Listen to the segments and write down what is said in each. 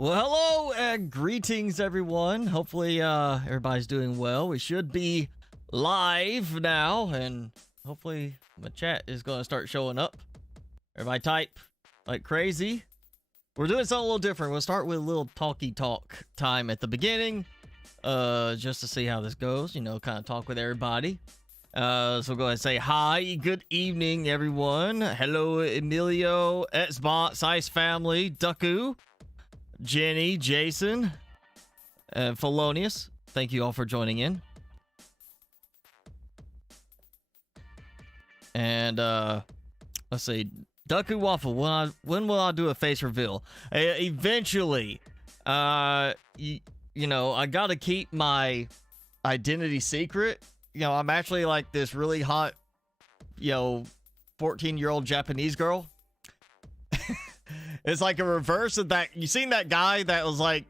Well, hello and greetings, everyone. Hopefully, everybody's doing well. We should be live now, and hopefully my chat is going to start showing up. Everybody type like crazy. We're doing something a little different. We'll start with a little talky talk time at the beginning, just to see how this goes. You know, kind of talk with everybody. So go ahead and say hi, good evening, everyone. Hello, Emilio, Xbox, Ice Family, Ducku, Jenny, Jason, and Felonious. Thank you all for joining in. And let's see, Ducku Waffle. When will I do a face reveal? Eventually. You know, I gotta keep my identity secret. You know, I'm actually like this really hot, 14-year-old Japanese girl. It's like a reverse of that. You seen that guy that was like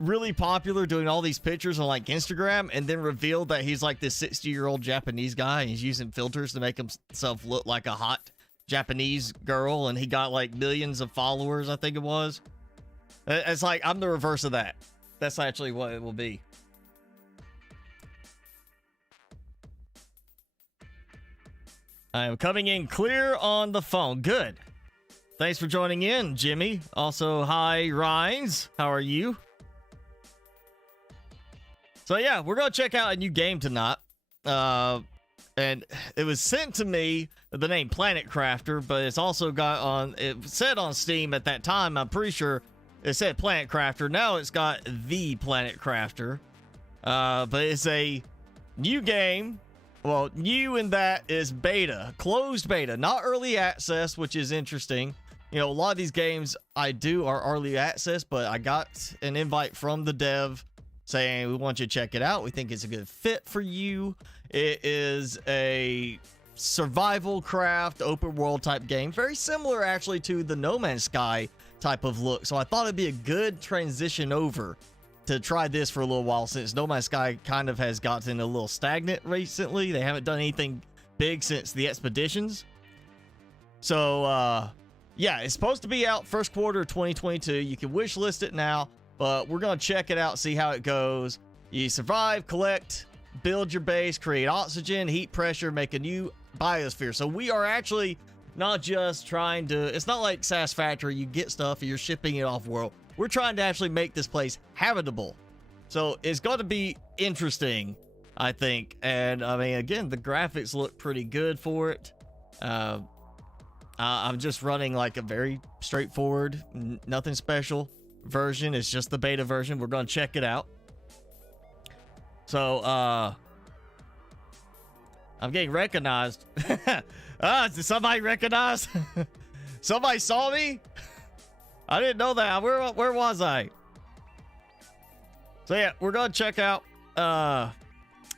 really popular doing all these pictures on like Instagram and then revealed that he's like this 60-year-old Japanese guy and he's using filters to make himself look like a hot Japanese girl, and he got like millions of followers, I think it was. It's like I'm the reverse of that. That's actually what it will be. I am coming in clear on the phone. Good. Thanks for joining in, Jimmy. Also, hi, Rhines. How are you? So, yeah, we're going to check out a new game tonight. And it was sent to me with the name Planet Crafter, but it's also got on... It said on Steam at that time, I'm pretty sure it said Planet Crafter. Now it's got The Planet Crafter. But it's a new game. Well, new in that is beta. Closed beta. Not early access, which is interesting. You know, a lot of these games I do are early access, but I got an invite from the dev saying we want you to check it out. We think it's a good fit for you. It is a survival craft, open world type game. Very similar actually to the No Man's Sky type of look. So I thought it'd be a good transition over to try this for a little while, since No Man's Sky kind of has gotten a little stagnant recently. They haven't done anything big since the Expeditions. So, yeah, it's supposed to be out first quarter of 2022. You can wish list it now, but we're going to check it out, see how it goes. You survive, collect, build your base, create oxygen, heat pressure, make a new biosphere. So we are actually not just trying to... It's not like SAS Factory. You get stuff and you're shipping it off world. We're trying to actually make this place habitable. So it's going to be interesting, I think. And, I mean, again, the graphics look pretty good for it. I'm just running like a very straightforward, nothing special version. It's just the beta version. We're going to check it out. So, I'm getting recognized. Did somebody recognize? Somebody saw me? I didn't know that. Where was I? So yeah, we're going to check out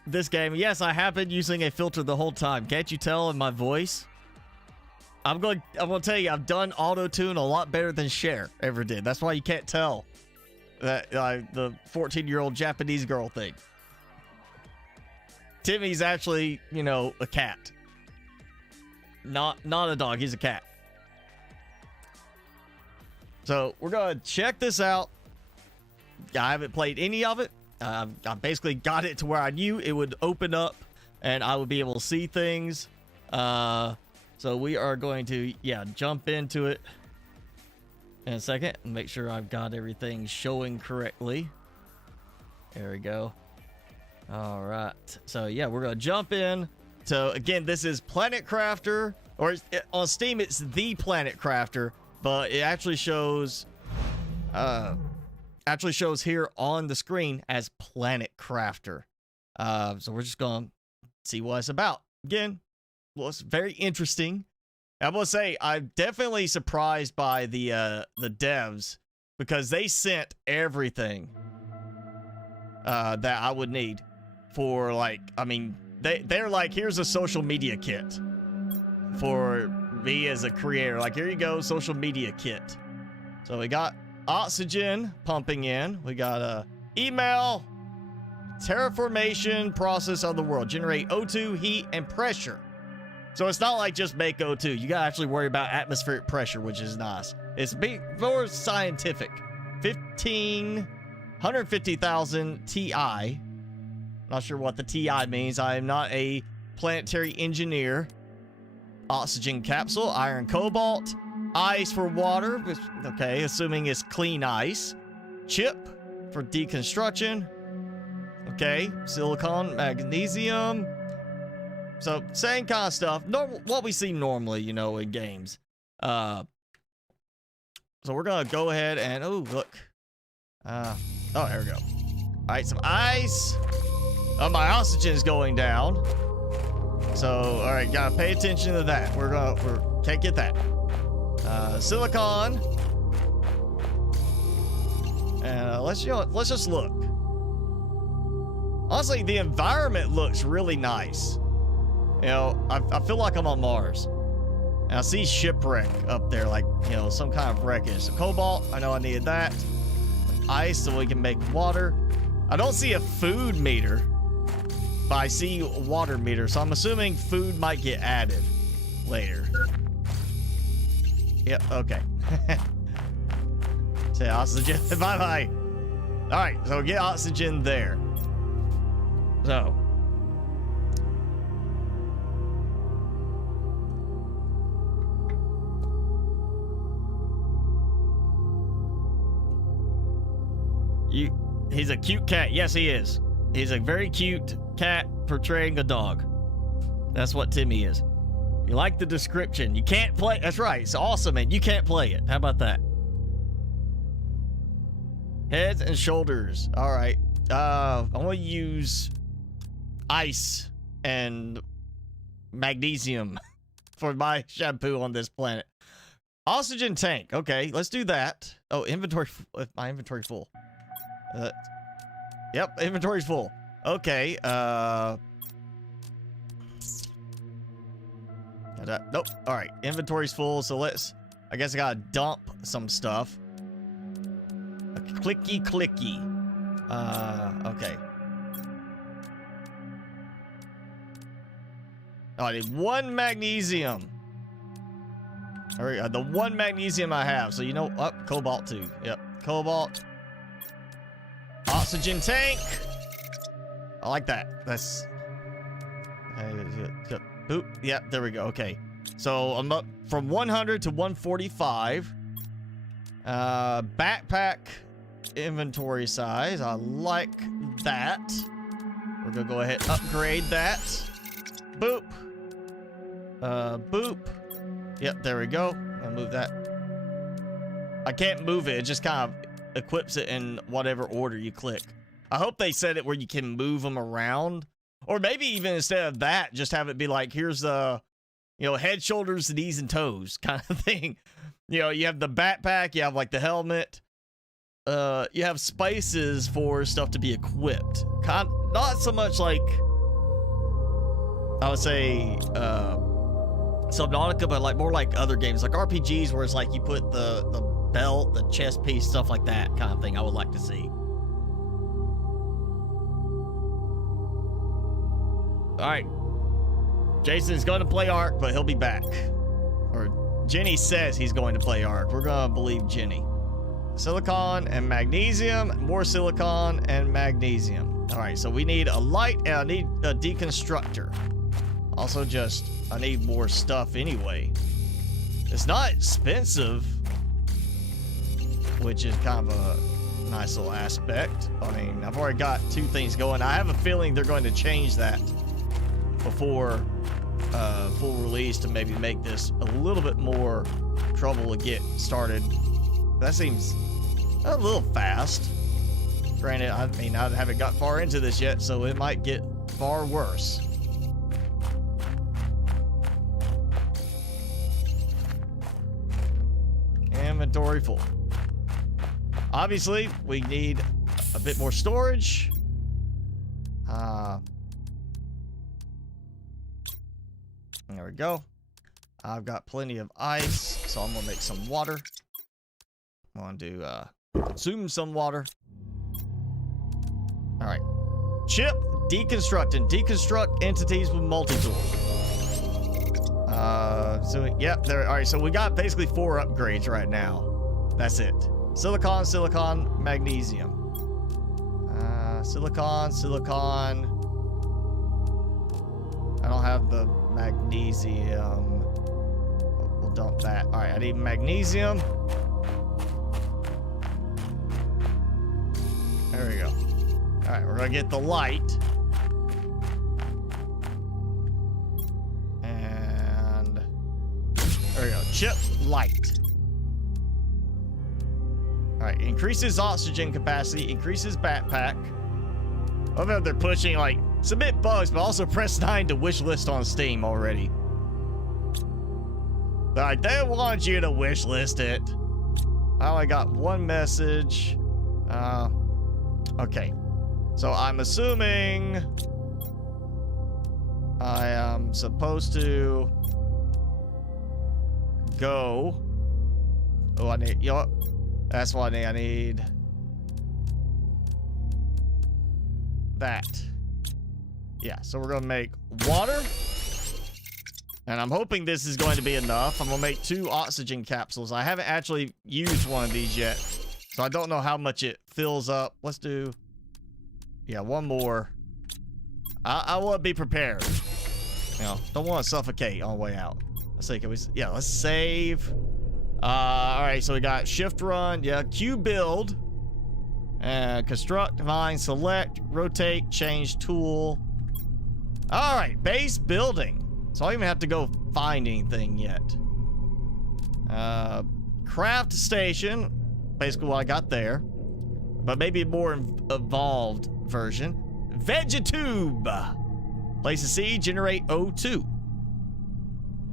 this game. Yes, I have been using a filter the whole time. Can't you tell in my voice? I'm going to tell you, I've done auto-tune a lot better than Cher ever did. That's why you can't tell that the 14-year-old Japanese girl thing. Timmy's actually, you know, a cat. Not a dog, he's a cat. So we're going to check this out. I haven't played any of it. I basically got it to where I knew it would open up and I would be able to see things. So we are going to, jump into it in a second and make sure I've got everything showing correctly. There we go. All right. So, yeah, we're going to jump in. So, again, this is Planet Crafter, or on Steam, it's The Planet Crafter, but it actually shows here on the screen as Planet Crafter. So we're just going to see what it's about. Again, well, it's very interesting. I will say I'm definitely surprised by the devs, because they sent everything that I would need for, like, I mean, they're like, here's a social media kit for me as a creator. Like, here you go, social media kit. So we got oxygen pumping in. We got a email, terraformation process of the world, generate O2, heat, and pressure. So it's not like just make O2. You gotta actually worry about atmospheric pressure, which is nice. It's more scientific. 150,000 Ti. Not sure what the Ti means. I am not a planetary engineer. Oxygen capsule, iron cobalt, ice for water. Okay, assuming it's clean ice. Chip for deconstruction. Okay, silicon, magnesium. So, same kind of stuff. Normal, what we see normally, you know, in games. So we're gonna go ahead and, oh, look. Oh, there we go. All right, some ice. Oh, my oxygen is going down. So, all right, gotta pay attention to that. We can't get that. Silicon. And let's just look. Honestly, the environment looks really nice. You know, I feel like I'm on Mars. And I see shipwreck up there, like, you know, some kind of wreckage. So cobalt, I know I needed that. Ice, so we can make water. I don't see a food meter, but I see a water meter. So I'm assuming food might get added later. Yep, okay. Say oxygen, bye-bye. All right, so get oxygen there. So. He's a cute cat. Yes, he is. He's a very cute cat portraying a dog. That's what Timmy is. You like the description. You can't play. That's right. It's awesome, man. You can't play it. How about that? Heads and shoulders. All right. I'm going to use ice and magnesium for my shampoo on this planet. Oxygen tank. Okay, let's do that. Oh, inventory. My inventory full. Yep, inventory's full. Okay, nope. All right, inventory's full, so I guess I gotta dump some stuff. Clicky, clicky. Okay. Oh, I need one magnesium. All right, the one magnesium I have. So, you know, cobalt too. Yep, cobalt. Oxygen tank. I like that. That's. Boop. Yeah, there we go. Okay. So I'm up from 100 to 145. Backpack inventory size. I like that. We're gonna go ahead and upgrade that. Boop. Boop. Yep, there we go. I'll move that. I can't move it. It just kind of equips it in whatever order you click. I hope they said it where you can move them around, or maybe even instead of that, just have it be like, here's the, you know, head, shoulders, knees, and toes kind of thing. You know, you have the backpack, you have like the helmet, you have spaces for stuff to be equipped. Not so much like, I would say, Subnautica, but like more like other games, like RPGs, where it's like you put the belt, the chest piece, stuff like that kind of thing. I would like to see. All right, Jason's going to play Ark, but he'll be back. Or Jenny says he's going to play Ark. We're gonna believe Jenny. Silicon and magnesium, more silicon and magnesium. All right, so we need a light and I need a deconstructor. Also, I need more stuff anyway. It's not expensive, which is kind of a nice little aspect. I mean, I've already got 2 things going. I have a feeling they're going to change that before full release to maybe make this a little bit more trouble to get started. That seems a little fast. Granted, I mean, I haven't got far into this yet, so it might get far worse. Inventory full. Obviously, we need a bit more storage. There we go. I've got plenty of ice, so I'm gonna make some water. I'm gonna do consume some water. All right. Chip deconstructing. Deconstruct entities with multi-tool. So, yep, there. All right, so we got basically 4 upgrades right now. That's it. Silicon, silicon, magnesium. Silicon, silicon. I don't have the magnesium. We'll dump that. All right, I need magnesium. There we go. All right, we're gonna get the light. And there we go. Chip light. All right, increases oxygen capacity, increases backpack. I love how they're pushing, like, submit bugs, but also press 9 to wish list on Steam already. Like, they want you to wish list it. Oh, I got one message. Okay. So I'm assuming I am supposed to go. Oh, I need, you know what? That's what I need. I need that. Yeah, so we're gonna make water. And I'm hoping this is going to be enough. I'm gonna make 2 oxygen capsules. I haven't actually used one of these yet, so I don't know how much it fills up. Let's do, yeah, 1 more. I want to be prepared. You know, don't want to suffocate on the way out. Let's see, can we, yeah, let's save. All right, so we got shift run, yeah, Q build, construct, mine, select, rotate, change tool. All right, base building. So I don't even have to go find anything yet. Craft station, basically what I got there, but maybe a more evolved version. Vegetube. Place a seed, generate O2.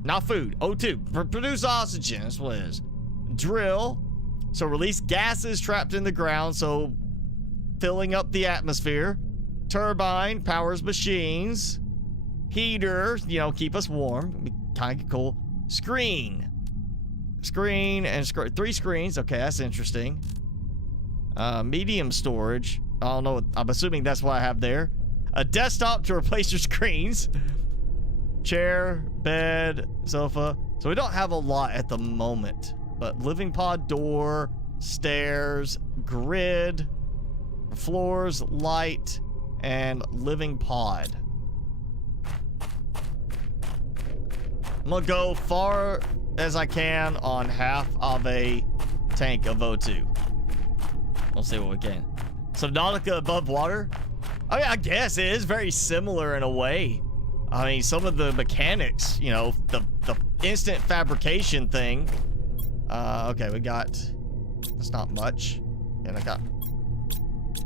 Not food, O2. Produce oxygen, that's what it is. Drill. So release gases trapped in the ground, so filling up the atmosphere. Turbine, powers machines. Heater, you know, keep us warm. Kind of cool. Screen. Screen and 3 screens. Okay, that's interesting. Medium storage. I don't know. I'm assuming that's what I have there. A desktop to replace your screens. Chair, bed, sofa. So we don't have a lot at the moment. But living pod, door, stairs, grid, floors, light, and living pod. I'm gonna go far as I can on half of a tank of O2. We'll see what we can. Subnautica above water? I mean, I guess it is very similar in a way. I mean, some of the mechanics, you know, the instant fabrication thing. Okay, we got, that's not much. And I got,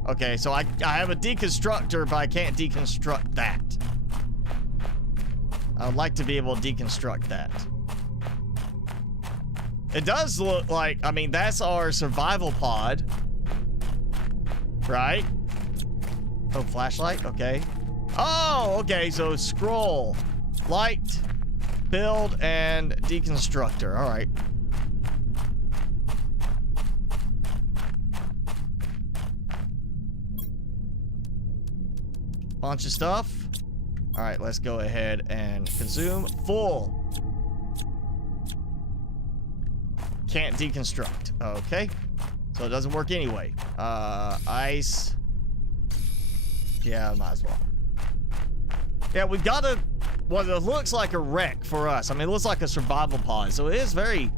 okay, so I have a deconstructor, but I can't deconstruct that. I would like to be able to deconstruct that. It does look like, I mean, that's our survival pod. Right? Oh, flashlight? Okay. Oh, okay, so scroll, light, build, and deconstructor. All right. Bunch of stuff. All right, let's go ahead and consume. Full. Can't deconstruct. Okay. So it doesn't work anyway. Ice. Yeah, might as well. Yeah, we've got a, what it looks like a wreck for us. I mean, it looks like a survival pod. So it is very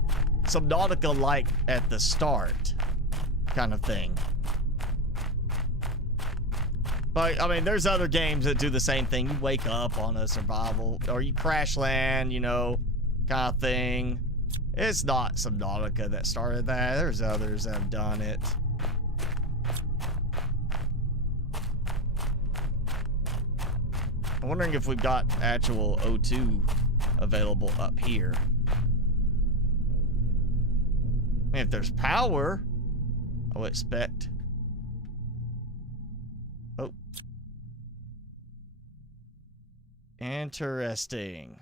Subnautica-like at the start kind of thing. But, I mean, there's other games that do the same thing. You wake up on a survival, or you crash land, you know, kind of thing. It's not Subnautica that started that. There's others that have done it. I'm wondering if we've got actual O2 available up here. I mean, if there's power, I would expect. Oh. Interesting.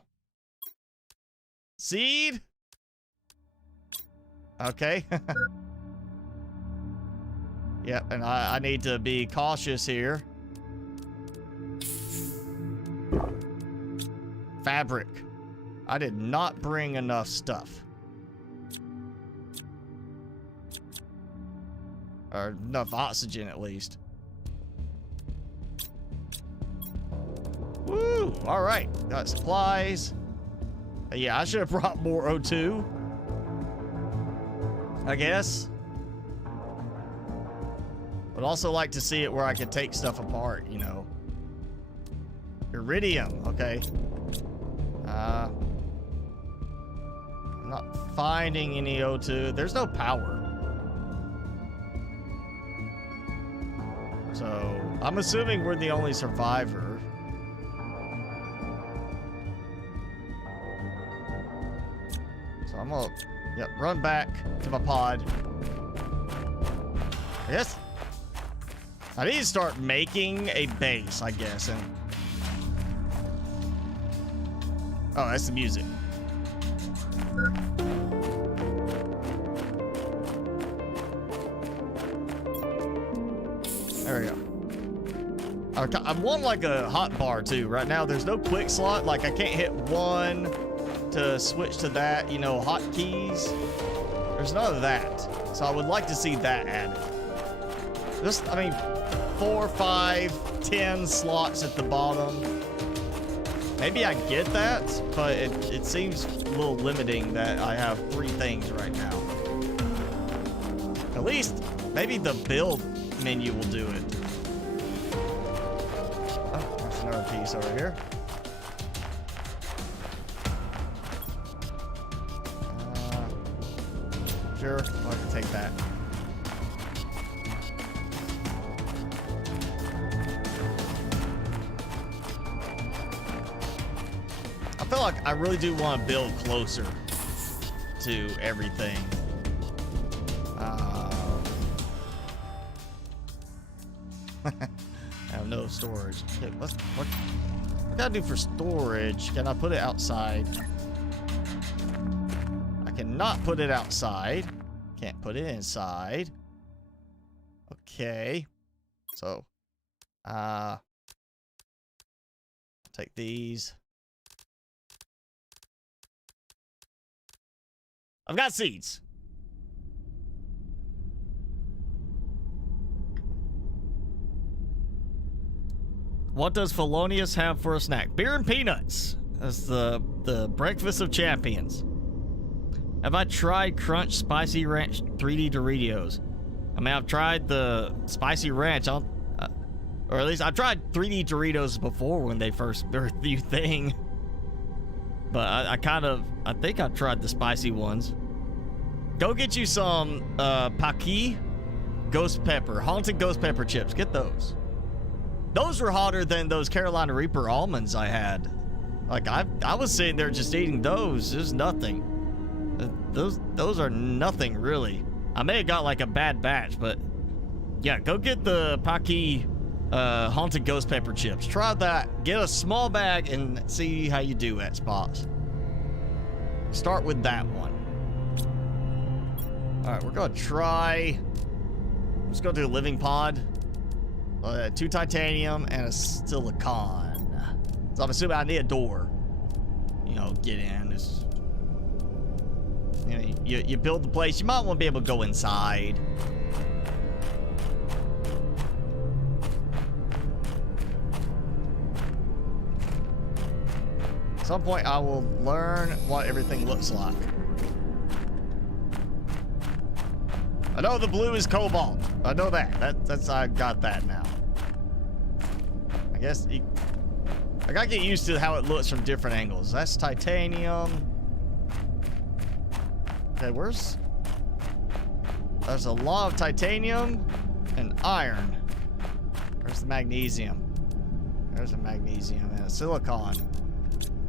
Seed? Okay. Yep, and I need to be cautious here. Fabric. I did not bring enough stuff. Or enough oxygen, at least. Woo! Alright. Got supplies. Yeah, I should have brought more O2. I guess. Would also like to see it where I could take stuff apart, you know. Iridium. Okay. I'm not finding any O2. There's no power. So, I'm assuming we're the only survivor. So I'm gonna, run back to my pod. Yes. I need to start making a base, I guess. And oh, that's the music. There we go. I want like a hot bar too. Right now, there's no quick slot. Like I can't hit one to switch to that, you know, hotkeys. There's none of that. So I would like to see that added. Just, I mean, 4, 5, 10 slots at the bottom. Maybe I get that, but it seems a little limiting that I have 3 things right now. At least, maybe the build menu will do it. Oh, there's another piece over here. Sure, I can take that. I feel like I really do want to build closer to everything. I have no storage. Okay, what can I do for storage? Can I put it outside? I cannot put it outside. Can't put it inside. Okay. So, take these. I've got seeds. What does Felonious have for a snack? Beer and peanuts. That's the breakfast of champions. Have I tried Crunch Spicy Ranch 3D Doritos? I mean, I've tried the Spicy Ranch, or at least I've tried 3D Doritos before when they first were the thing. But I think I tried the spicy ones. Go get you some Paqui Ghost Pepper, Haunted Ghost Pepper chips. Get those. Those were hotter than those Carolina Reaper almonds I had. Like, I was sitting there just eating those. There's nothing. Those are nothing, really. I may have got, like, a bad batch, but... yeah, go get the Paqui Haunted Ghost Pepper chips. Try that. Get a small bag and see how you do at spots. Start with that one. Alright, we're gonna try... let's go do a living pod. 2 titanium and a silicon. So I'm assuming I need a door. You know, get in. It's, you know, you build the place. You might want to be able to go inside. At some point, I will learn what everything looks like. I know the blue is cobalt. I know that. I got that now. I guess I gotta get used to how it looks from different angles. That's titanium. Okay, there's a lot of titanium and iron. Where's the magnesium? There's a magnesium and a silicon.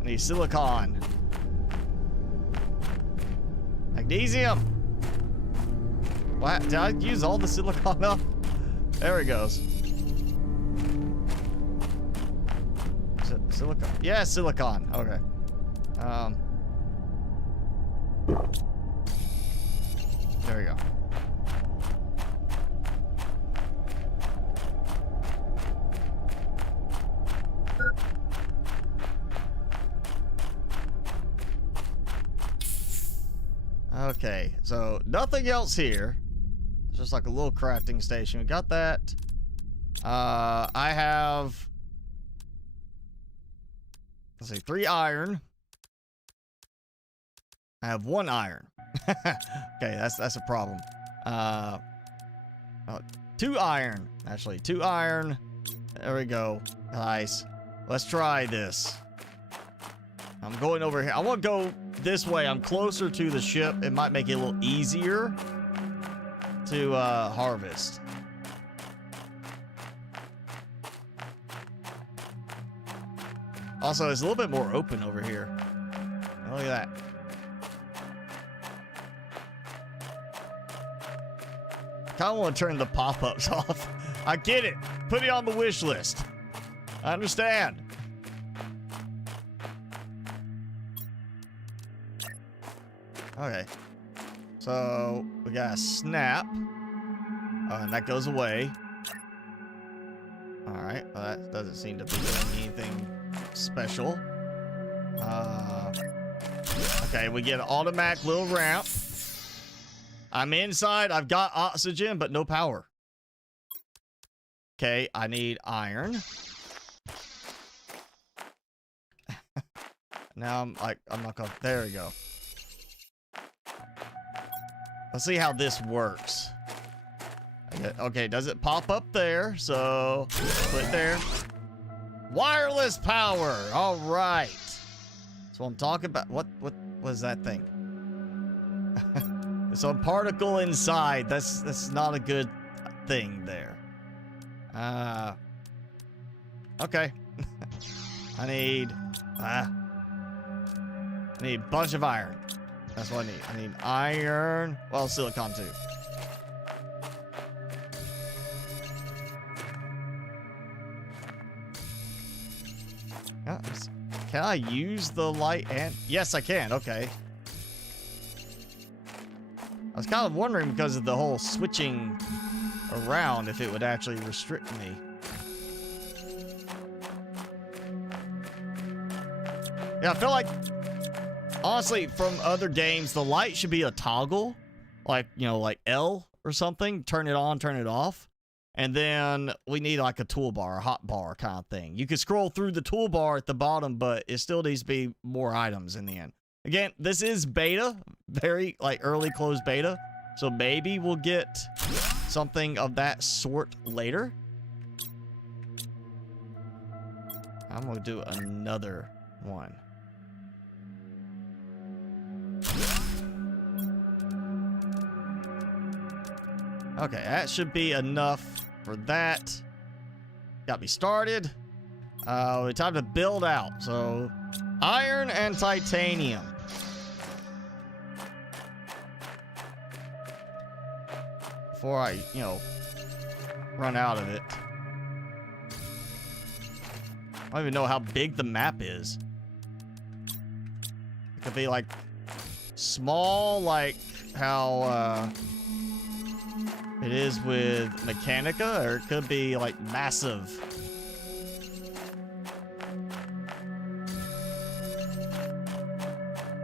I need silicon. Magnesium. What? Did I use all the silicon up? There it goes. Is it silicon? Yeah, silicon. Okay. There we go. Okay, so nothing else here. just like a little crafting station. We got that. I have, let's see, 3 iron. I have 1 iron. Okay, that's a problem. 2 iron. Actually, 2 iron. There we go. Nice. Let's try this. I'm going over here. I want to go this way. I'm closer to the ship. It might make it a little easier to harvest. Also, it's a little bit more open over here. Look at that. I kind of want to turn the pop-ups off. I get it. Put it on the wish list. I understand. Okay. So, we got a snap. And that goes away. Alright. Well, that doesn't seem to be doing anything special. Okay, we get an automatic little ramp. I'm inside. I've got oxygen, but no power. Okay, I need iron. Now I'm not gonna. There we go. Let's see how this works. Okay, does it pop up there? So put it there. Wireless power. All right. That's what I'm talking about. What was that thing? There's a particle inside. That's not a good thing there. Okay. I need a bunch of iron. That's what I need. I need iron. Well, silicon too. Can I use the light and... Yes, I can. Okay. I was kind of wondering because of the whole switching around if it would actually restrict me. Yeah, I feel like, honestly, from other games, the light should be a toggle. Like, you know, like L or something. Turn it on, turn it off. And then we need like a toolbar, a hotbar kind of thing. You can scroll through the toolbar at the bottom, but it still needs to be more items in the end. Again, this is beta, very like early closed beta. So maybe we'll get something of that sort later. I'm gonna do another one. Okay, that should be enough for that. Got me started. It's time to build out. So, iron and titanium. Before I, you know, run out of it. I don't even know how big the map is. It could be like small, like how it is with Mechanica, or it could be like massive.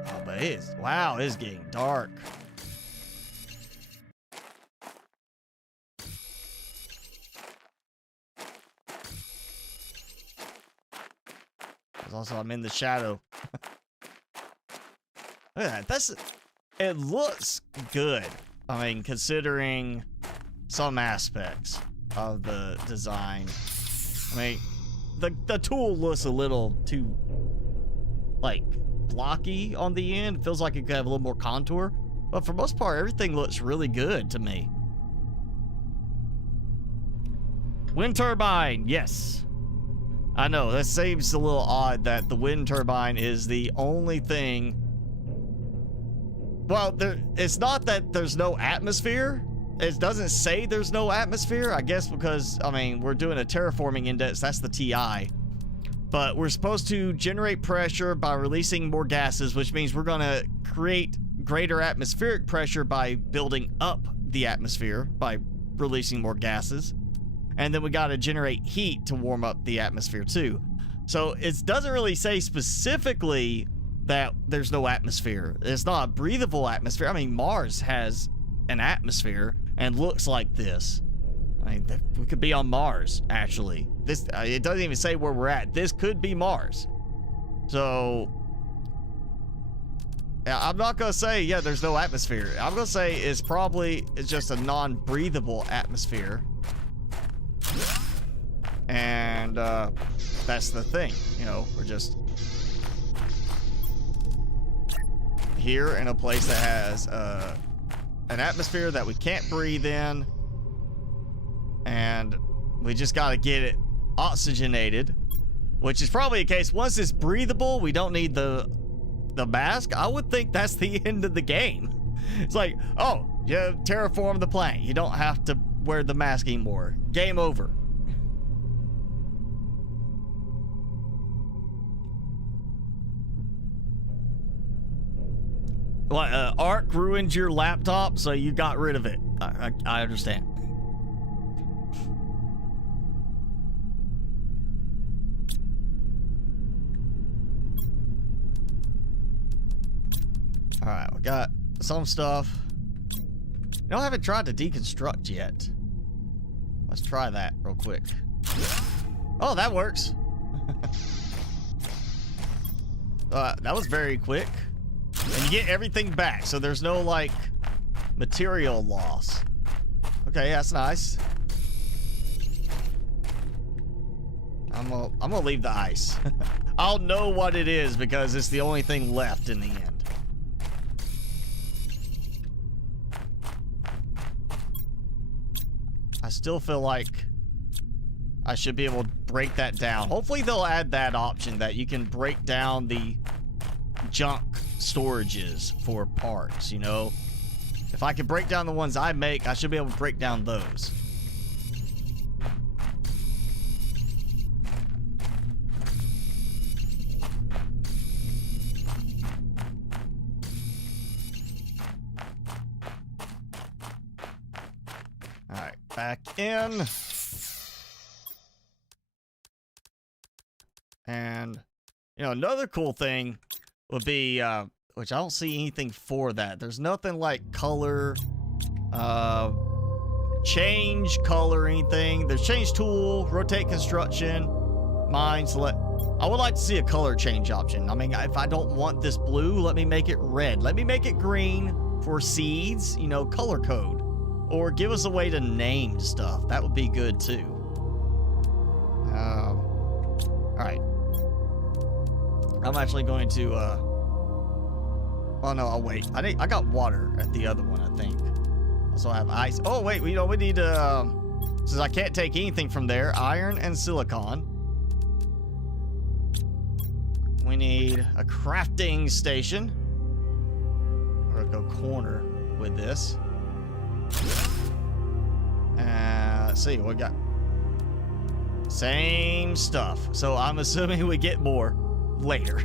Oh, but it is, wow, it's getting dark. Also, I'm in the shadow. Look at that. It looks good. I mean, considering some aspects of the design. I mean, the tool looks a little too, like, blocky on the end. It feels like it could have a little more contour. But for most part, everything looks really good to me. Wind turbine, yes. I know, that seems a little odd that the wind turbine is the only thing. Well, it's not that there's no atmosphere. It doesn't say there's no atmosphere, I guess because, I mean, we're doing a terraforming index, that's the TI. But we're supposed to generate pressure by releasing more gases, which means we're gonna create greater atmospheric pressure by building up the atmosphere by releasing more gases. And then we gotta generate heat to warm up the atmosphere too. So it doesn't really say specifically that there's no atmosphere. It's not a breathable atmosphere. I mean, Mars has an atmosphere. and looks like this. I mean, we could be on Mars, actually. This it doesn't even say where we're at. This could be Mars. So, I'm not gonna say, yeah, there's no atmosphere. I'm gonna say it's just a non-breathable atmosphere. And that's the thing, you know, we're just here in a place that has an atmosphere that we can't breathe in, and we just got to get it oxygenated, which is probably the case. Once it's breathable, we don't need the mask. I would think that's the end of the game. It's like, oh, you terraform the planet, you don't have to wear the mask anymore. Game over. What, Ark ruined your laptop, so you got rid of it. I understand. Alright, we got some stuff. You know, I haven't tried to deconstruct yet. Let's try that real quick. Oh, that works. That was very quick. And you get everything back, so there's no, like, material loss. Okay, that's nice. I'm gonna leave the ice. I'll know what it is because it's the only thing left in the end. I still feel like I should be able to break that down. Hopefully they'll add that option that you can break down the junk storages for parts, you know? If I can break down the ones I make, I should be able to break down those. Alright, back in. And, you know, another cool thing would be, which I don't see anything for that. There's nothing like color, change color, anything. There's change tool, rotate construction, mine, select. I would like to see a color change option. I mean, if I don't want this blue, let me make it red. Let me make it green for seeds, you know, color code. Or give us a way to name stuff. That would be good too. All right. I'm actually going to, oh no, I'll wait. I got water at the other one, I think. Also I have ice. Oh wait, you know, we need to, since I can't take anything from there, iron and silicon. We need a crafting station. We're gonna go corner with this. Let's see, what we got? Same stuff. So I'm assuming we get more later.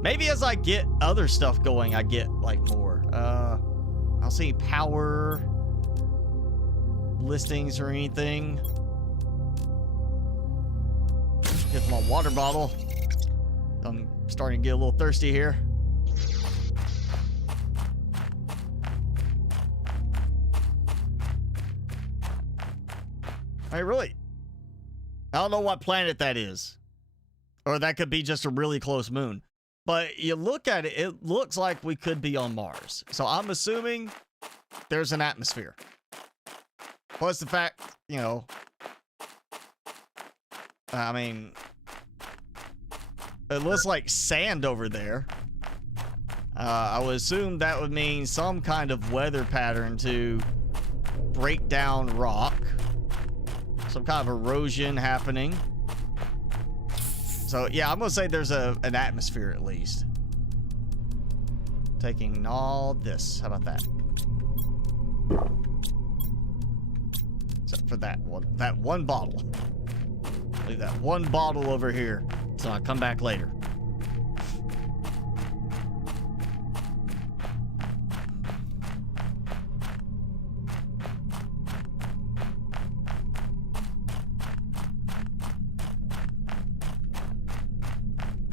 Maybe as I get other stuff going, I get like more. I'll see power listings or anything. Get my water bottle. I'm starting to get a little thirsty here. Hey, really? I don't know what planet that is. Or that could be just a really close moon. But you look at it, it looks like we could be on Mars. So I'm assuming there's an atmosphere. Plus the fact, you know, I mean, it looks like sand over there. I would assume that would mean some kind of weather pattern to break down rock. Some kind of erosion happening. So yeah, I'm gonna say there's an atmosphere at least. Taking all this. How about that? Except for that one bottle. Leave that one bottle over here so I'll come back later.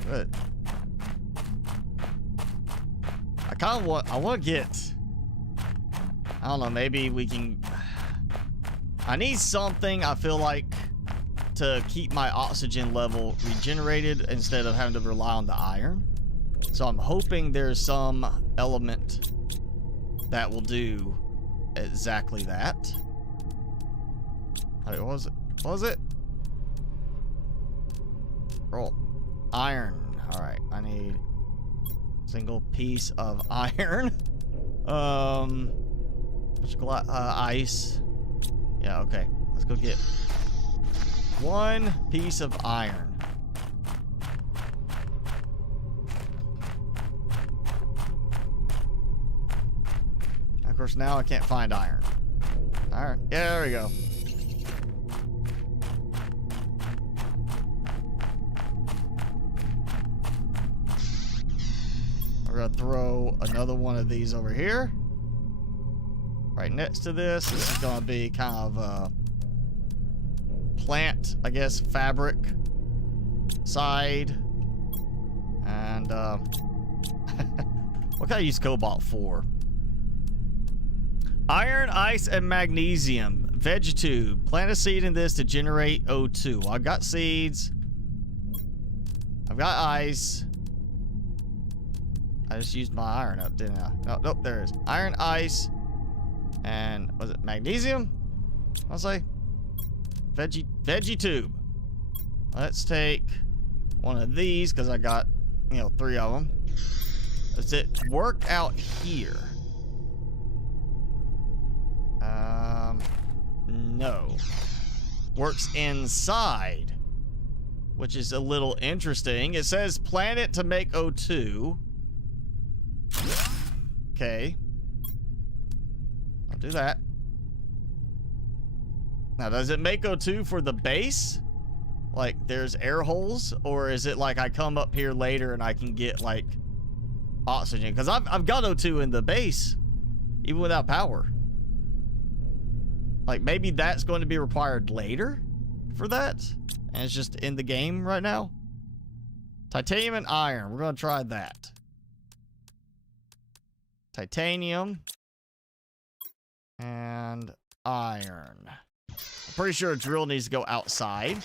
Good. I want to get, I don't know, maybe we can, I need something, I feel like, to keep my oxygen level regenerated instead of having to rely on the iron. So I'm hoping there's some element that will do exactly that. Wait, what was it? What was it? Roll. Iron. Alright, I need a single piece of iron. Ice. Yeah, okay. Let's go get one piece of iron. Of course, now I can't find iron. Alright, yeah, there we go. We're gonna throw another one of these over here. Right next to this. This is gonna be kind of a plant, I guess, fabric side. And what can I use cobalt for? Iron, ice, and magnesium. Vegetube. Plant a seed in this to generate O2. I've got seeds. I've got ice. I just used my iron up, didn't I? No, nope, there it is. Iron, ice, and was it magnesium? I'll say veggie tube. Let's take one of these because I got, you know, 3 of them. Does it work out here? No. Works inside, which is a little interesting. It says plant it to make O2. Okay. I'll do that. Now, does it make O2 for the base? Like, there's air holes? Or is it like I come up here later and I can get, like, oxygen? Because I've got O2 in the base, even without power. Like, maybe that's going to be required later for that? And it's just in the game right now? Titanium and iron. We're going to try that. Titanium and iron. I'm pretty sure a drill needs to go outside.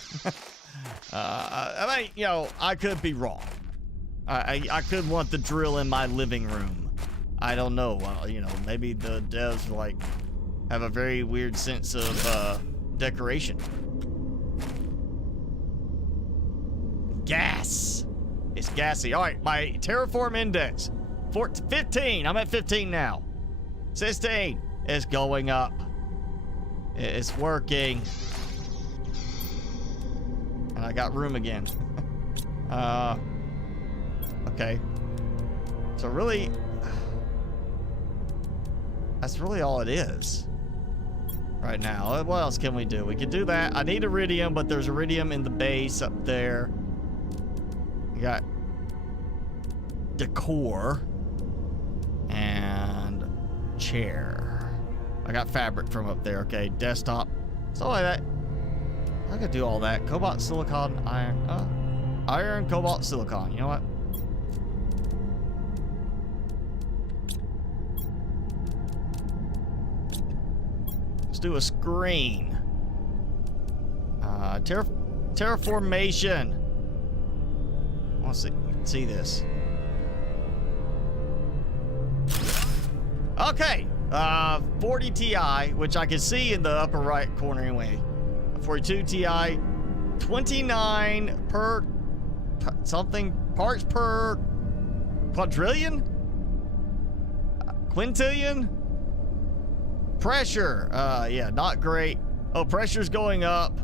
I mean, you know, I could be wrong. I could want the drill in my living room. I don't know. Well, you know, maybe the devs like have a very weird sense of decoration. Gas. It's gassy. All right, my terraform index. 15. I'm at 15 now. 16. It's going up. It's working. And I got room again. Okay. So really, that's really all it is right now. What else can we do? We can do that. I need iridium, but there's iridium in the base up there. We got decor and chair. I got fabric from up there. Okay, desktop. So like that. I could do all that. Cobalt, silicon, iron. Iron, cobalt, silicon. You know what? Let's do a screen. Terraformation. I want to see this. Okay. 40 Ti, which I can see in the upper right corner anyway. 42 Ti, 29 per something parts per quadrillion, quintillion. Pressure, yeah, not great. Oh, pressure's going up.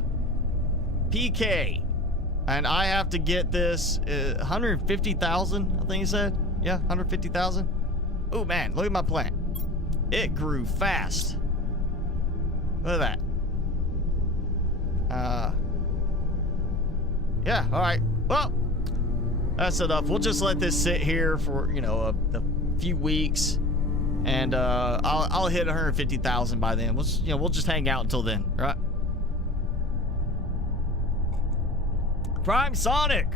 PK, and I have to get this 150,000. I think he said, yeah, 150,000. Oh man, look at my plant. It grew fast. Look at that. Yeah, all right. Well, that's enough. We'll just let this sit here for, you know, a few weeks, and I'll hit 150,000 by then. We'll just hang out until then, right? Prime Sonic.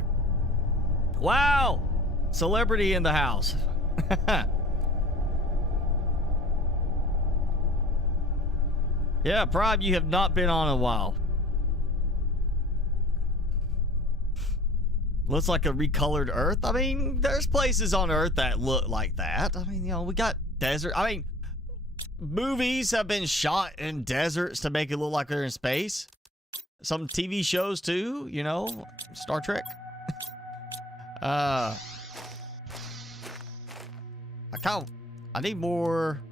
Wow, celebrity in the house. Yeah, Prime, you have not been on in a while. Looks like a recolored Earth. I mean, there's places on Earth that look like that. I mean, you know, we got desert. I mean, movies have been shot in deserts to make it look like they're in space. Some TV shows too, you know, Star Trek. I need more,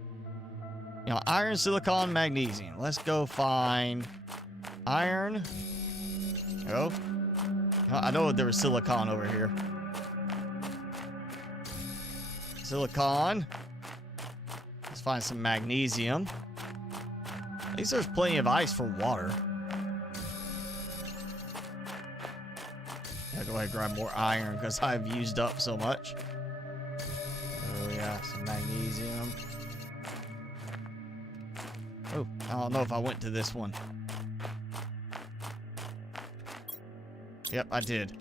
you know, iron, silicon, magnesium. Let's go find iron. Go. I know there was silicon over here. Silicon. Let's find some magnesium. At least there's plenty of ice for water. Yeah, go ahead and grab more iron because I've used up so much. Oh yeah, some magnesium. Oh, I don't know if I went to this one. Yep, I did.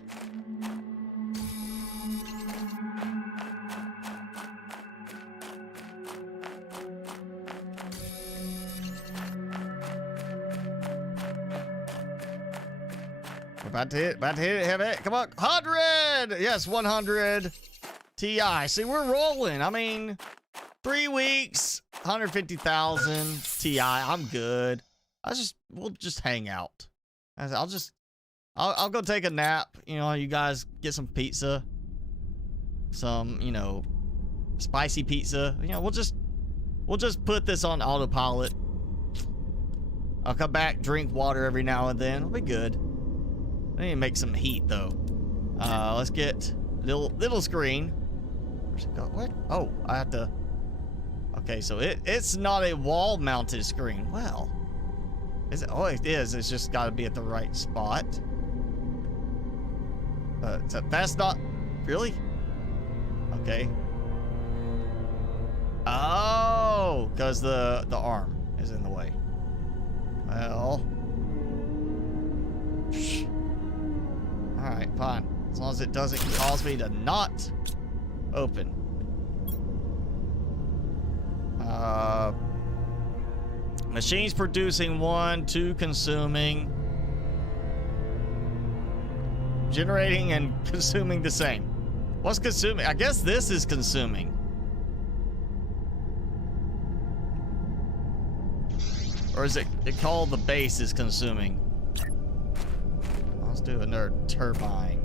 We're about to hit it, have it. Come on, 100! Yes, 100 TI. See, we're rolling. I mean, 3 weeks, 150,000 TI. I'm good. We'll just hang out. I'll go take a nap. You know, you guys get some pizza. Some, you know, spicy pizza. You know, we'll just put this on autopilot. I'll come back, drink water every now and then. It'll be good. I need to make some heat though. Let's get little screen. Where's it go? What? Oh, I have to. Okay, so it's not a wall mounted screen. Well, is it? Oh, it is. It's just got to be at the right spot. So that's not really okay. Oh, because the arm is in the way. Well, all right, fine. As long as it doesn't cause me to not open. Machines producing 1, 2 consuming. Generating and consuming the same. What's consuming? I guess this is consuming. Or is it called the base is consuming? Let's do another turbine.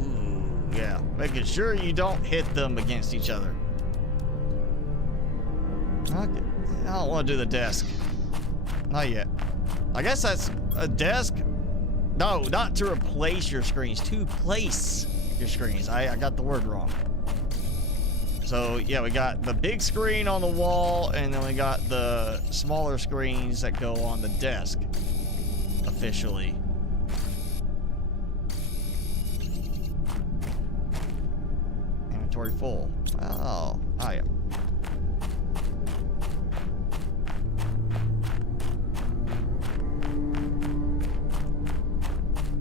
Ooh, yeah. Making sure you don't hit them against each other. Okay. I don't want to do the desk. Not yet. I guess that's a desk. No, not to replace your screens. To place your screens. I got the word wrong. So, yeah, we got the big screen on the wall, and then we got the smaller screens that go on the desk. Officially. Inventory full. Oh, yeah.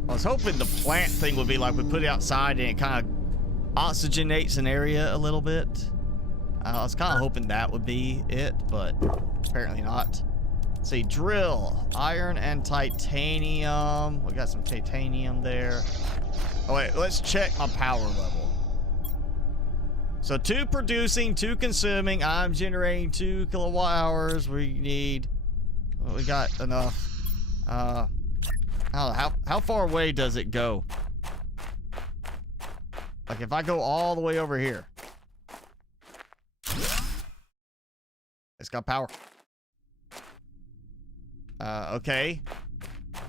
I was hoping the plant thing would be like we put it outside and it kind of oxygenates an area a little bit. I was kind of hoping that would be it, but apparently not. Let's see, drill, iron and titanium. We got some titanium there. Oh wait, let's check my power level. So 2 producing, 2 consuming. I'm generating 2 kilowatt hours. We got enough. How far away does it go? Like if I go all the way over here. It's got power. Okay.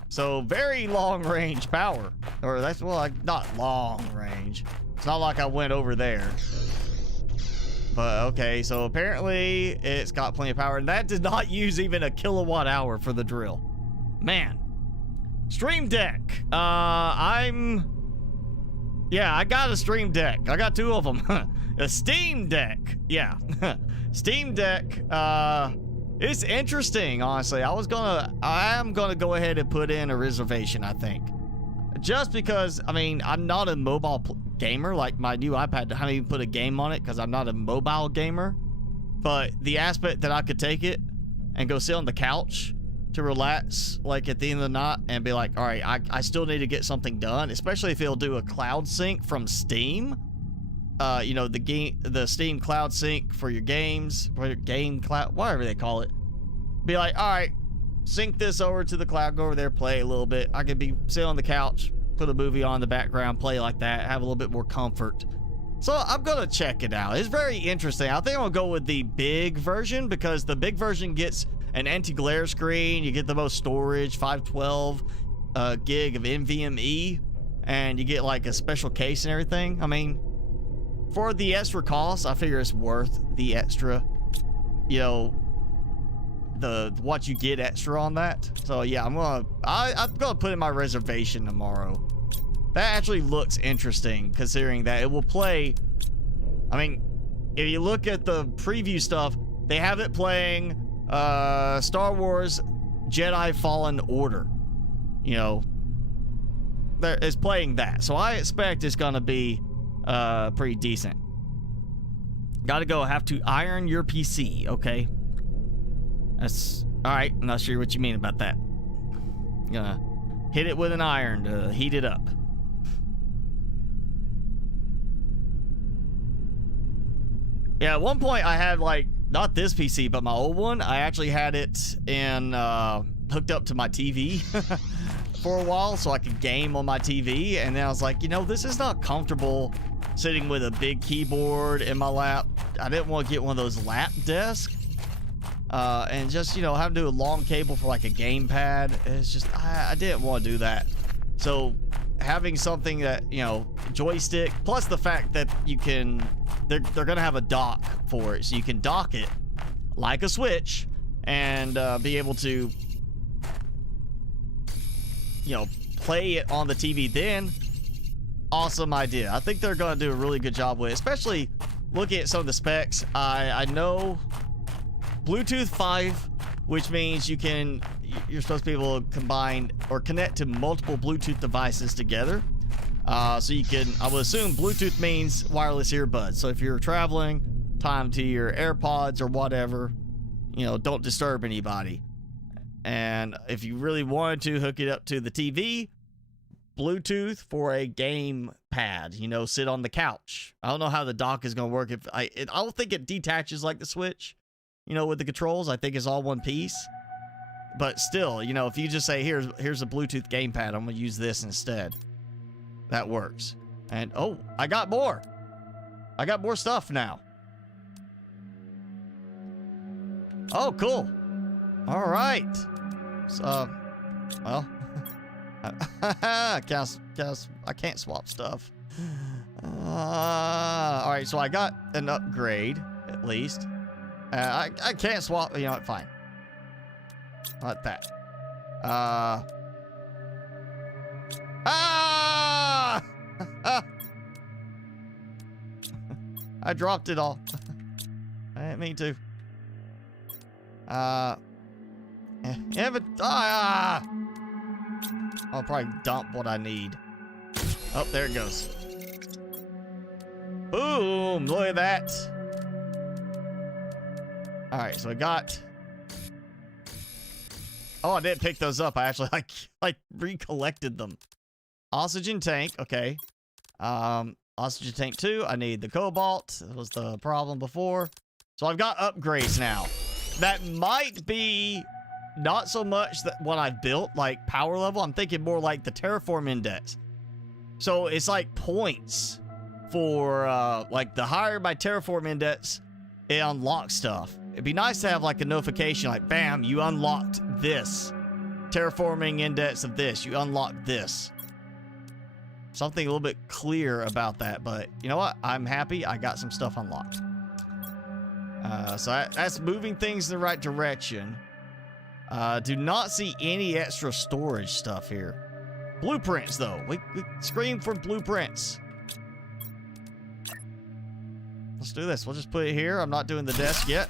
So very long range power. Or that's, well, like not long range. It's not like I went over there. But okay, so apparently it's got plenty of power. And that did not use even a kilowatt hour for the drill. Man. Stream Deck. Yeah, I got a Stream Deck. I got 2 of them. A Steam Deck. Yeah. Steam Deck. It's interesting, honestly. I am gonna go ahead and put in a reservation, I think. Just because, I mean, I'm not a mobile gamer. Like my new iPad, I haven't even put a game on it because I'm not a mobile gamer. But the aspect that I could take it and go sit on the couch to relax, like at the end of the night, and be like, all right, I still need to get something done, especially if it'll do a cloud sync from Steam. You know, the Steam cloud sync for your games, for your game cloud, whatever they call it. Be like, all right, sync this over to the cloud, go over there, play a little bit. I could be sitting on the couch, put a movie on in the background, play like that, have a little bit more comfort. So I'm gonna check it out. It's very interesting. I think I'm gonna go with the big version because the big version gets an anti-glare screen. You get the most storage, 512 gig of NVMe, and you get like a special case and everything. I mean, for the extra cost, I figure it's worth the extra, you know, what you get extra on that. So yeah, I'm gonna put in my reservation tomorrow. That actually looks interesting, considering that it will play. I mean, if you look at the preview stuff, they have it playing Star Wars Jedi Fallen Order. You know, it's playing that. So I expect it's gonna be pretty decent. Gotta go. Have to iron your PC. Okay. That's all right. I'm not sure what you mean about that. Gonna hit it with an iron to heat it up. Yeah, at one point I had, like, not this PC, but my old one. I actually had it in hooked up to my TV for a while so I could game on my TV. And then I was like, you know, this is not comfortable sitting with a big keyboard in my lap. I didn't want to get one of those lap desks. And just, you know, having to do a long cable for like a gamepad. It's just, I didn't want to do that. So having something that, you know, joystick, plus the fact that you can, they're going to have a dock for it. So you can dock it like a Switch and be able to, you know, play it on the TV then. Awesome idea. I think they're going to do a really good job with it, especially looking at some of the specs. I know Bluetooth 5, which means you're supposed to be able to combine or connect to multiple Bluetooth devices together. So you can, I would assume Bluetooth means wireless earbuds. So if you're traveling, time to your AirPods or whatever, you know, don't disturb anybody. And if you really wanted to hook it up to the TV, Bluetooth for a game pad, you know, sit on the couch. I don't know how the dock is going to work. I don't think it detaches like the Switch, you know, with the controls. I think it's all one piece. But still, you know, if you just say, here's a Bluetooth gamepad, I'm going to use this instead. That works. And, oh, I got more. I got more stuff now. Oh, cool. All right. So, well, I can't swap stuff. All right, so I got an upgrade, at least. I can't swap, you know what, fine. Like that. I dropped it all. I didn't mean to. Yeah, but I'll probably dump what I need. Oh, there it goes. Boom! Look at that. All right, so I got. Oh, I didn't pick those up. I actually like recollected them. Oxygen tank, okay. Oxygen tank 2. I need the cobalt. That was the problem before. So I've got upgrades now. That might be not so much that what I've built, like power level. I'm thinking more like the Terraform index. So it's like points for like the higher my Terraform index, it unlocks stuff. It'd be nice to have like a notification like, bam, you unlocked this. Terraforming index of this. You unlocked this. Something a little bit clear about that, but you know what? I'm happy I got some stuff unlocked. So that's moving things in the right direction. Do not see any extra storage stuff here. Blueprints, though. We scream for blueprints. Let's do this. We'll just put it here. I'm not doing the desk yet.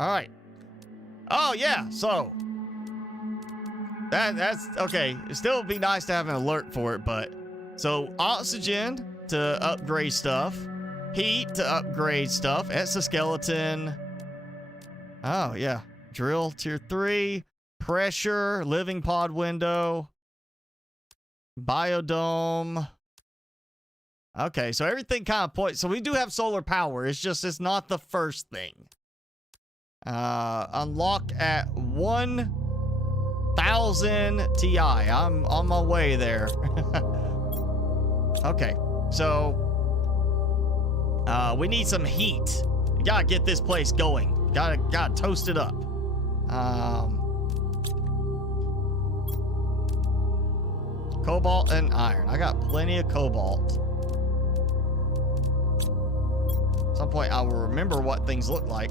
All right. Oh, yeah. So that's okay. It still would be nice to have an alert for it, but So oxygen to upgrade stuff. Heat to upgrade stuff. Exoskeleton. Oh, yeah. Drill tier 3. Pressure. Living pod window. Biodome. Okay, so everything kind of points. So we do have solar power. It's just, it's not the first thing. Unlock at 1,000 Ti. I'm on my way there. Okay, so we need some heat. We gotta get this place going. Gotta toast it up. Cobalt and iron. I got plenty of cobalt. At some point, I will remember what things look like.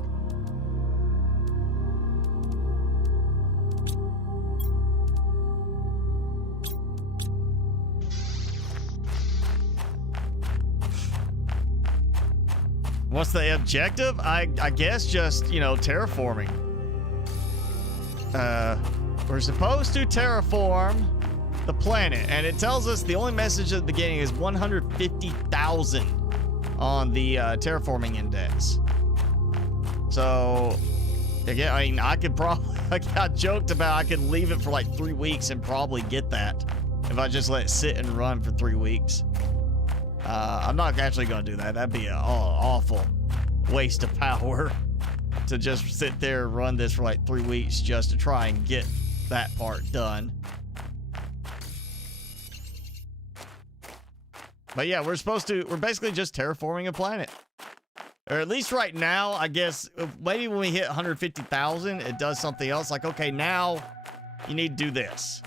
What's the objective? I guess just, you know, terraforming. We're supposed to terraform the planet, and it tells us the only message at the beginning is 150,000 on the terraforming index. So, again, I mean, I could probably, I joked about I could leave it for like 3 weeks and probably get that if I just let it sit and run for 3 weeks. I'm not actually going to do that. That'd be an awful waste of power to just sit there and run this for like 3 weeks just to try and get that part done. But yeah, we're basically just terraforming a planet. Or at least right now, I guess, maybe when we hit 150,000, it does something else. Like, okay, now you need to do this.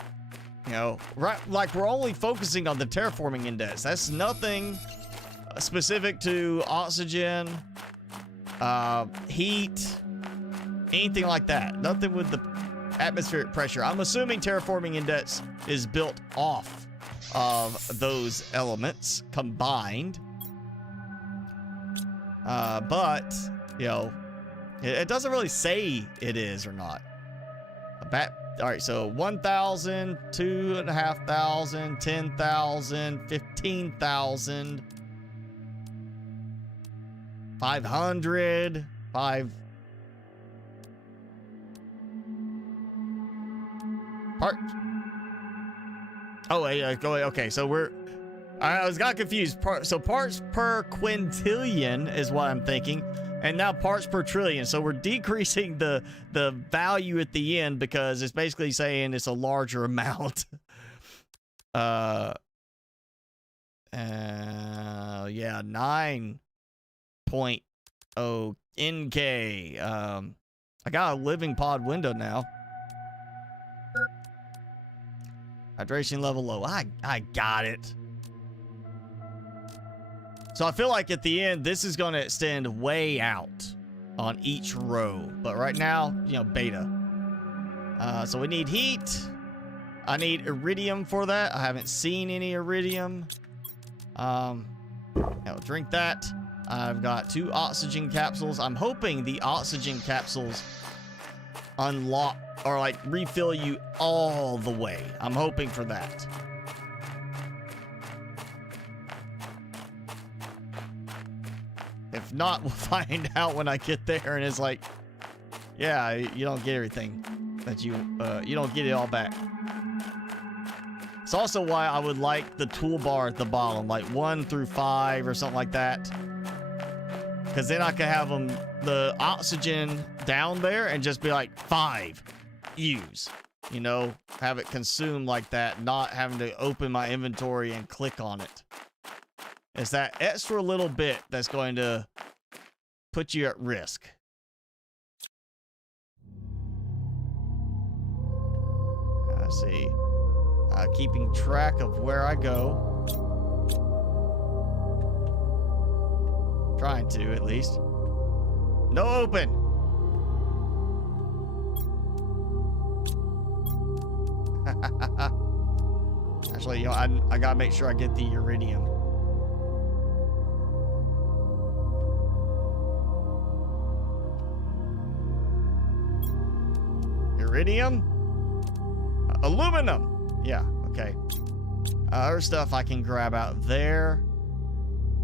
You know, right? Like, we're only focusing on the terraforming index. That's nothing specific to oxygen, heat, anything like that. Nothing with the atmospheric pressure. I'm assuming terraforming index is built off of those elements combined. But, you know, it doesn't really say it is or not. All right, so 1,000, 2,500, 10,000, 15,000, 500, 5 part. Oh wait, go away. Okay, so I got confused. So parts per quintillion is what I'm thinking. And now parts per trillion. So we're decreasing the value at the end because it's basically saying it's a larger amount. Yeah, 9.0 NK. I got a living pod window now. Hydration level low. I got it. So I feel like at the end, this is going to extend way out on each row. But right now, you know, beta. So we need heat. I need iridium for that. I haven't seen any iridium. I'll drink that. I've got 2 oxygen capsules. I'm hoping the oxygen capsules unlock or like refill you all the way. I'm hoping for that. If not, we'll find out when I get there, and it's like, yeah, you don't get everything that you don't get it all back. It's also why I would like the toolbar at the bottom, like 1 through 5 or something like that, because then I can have the oxygen down there and just be like 5, use, you know, have it consumed like that, not having to open my inventory and click on it. It's that extra little bit that's going to put you at risk. Let's see. Keeping track of where I go. Trying to, at least. No open. Actually, you know, I gotta make sure I get the iridium. Iridium? Aluminum. Yeah, okay. Other stuff I can grab out there.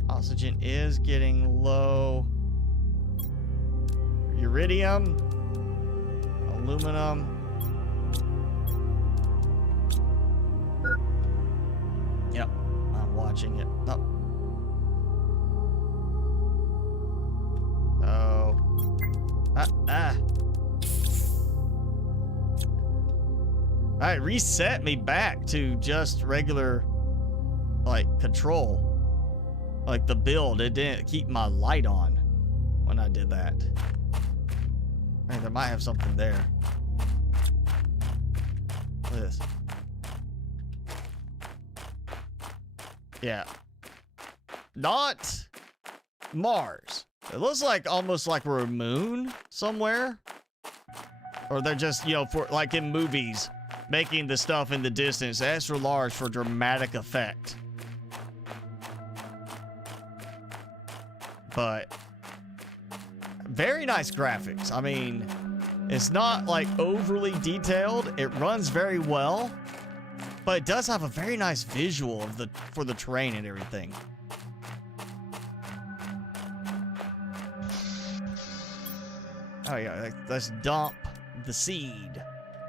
Oxygen is getting low. Iridium. Aluminum. Yep, I'm watching it. Oh. Alright, reset me back to just regular, like, control. Like the build, it didn't keep my light on when I did that. I mean, there might have something there. Look at this. Yeah. Not Mars. It looks like almost like we're a moon somewhere. Or they're just, you know, for like in movies, making the stuff in the distance extra large for dramatic effect. But very nice graphics. I mean, it's not like overly detailed. It runs very well, but it does have a very nice visual of for the terrain and everything. Oh yeah, let's dump the seed.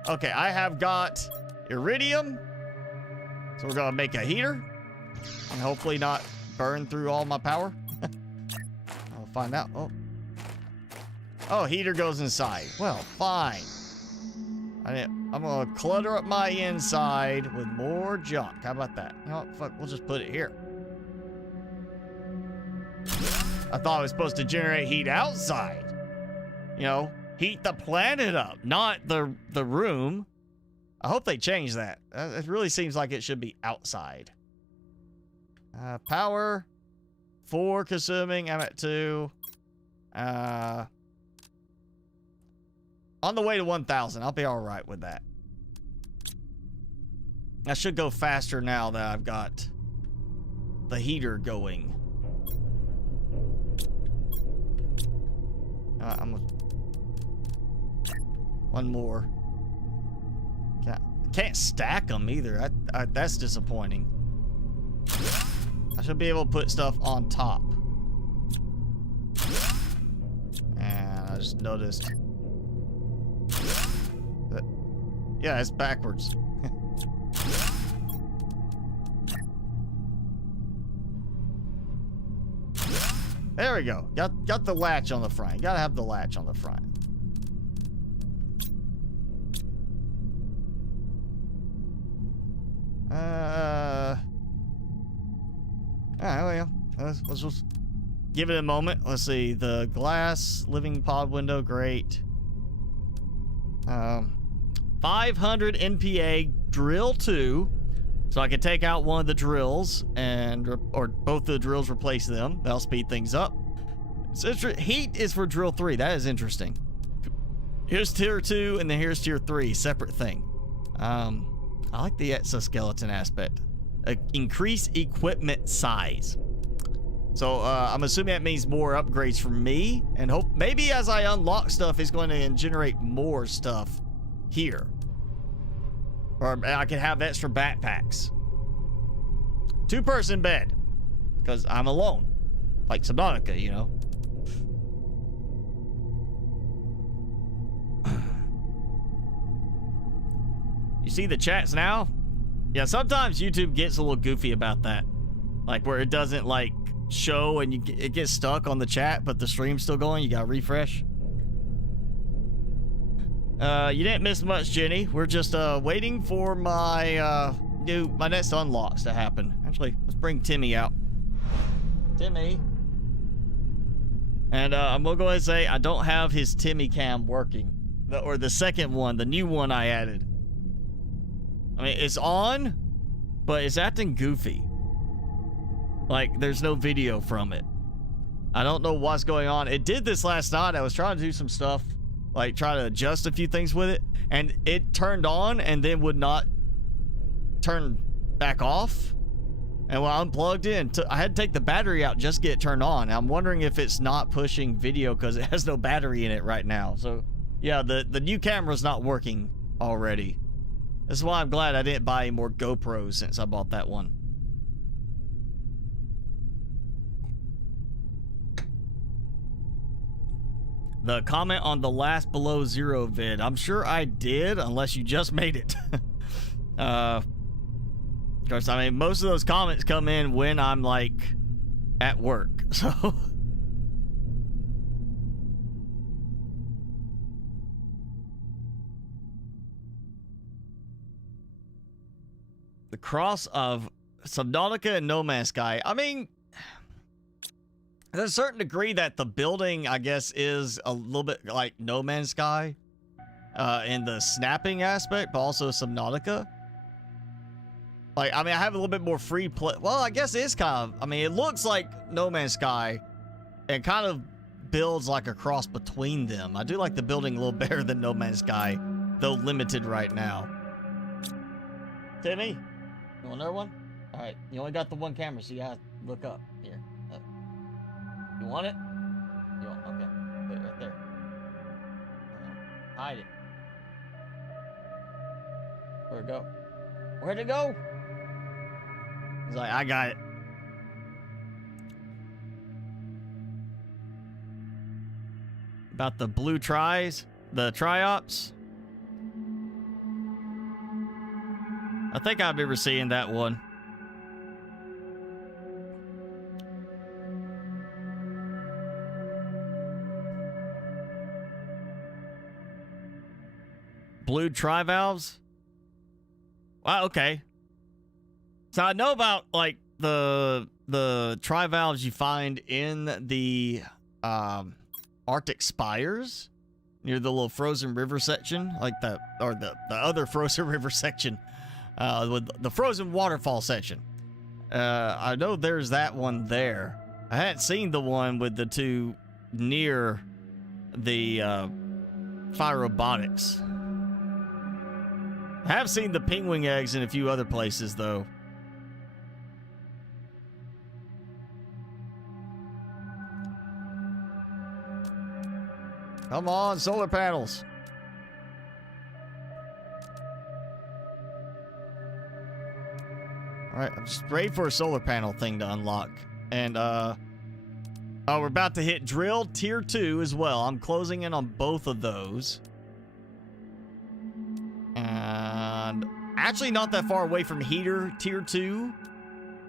Okay, I have got iridium, so we're gonna make a heater and hopefully not burn through all my power. I'll find out. Oh, heater goes inside. Well, fine. I'm gonna clutter up my inside with more junk. How about that? You know what? Fuck, we'll just put it here. I thought I was supposed to generate heat outside. You know, heat the planet up, not the room. I hope they change that. It really seems like it should be outside. Power, 4 consuming. I'm at 2. On the way to 1,000. I'll be all right with that. I should go faster now that I've got the heater going. One more. Can't stack them either. That's disappointing. I should be able to put stuff on top. And I just noticed. Yeah, it's backwards. There we go. Got the latch on the front. You gotta have the latch on the front. Alright, well, let's just give it a moment. Let's see. The glass living pod window, great. 500 NPA drill 2, so I can take out one of the drills or both the drills, replace them. That'll speed things up. So heat is for drill 3. That is interesting. Here's tier 2 and then here's tier 3, separate thing. I like the exoskeleton aspect. Increase equipment size. So I'm assuming that means more upgrades for me, and maybe as I unlock stuff, it's going to generate more stuff here. Or I can have extra backpacks. 2-person bed, because I'm alone, like Subnautica, you know. You see the chats now? Yeah, sometimes YouTube gets a little goofy about that. Like where it doesn't like show and it gets stuck on the chat, but the stream's still going. You gotta refresh. You didn't miss much, Jenny. We're just waiting for my next unlocks to happen. Actually, let's bring Timmy out. Timmy. And I'm gonna go ahead and say I don't have his Timmy cam working. Or the second one, the new one I added. I mean, it's on, but it's acting goofy. Like, there's no video from it. I don't know what's going on. It did this last night. I was trying to do some stuff, like try to adjust a few things with it, and it turned on and then would not turn back off. And when I unplugged it, I had to take the battery out just to get it turned on. I'm wondering if it's not pushing video because it has no battery in it right now. So, yeah, the new camera's not working already. This is why I'm glad I didn't buy any more GoPros since I bought that one. The comment on the last Below Zero vid. I'm sure I did, unless you just made it. Of course, I mean, most of those comments come in when I'm, like, at work, so... The cross of Subnautica and No Man's Sky. I mean, there's a certain degree that the building, I guess, is a little bit like No Man's Sky in the snapping aspect, but also Subnautica. Like, I mean, I have a little bit more free play. Well, I guess it is kind of, I mean, it looks like No Man's Sky and kind of builds like a cross between them. I do like the building a little better than No Man's Sky, though limited right now. Timmy, you want another one? All right, you only got the one camera, so you have to look up. Here. You want it? You want, okay. Put it right there. Hide it. Where'd it go? Where'd it go? He's like, I got it. About the blue tries, the triops. I think I remember seeing that one. Blue trivalves? Wow, okay. So I know about like the trivalves you find in the Arctic Spires near the little frozen river section, like the other frozen river section, with the frozen waterfall section. I know there's that one there. I hadn't seen the one with the two near the fire robotics. I have seen the penguin eggs in a few other places, though. Come on, solar panels. All right, I'm just ready for a solar panel thing to unlock. And, oh, we're about to hit drill tier 2 as well. I'm closing in on both of those. And actually not that far away from heater tier 2,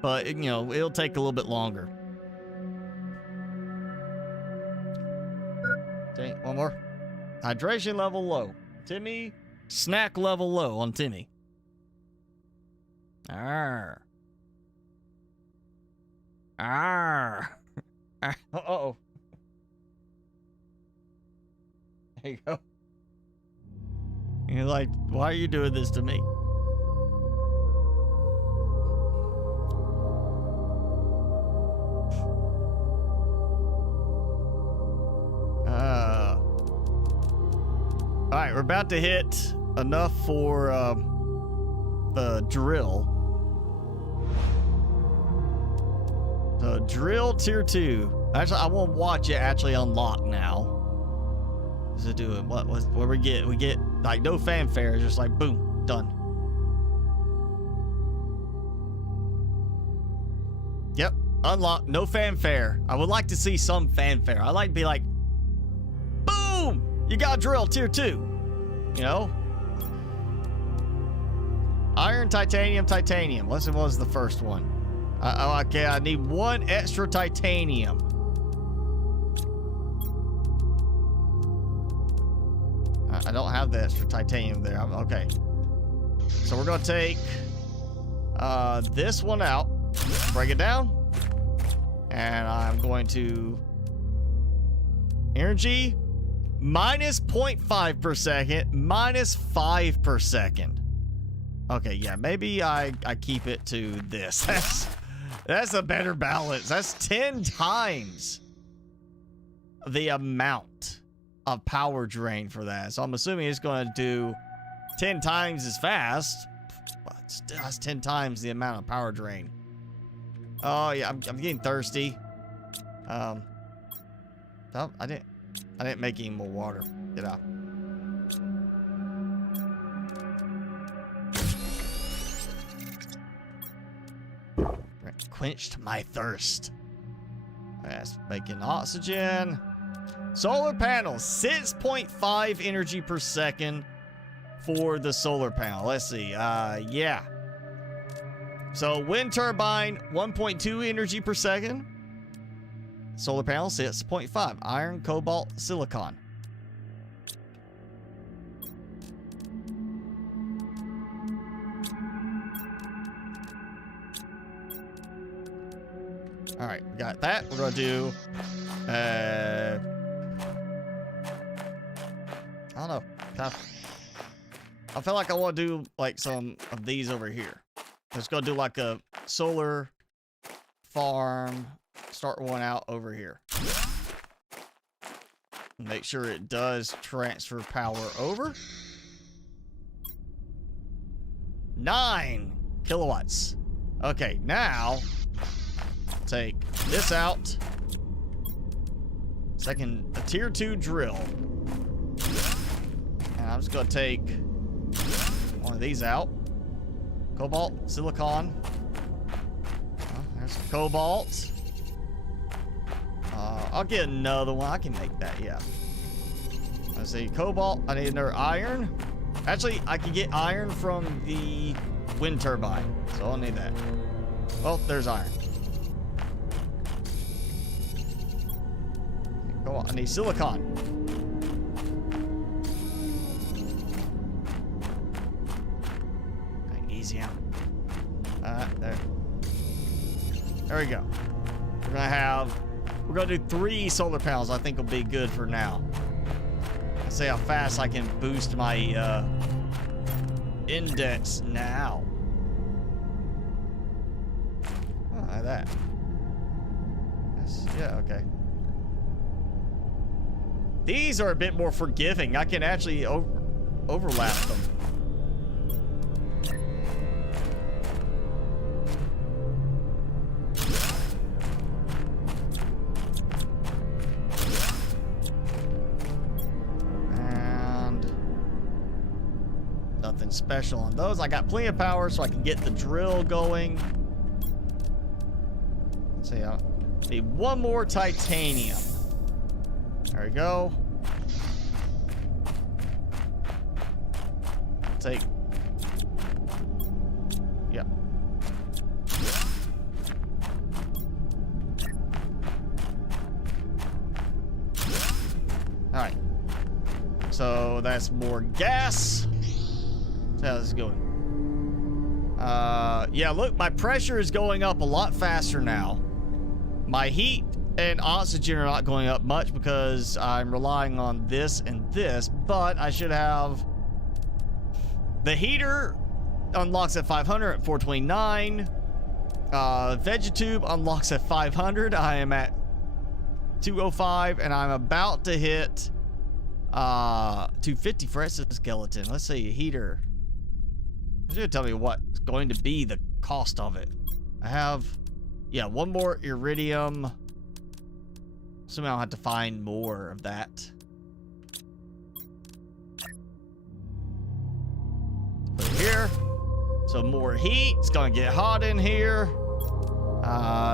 but you know, it'll take a little bit longer. Okay, one more. Hydration level low. Timmy, snack level low on Timmy. Arr. Arr. Uh-oh. There you go. You're like, why are you doing this to me? All right, we're about to hit enough for the drill. So drill tier 2. Actually, I won't watch it actually unlock now. What's it doing? What we get? We get like no fanfare, just like boom, done. Yep, unlock, no fanfare. I would like to see some fanfare. I like to be like, boom, you got drill tier 2. You know, iron, titanium, titanium. What was the first one? Okay, I need one extra titanium. I don't have the extra titanium there. Okay. So we're going to take this one out, break it down, and I'm going to energy minus 0.5 per second, minus 5 per second. Okay, yeah, maybe I keep it to this. That's a better balance. That's 10 times the amount of power drain for that. So I'm assuming it's going to do 10 times as fast, but that's 10 times the amount of power drain. Oh yeah, I'm getting thirsty. Oh, I didn't make any more water. Get out. quenched my thirst. That's making oxygen. Solar panels, 6.5 energy per second for the solar panel. Let's see. Yeah. So wind turbine, 1.2 energy per second. Solar panel, 6.5. Iron, cobalt, silicon. All right, we got that. We're gonna do, I don't know. I feel like I want to do like some of these over here. Let's go do like a solar farm. Start one out over here. Make sure it does transfer power over. 9 kilowatts. Okay, now take this out. Second, a tier 2 drill. And I'm just gonna take one of these out. Cobalt, silicon. Oh, there's cobalt. I'll get another one. I can make that, yeah. Let's see, cobalt. I need another iron. Actually, I can get iron from the wind turbine, so I'll need that. Well, there's iron. Cobalt. I need silicon. Easy out. There. There we go. We're gonna do 3 solar panels. I think will be good for now. Let's see how fast I can boost my index now. Oh, like that. Yeah, okay. These are a bit more forgiving. I can actually overlap them. Special on those. I got plenty of power so I can get the drill going. Let's see, I need one more titanium. There we go. Take. Yep. All right. So that's more gas. How's this going? Yeah, look, my pressure is going up a lot faster now. My heat and oxygen are not going up much because I'm relying on this and this, but I should have the heater unlocks at 500 at 429. Vegetube unlocks at 500. I am at 205 and I'm about to hit 250 for exoskeleton. Let's see, heater. It's gonna tell me what's going to be the cost of it. I have, yeah, one more iridium. Assuming I'll have to find more of that. Put it here. So more heat. It's gonna get hot in here.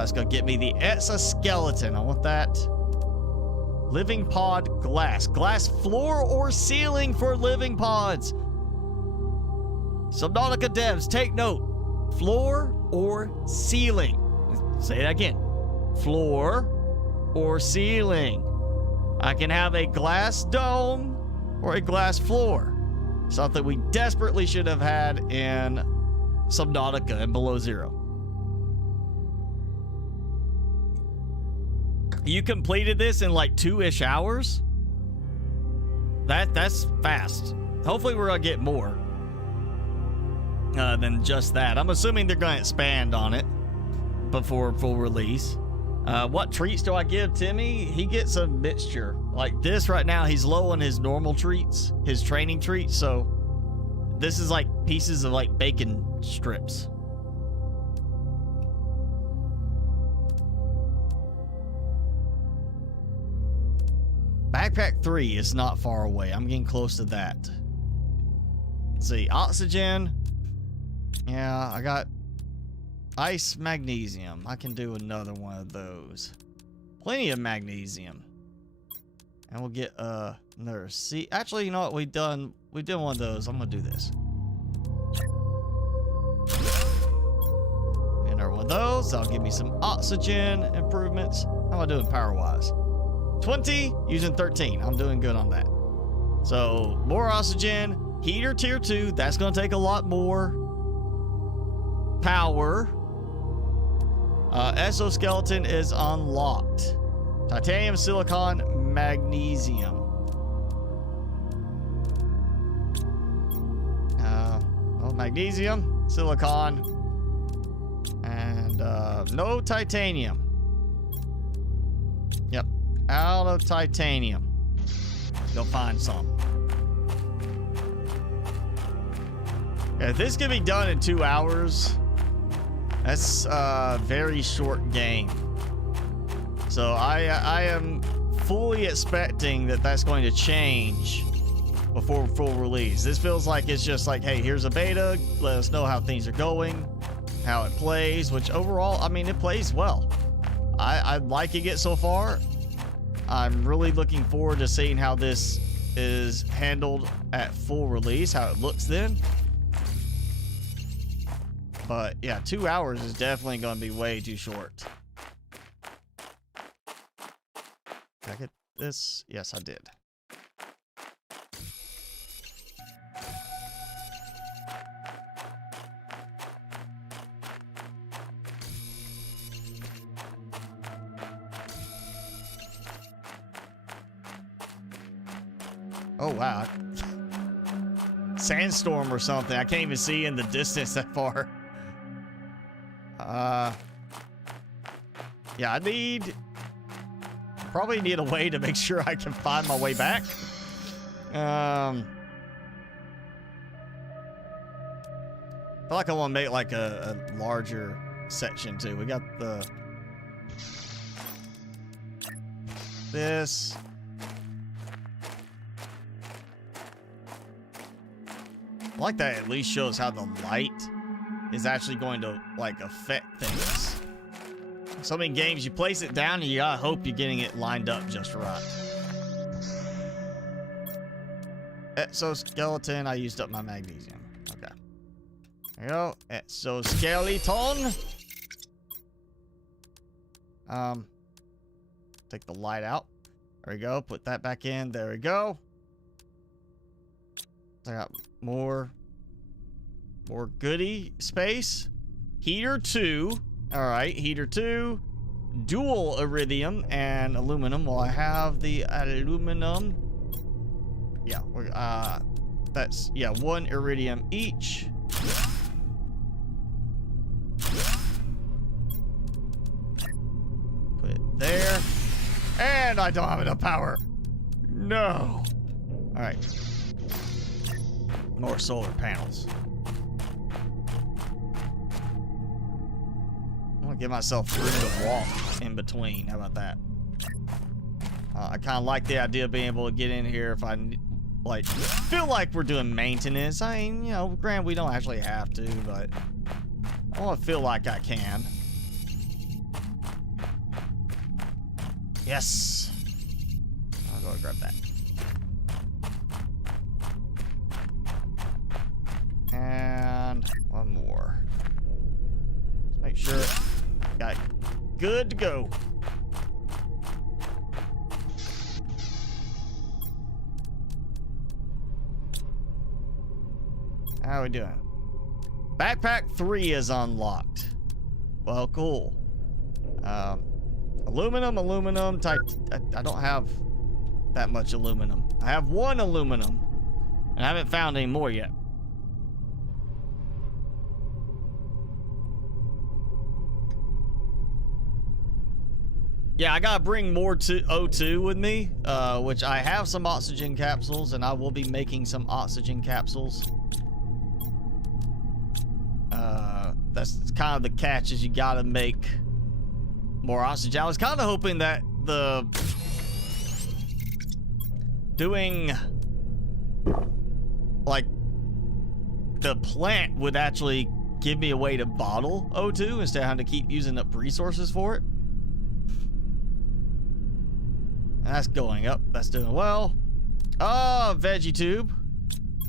It's gonna get me the exoskeleton. I want that. Living pod glass. Glass floor or ceiling for living pods. Subnautica devs, take note. Floor or ceiling. Say that again. Floor or ceiling. I can have a glass dome or a glass floor. Something we desperately should have had in Subnautica and Below Zero. You completed this in like 2-ish hours? That's fast. Hopefully we're gonna get more than just that. I'm assuming they're gonna expand on it before full release. What treats do I give Timmy? He gets a mixture. Like this right now, he's low on his normal treats, his training treats, so this is like pieces of like bacon strips. Backpack 3 is not far away. I'm getting close to that. Let's see, oxygen. Yeah, Ice magnesium. I can do another one of those. Plenty of magnesium. And we'll get another C. Actually, you know what? We did one of those. I'm gonna do this. Another one of those. That'll give me some oxygen improvements. How am I doing power-wise? 20 using 13. I'm doing good on that. So more oxygen. Heater tier 2. That's gonna take a lot more power. Exoskeleton is unlocked. Titanium, silicon, magnesium. Well, magnesium, silicon, and no titanium. Yep, out of titanium. Go find some. Yeah, this can be done in 2 hours. That's a very short game. So I am fully expecting that that's going to change before full release. This feels like it's just like, hey, here's a beta. Let us know how things are going, how it plays, which overall, I mean, it plays well. I'm liking it so far. I'm really looking forward to seeing how this is handled at full release, how it looks then. But yeah, 2 hours is definitely going to be way too short. Did I get this? Yes, I did. Oh, wow. Sandstorm or something. I can't even see in the distance that far. Yeah, probably need a way to make sure I can find my way back. I feel like I want to make like a larger section too. We got this. I like that at least shows how the light is actually going to like affect things. So many games you place it down and you gotta hope you're getting it lined up just right. Exoskeleton, I used up my magnesium. Okay. There we go. Exoskeleton. Take the light out. There we go. Put that back in. There we go. I got more goodie space. Heater 2. All right, heater 2. Dual iridium and aluminum. Well, I have the aluminum. Yeah, that's, yeah, 1 iridium each. Put it there. And I don't have enough power. No. All right. More solar panels. I'm gonna give myself room to walk in between. How about that? I kind of like the idea of being able to get in here if I like feel like we're doing maintenance. I mean, you know, granted we don't actually have to, but I want to feel like I can. Yes. I'll go and grab that. And one more. Let's make sure got good to go. How are we doing? Backpack 3 is unlocked. Well, cool. Aluminum. I don't have that much aluminum. I have 1 aluminum, and I haven't found any more yet. Yeah, I gotta bring more to O2 with me, which I have some oxygen capsules, and I will be making some oxygen capsules. That's kind of the catch, is you gotta make more oxygen. I was kind of hoping that doing like the plant would actually give me a way to bottle O2 instead of having to keep using up resources for it. And that's going up. That's doing well. Oh, veggie tube.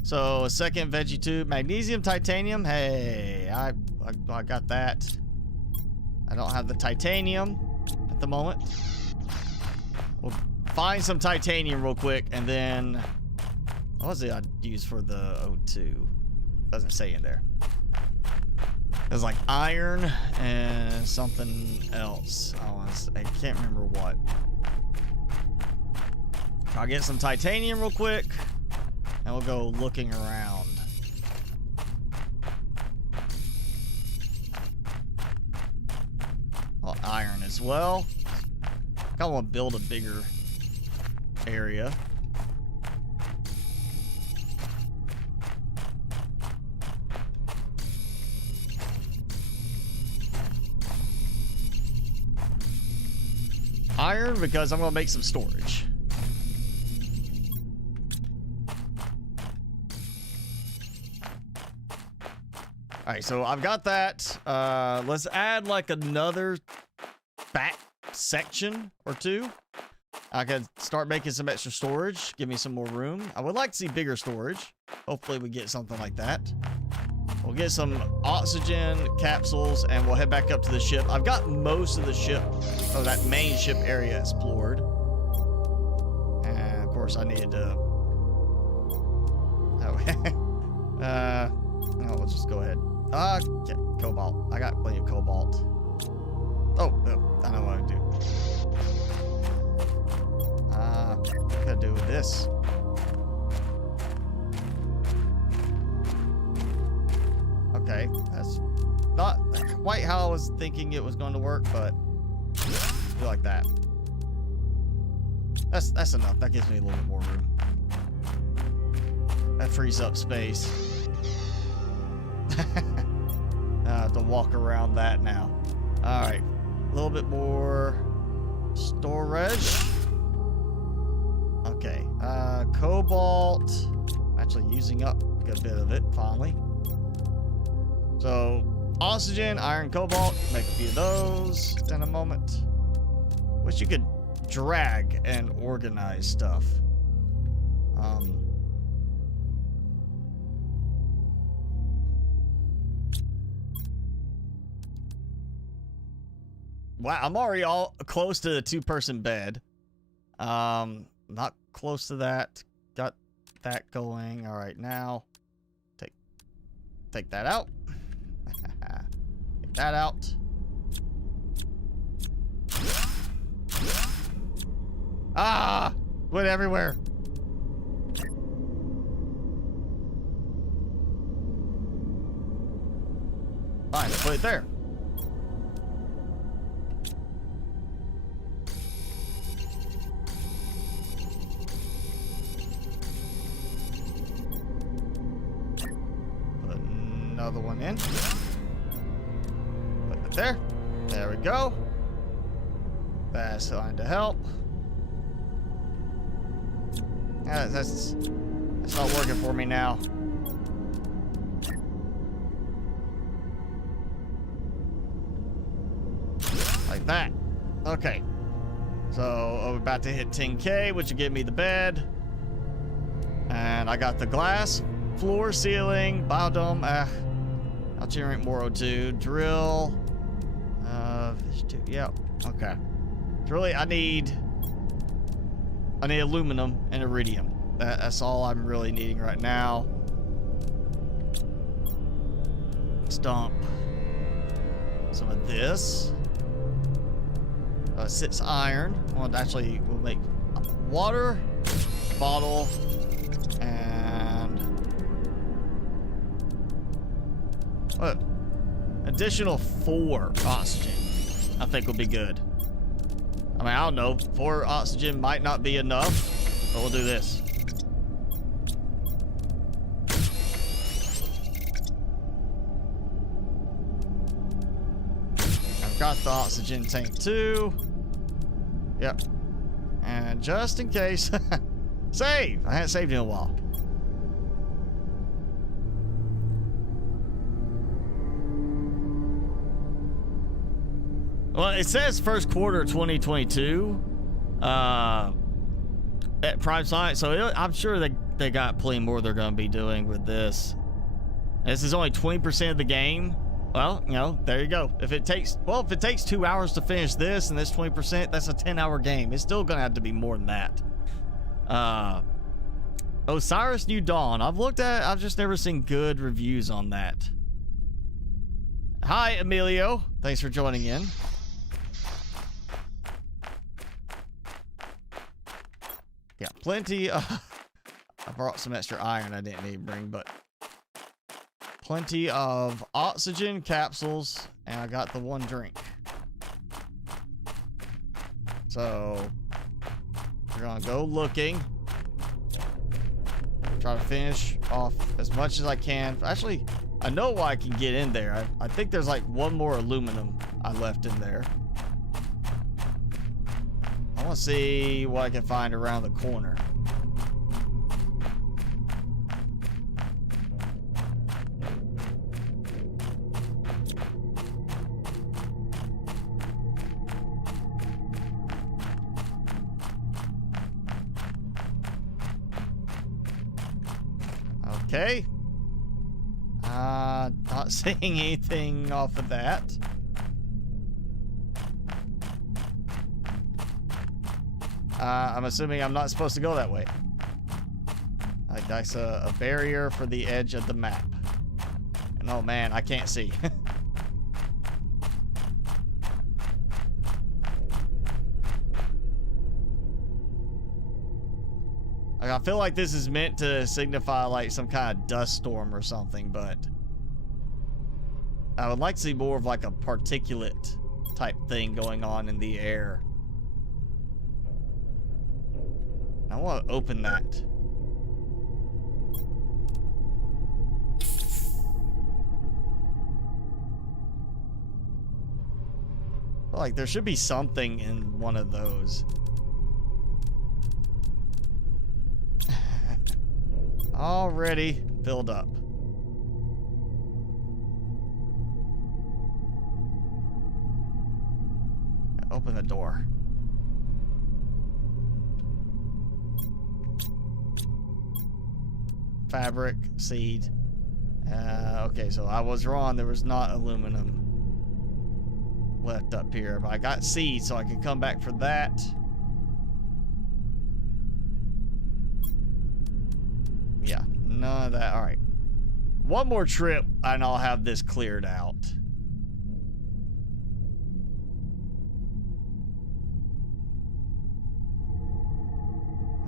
So a second veggie tube. Magnesium, titanium. Hey, I got that. I don't have the titanium at the moment. We'll find some titanium real quick, and then what was it I'd use for the O2? Doesn't say in there. There's like iron and something else. I can't remember what. I'll get some titanium real quick, and we'll go looking around. Oh, iron as well. I want to build a bigger area. Iron because I'm going to make some storage. All right, so I've got that. Let's add like another back section or two. I can start making some extra storage. Give me some more room. I would like to see bigger storage. Hopefully we get something like that. We'll get some oxygen capsules and we'll head back up to the ship. I've got most of the ship, or that main ship area explored. And of course I needed to... no, we'll just go ahead. Okay, cobalt. I got plenty of cobalt. Oh, no, I know what I do. What can I do with this? Okay, that's not quite how I was thinking it was going to work, but I like that. That's enough. That gives me a little bit more room. That frees up space. I have to walk around that now. All right, a little bit more storage. Okay, cobalt. I'm actually using up a good bit of it finally. So oxygen, iron, cobalt. Make a few of those in a moment. Wish you could drag and organize stuff. Wow, I'm already all close to the two-person bed. Not close to that. Got that going. All right, now take that out. Take that out. Ah! Went everywhere. Fine, put it there. Another one in. Put it there. There we go. That's going to help. Yeah, that's not working for me now. Like that. Okay. So we're about to hit 10K, which will give me the bed. And I got the glass, floor, ceiling, biodome. I'll generate more O2. Drill. Yeah. Okay. So really, I need aluminum and iridium. That's all I'm really needing right now. Let's dump some of this. 6 iron. Well, actually, we'll make water, bottle, and what? Additional 4 oxygen. I think will be good. I mean, I don't know. 4 oxygen might not be enough, but we'll do this. I've got the oxygen tank too. Yep. And just in case, save. I hadn't saved in a while. Well, it says first quarter 2022 at Prime Science, so I'm sure they got plenty more they're going to be doing with this. This is only 20% of the game. Well, you know, there you go. If it takes 2 hours to finish this and this 20%, that's a 10-hour game. It's still going to have to be more than that. Osiris New Dawn. I've just never seen good reviews on that. Hi, Emilio. Thanks for joining in. Yeah, plenty. I brought some extra iron I didn't need to bring, but plenty of oxygen capsules, and I got the one drink. So we're gonna go looking. Try to finish off as much as I can. Actually, I know why I can get in there. I think there's like one more aluminum I left in there. I want to see what I can find around the corner. Okay. Not seeing anything off of that. I'm assuming I'm not supposed to go that way. Like that's a barrier for the edge of the map. And oh man, I can't see. Like, I feel like this is meant to signify like some kind of dust storm or something, but I would like to see more of like a particulate type thing going on in the air. I want to open that. Like there should be something in one of those. Already filled up. Open the door. Fabric, seed. Okay, so I was wrong. There was not aluminum left up here, but I got seed, so I can come back for that. Yeah, none of that. All right. One more trip, and I'll have this cleared out.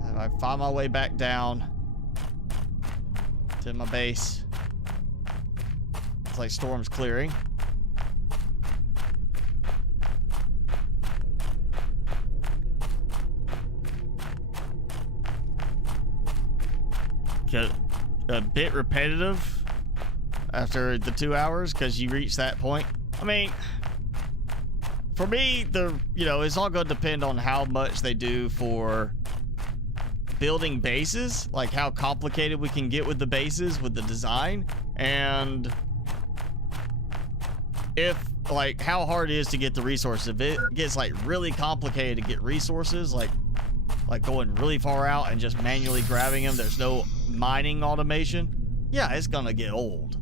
And I find my way back down to my base. It's like storm's clearing. Get a bit repetitive after the 2 hours because you reach that point. I mean, for me, it's all going to depend on how much they do for building bases, like how complicated we can get with the bases, with the design, and if like how hard it is to get the resources. If it gets like really complicated to get resources, like going really far out and just manually grabbing them, there's no mining automation, yeah, it's gonna get old.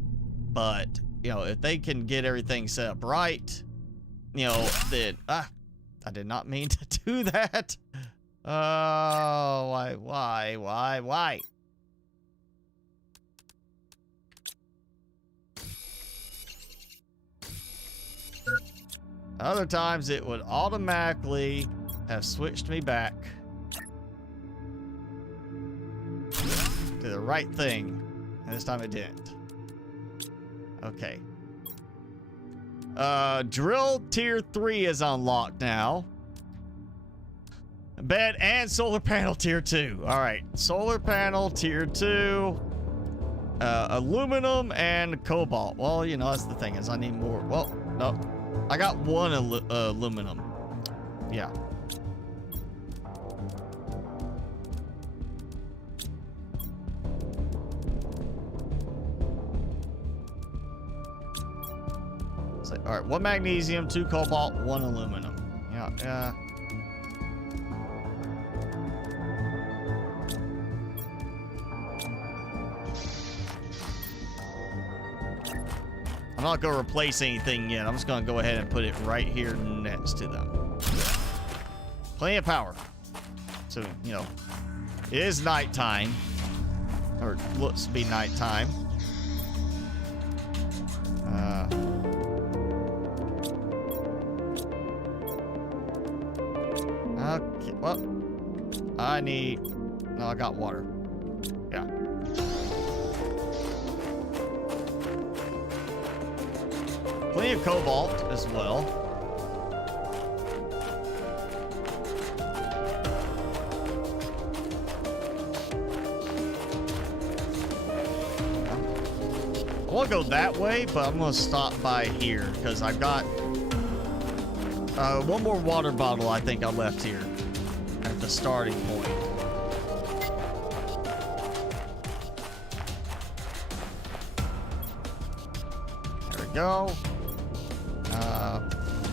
But if they can get everything set up right, then I did not mean to do that. Oh, why? Other times it would automatically have switched me back to the right thing, and this time it didn't. Okay. Drill tier 3 is unlocked now. Bed and solar panel tier 2. All right, solar panel tier 2. Aluminum and cobalt. Well, that's the thing is I need more. Well, no, I got one aluminum. Yeah. All right, 1 magnesium, 2 cobalt, 1 aluminum. Yeah. I'm not going to replace anything yet. I'm just going to go ahead and put it right here next to them. Plenty of power. So, you know, it is nighttime. Or looks to be nighttime. Okay, well, no, I got water. Yeah. Plenty of cobalt as well. I want to go that way, but I'm going to stop by here because I've got 1 more water bottle I think I left here at the starting point. There we go.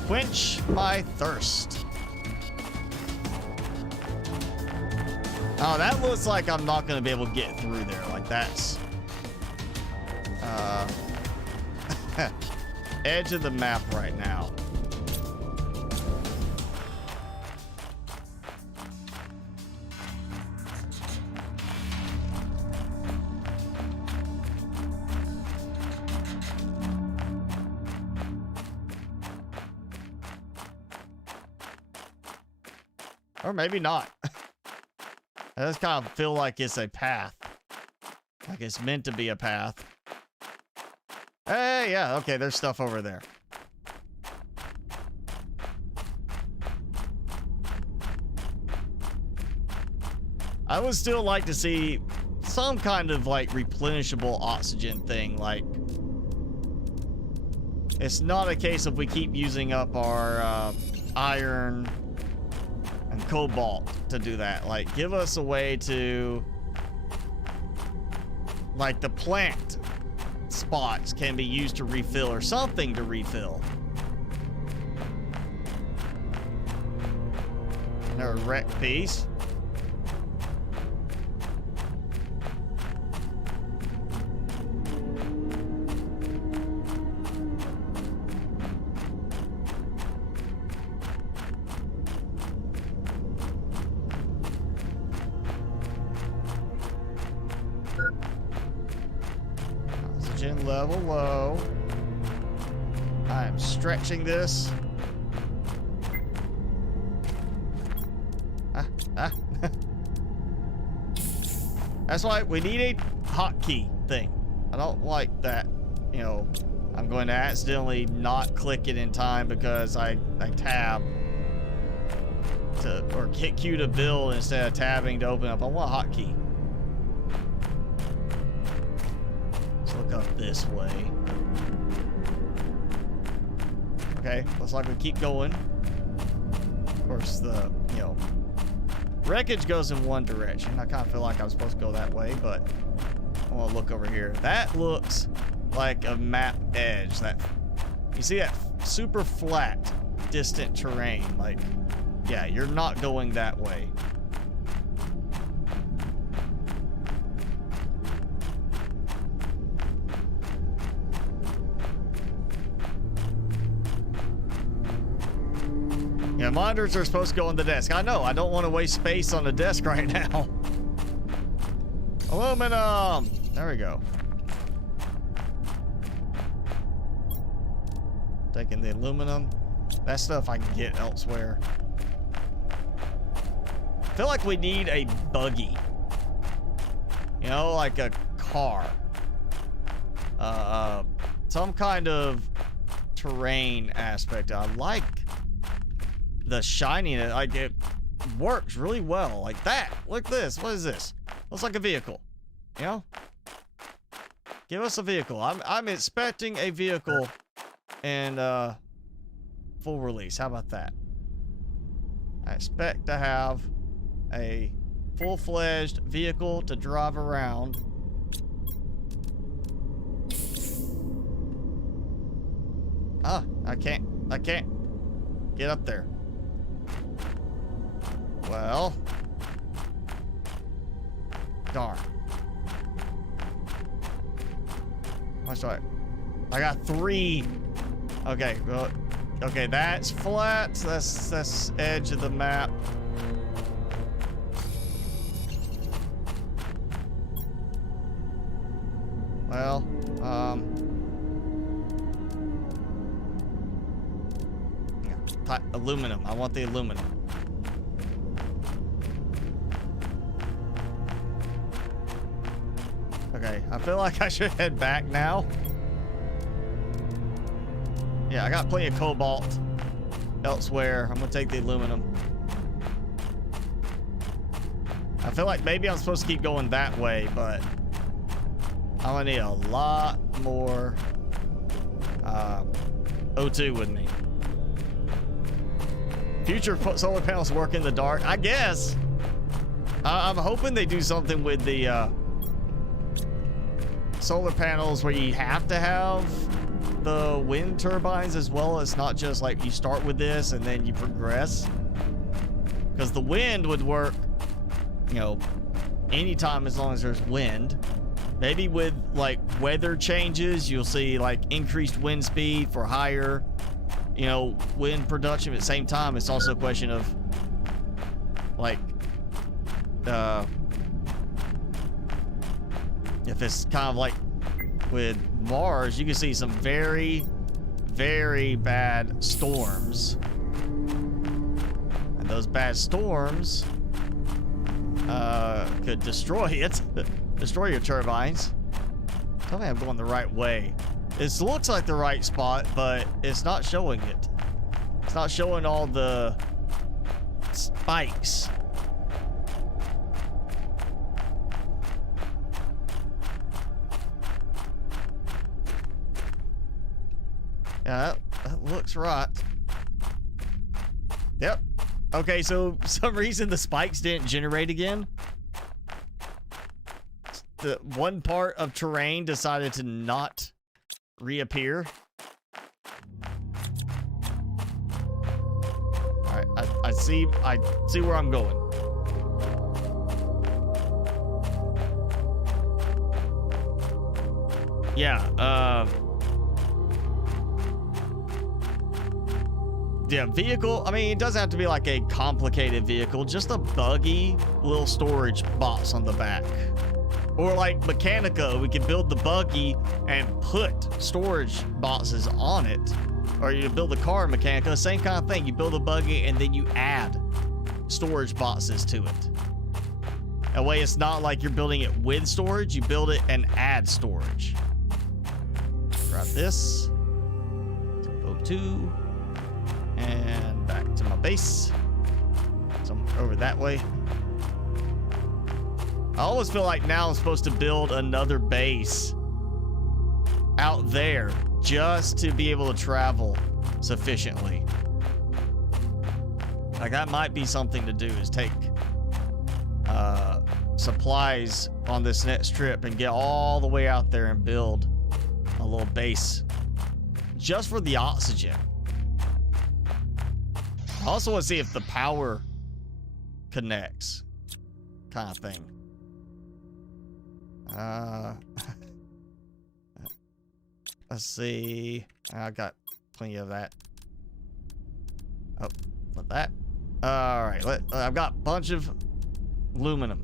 Quench my thirst. Oh, that looks like I'm not going to be able to get through there. Like that's edge of the map right now. Or maybe not. I just kind of feel like it's a path. Like it's meant to be a path. Hey, yeah, okay, there's stuff over there. I would still like to see some kind of like replenishable oxygen thing. Like, it's not a case of we keep using up our iron and cobalt to do that. Like, give us a way to, like, the plant spots can be used to refill or something to refill. Another wreck piece. Level low. I am stretching this. That's why we need a hotkey thing. I don't like that, you know, I'm going to accidentally not click it in time because I tab to, or hit Q to build instead of tabbing to open up. I want a hotkey. Look up this way. Okay, looks like we keep going. Of course, the, you know, wreckage goes in one direction. I kind of feel like I'm supposed to go that way, but I want to look over here. That looks like a map edge. That, you see that super flat, distant terrain. Like, yeah, you're not going that way. Yeah, monitors are supposed to go on the desk. I know, I don't want to waste space on the desk right now. Aluminum! There we go. Taking the aluminum. That stuff I can get elsewhere. I feel like we need a buggy. You know, like a car. Some kind of terrain aspect. I like the shininess. Like, it works really well. Like that. Look at this. What is this? Looks like a vehicle. You know? Give us a vehicle. I'm expecting a vehicle and full release. How about that? I expect to have a full-fledged vehicle to drive around. Ah, I can't get up there. Well, darn. What's right? I got 3. Okay, well, okay, that's flat. That's edge of the map. Well, yeah, aluminum. I want the aluminum. Okay, I feel like I should head back now. Yeah, I got plenty of cobalt elsewhere. I'm gonna take the aluminum. I feel like maybe I'm supposed to keep going that way, but I'm gonna need a lot more O2 with me. Future solar panels work in the dark, I guess. I'm hoping they do something with the solar panels where you have to have the wind turbines as well. It's not just like you start with this and then you progress, because the wind would work, you know, anytime as long as there's wind. Maybe with like weather changes, you'll see like increased wind speed for higher, you know, wind production. At the same time, it's also a question of like if it's kind of like with Mars, you can see some very, very bad storms. And those bad storms could destroy it. Destroy your turbines. Tell me I'm going the right way. This looks like the right spot, but it's not showing it. It's not showing all the spikes. Yeah, that looks right. Yep. Okay, so for some reason the spikes didn't generate again. The one part of terrain decided to not reappear. All right, I see where I'm going. Yeah, yeah, vehicle, I mean, it doesn't have to be like a complicated vehicle, just a buggy little storage box on the back. Or like Mechanica, we could build the buggy and put storage boxes on it. Or you build a car in Mechanica, same kind of thing. You build a buggy and then you add storage boxes to it. That way it's not like you're building it with storage, you build it and add storage. Grab this. O2. And back to my base. So I'm over that way. I always feel like now I'm supposed to build another base out there just to be able to travel sufficiently. Like that might be something to do, is take supplies on this next trip and get all the way out there and build a little base just for the oxygen. I also want to see if the power connects, kind of thing. Let's see. I got plenty of that. Oh, not that. All right, I've got a bunch of aluminum.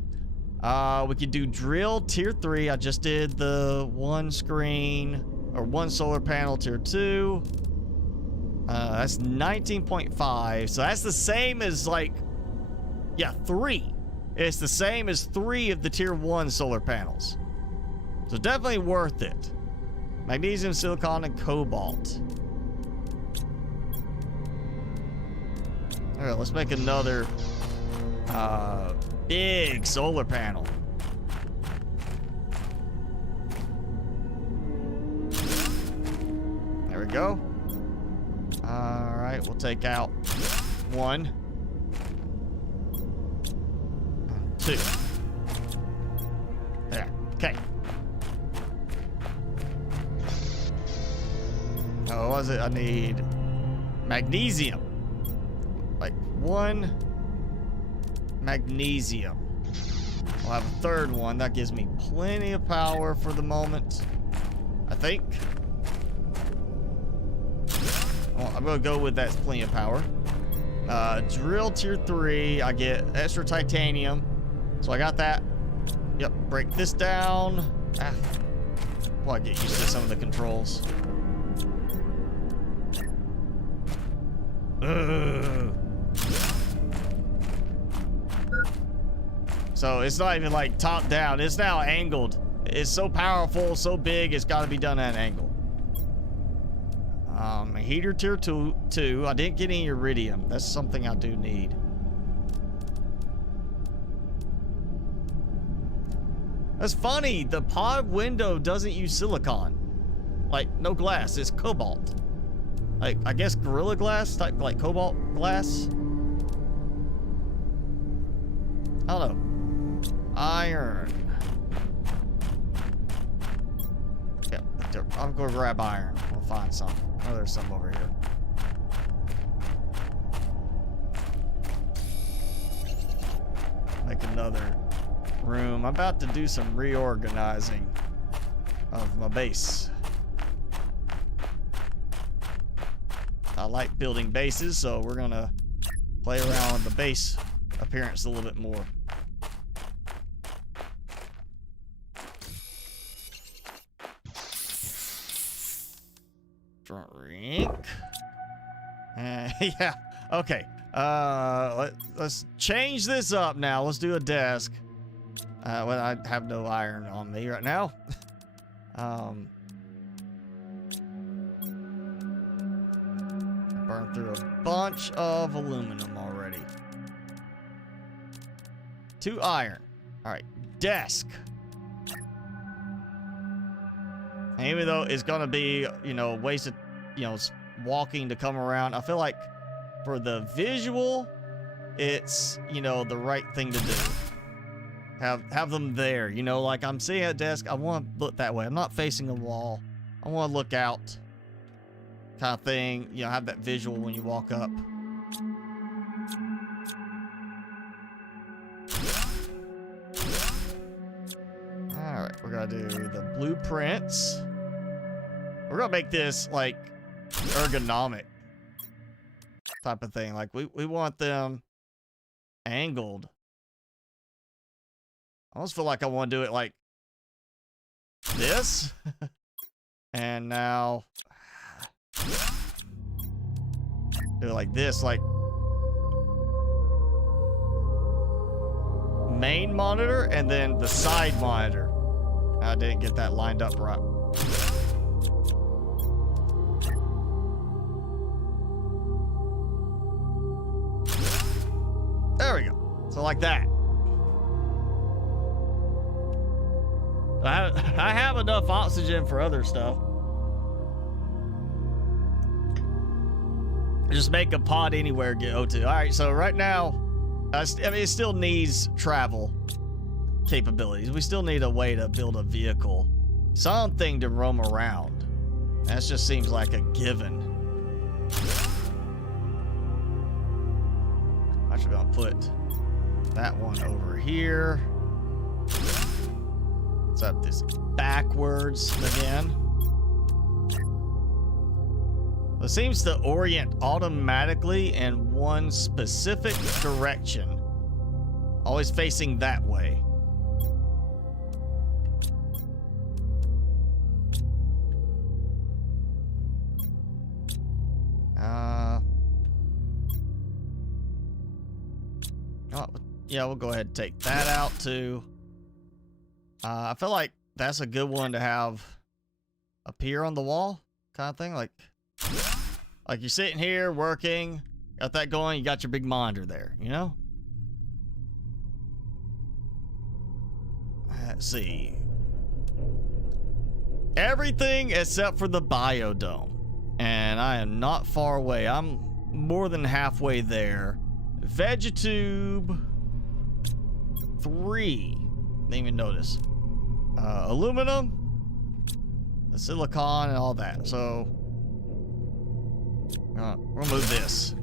We could do drill tier 3. I just did the one screen or one solar panel tier 2. That's 19.5. So that's the same as like, yeah, 3. It's the same as 3 of the tier 1 solar panels. So definitely worth it. Magnesium, silicon, and cobalt. All right, let's make another big solar panel. There we go. All right, we'll take out 1, 2. There. Okay. Oh, what was it? I need magnesium. Like 1 magnesium. I'll have a third one. That gives me plenty of power for the moment, I think. Well, I'm gonna go with that's plenty of power. Drill tier 3. I get extra titanium. So I got that. Yep, break this down. Well, I get used to some of the controls. So it's not even like top down. It's now angled. It's so powerful, so big, it's got to be done at an angle. Heater tier 2. I didn't get any iridium. That's something I do need. That's funny. The pod window doesn't use silicon. Like, no glass. It's cobalt. Like, I guess Gorilla Glass type, like cobalt glass. I don't know. Iron. Yeah, I'll go grab iron. We'll find some. Oh, there's some over here. Make another room. I'm about to do some reorganizing of my base. I like building bases, so we're gonna play around with the base appearance a little bit more. Drink. Yeah. Okay. Let's change this up now. Let's do a desk. Well, I have no iron on me right now. Burned through a bunch of aluminum already. 2 iron. All right, desk. And even though it's gonna be, you know, wasted, you know, walking to come around, I feel like for the visual, it's, you know, the right thing to do. Have them there, you know, like I'm sitting at a desk. I want to look that way. I'm not facing a wall. I want to look out, kind of thing. You know, have that visual when you walk up. All right, we're gonna do the blueprints. We're gonna make this like ergonomic type of thing. Like we want them angled. I almost feel like I want to do it like this. And now do it like this, like main monitor and then the side monitor. I didn't get that lined up right. There we go. So like that. I have enough oxygen for other stuff. Just make a pod anywhere go to. All right, so right now, I mean, it still needs travel capabilities. We still need a way to build a vehicle, something to roam around. That just seems like a given. I'm actually gonna put that one over here. Up this backwards again. It seems to orient automatically in one specific direction, always facing that way. Oh, yeah, we'll go ahead and take that out too. I feel like that's a good one to have up here on the wall, kind of thing. Like you're sitting here working, got that going, you got your big monitor there, you know? Let's see. Everything except for the biodome. And I am not far away. I'm more than halfway there. Vegetube 3. Didn't even notice. Aluminum, the silicon, and all that. So We'll move this.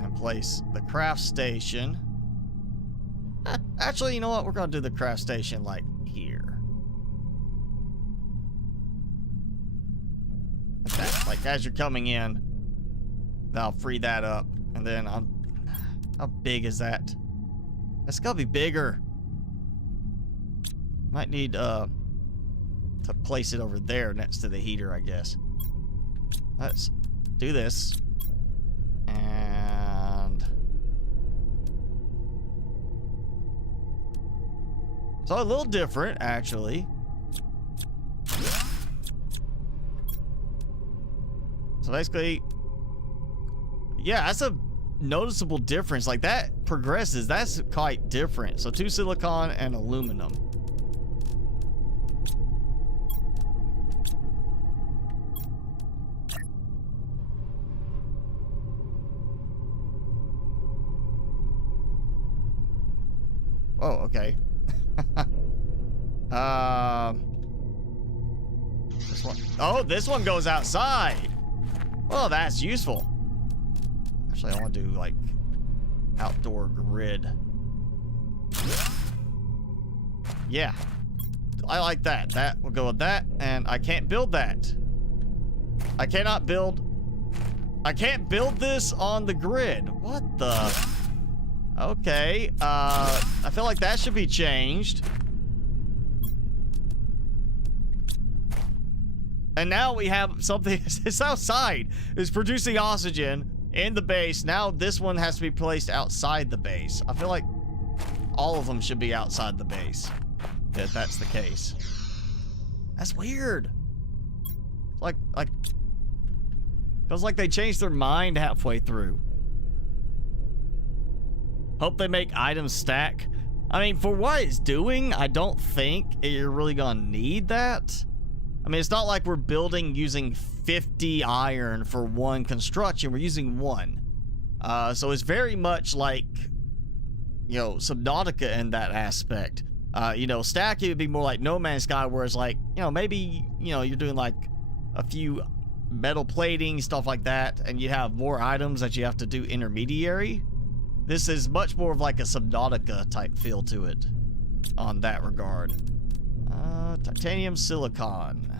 And place the craft station. Actually, you know what? We're gonna do the craft station like here. Like that. Like as you're coming in, I'll free that up. And then how big is that? It's gotta be bigger. Might need to place it over there next to the heater, I guess. Let's do this. And so a little different, actually. So basically, yeah, that's a noticeable difference. Like that progresses. That's quite different. So 2 silicon and aluminum. Oh, okay. This one. Oh, this one goes outside. Oh, that's useful. Actually, I want to do like outdoor grid. Yeah, I like that. That will go with that, and I can't build that. I can't build this on the grid. What the? Okay, I feel like that should be changed. And now we have something, it's outside. It's producing oxygen in the base. Now this one has to be placed outside the base. I feel like all of them should be outside the base, if that's the case. That's weird. Like, feels like they changed their mind halfway through. Hope they make items stack. I mean, for what it's doing, I don't think you're really gonna need that. I mean, it's not like we're building using 50 iron for one construction. We're using 1. So it's very much like, you know, Subnautica in that aspect. You know, stacking would be more like No Man's Sky, where it's like, you know, maybe, you know, you're doing like a few metal plating, stuff like that, and you have more items that you have to do intermediary. This is much more of like a Subnautica type feel to it on that regard. Titanium silicon.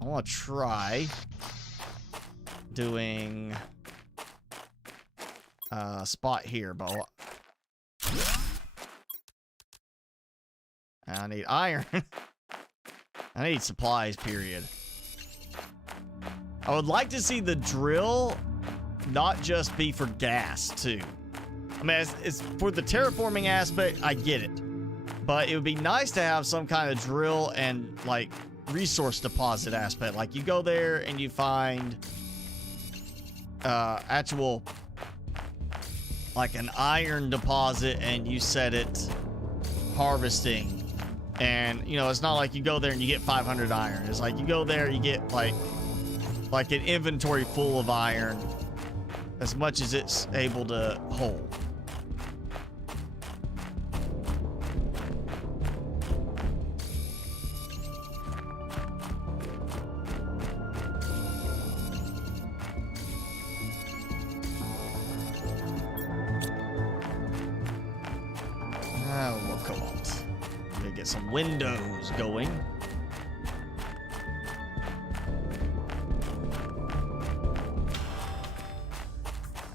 I want to try doing a spot here, but I need iron. I need supplies, period. I would like to see the drill not just be for gas, too. I mean, it's for the terraforming aspect, I get it. But it would be nice to have some kind of drill and, like, resource deposit aspect. Like, you go there and you find actual, like, an iron deposit, and you set it harvesting. And, you know, it's not like you go there and you get 500 iron. It's like you go there, you get, like an inventory full of iron, as much as it's able to hold. Oh, come on. Let me get some windows going.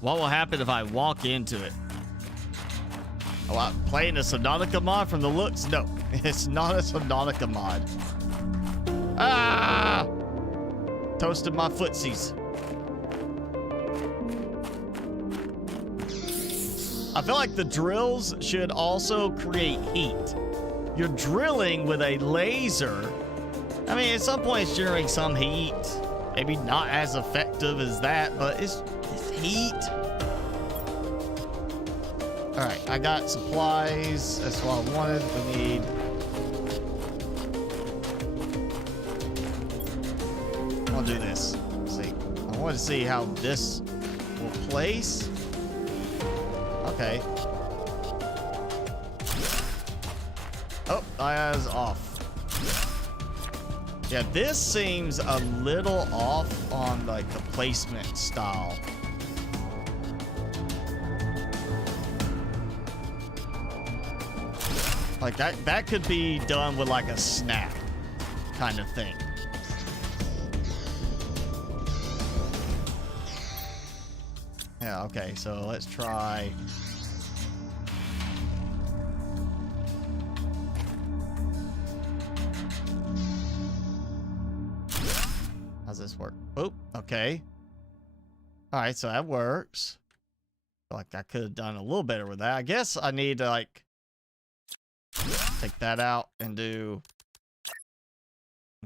What will happen if I walk into it? Oh, I'm playing a Subnautica mod from the looks? No, it's not a Subnautica mod. Ah! Toasted my footsies. I feel like the drills should also create heat. You're drilling with a laser. I mean, at some point it's generating some heat. Maybe not as effective as that, but it's heat. All right, I got supplies. That's what I wanted. We need. I'll do this. Let's see, I want to see how this will place. Okay. Oh, eyes off. Yeah, this seems a little off on like the placement style. Like that could be done with like a snap kind of thing. Yeah, okay, so let's try. How's this work? Oh, okay. All right, so that works. Like I could have done a little better with that. I guess I need to like take that out and do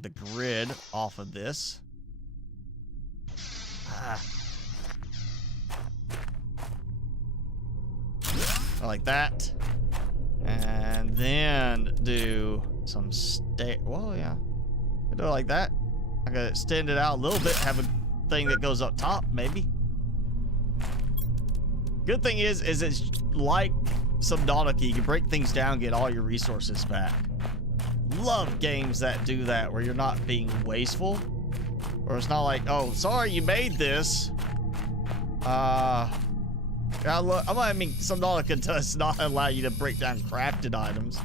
the grid off of this. Like that. And then do some well, yeah. I do it like that. I could extend it out a little bit, have a thing that goes up top, maybe. Good thing is it's like Subnautica. You can break things down, get all your resources back. Love games that do that, where you're not being wasteful. Or it's not like, oh, sorry, you made this. I mean, Subnautica does not allow you to break down crafted items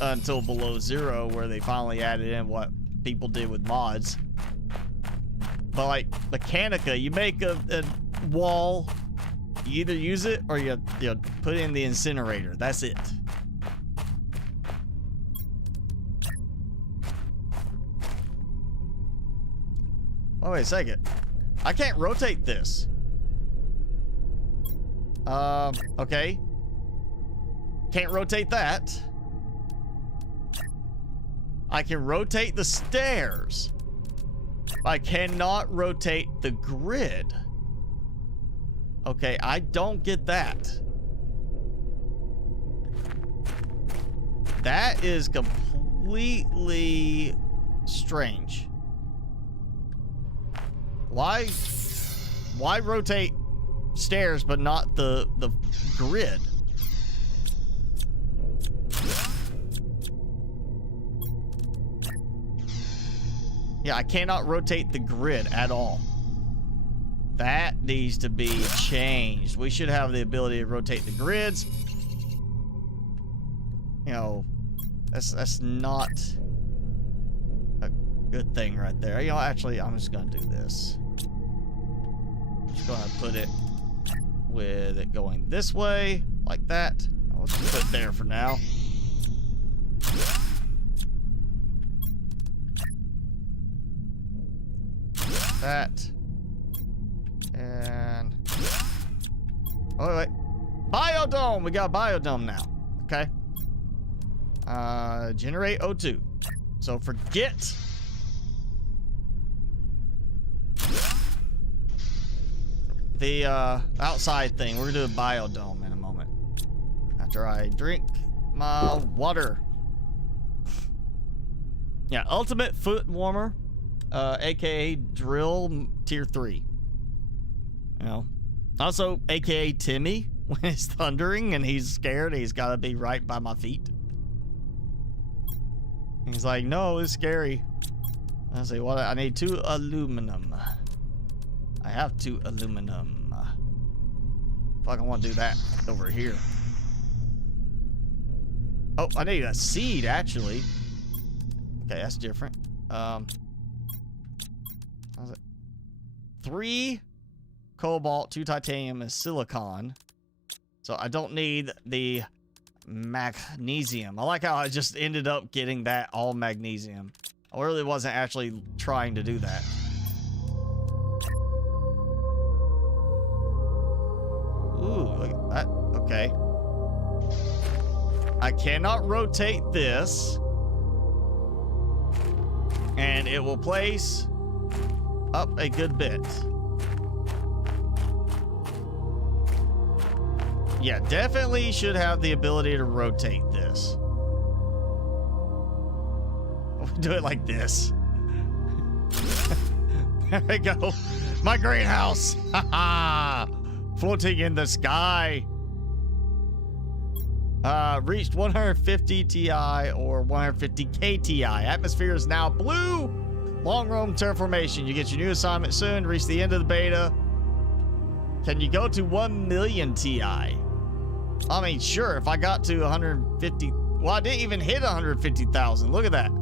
until below 0, where they finally added in what people did with mods. But like Mechanica, you make a wall, you either use it or you put it in the incinerator. That's it. Oh, wait a second. I can't rotate this. Okay. Can't rotate that. I can rotate the stairs. I cannot rotate the grid. Okay, I don't get that. That is completely strange. Why rotate stairs but not the grid? Yeah, I cannot rotate the grid at all. That needs to be changed. We should have the ability to rotate the grids. You know, that's not a good thing right there. You know, actually, I'm just gonna do this. Just gonna put it with it going this way, like that. I'll just put it there for now. That. And oh wait, biodome. We got a biodome now. Okay. Generate O2. So forget the outside thing. We're gonna do a biodome in a moment after I drink my water. Yeah, ultimate foot warmer, aka drill tier 3. You know, also aka Timmy when it's thundering and he's scared. He's got to be right by my feet. He's like, no, it's scary. I say, what? I need 2 aluminum. I have 2 aluminum. Fuck, I want to do that over here. Oh, I need a seed actually. Okay, that's different. How's it? 3 cobalt, 2 titanium, and silicon. So I don't need the magnesium. I like how I just ended up getting that all magnesium. I really wasn't actually trying to do that. Ooh, look at that. Okay. I cannot rotate this. And it will place up a good bit. Yeah, definitely should have the ability to rotate this. We'll do it like this. There we go. My greenhouse. Floating in the sky. Reached 150 Ti or 150 KTI. Atmosphere is now blue. Long roam terraformation. You get your new assignment soon. Reach the end of the beta. Can you go to 1 million Ti? I mean, sure. If I got to 150, well, I didn't even hit 150,000. Look at that.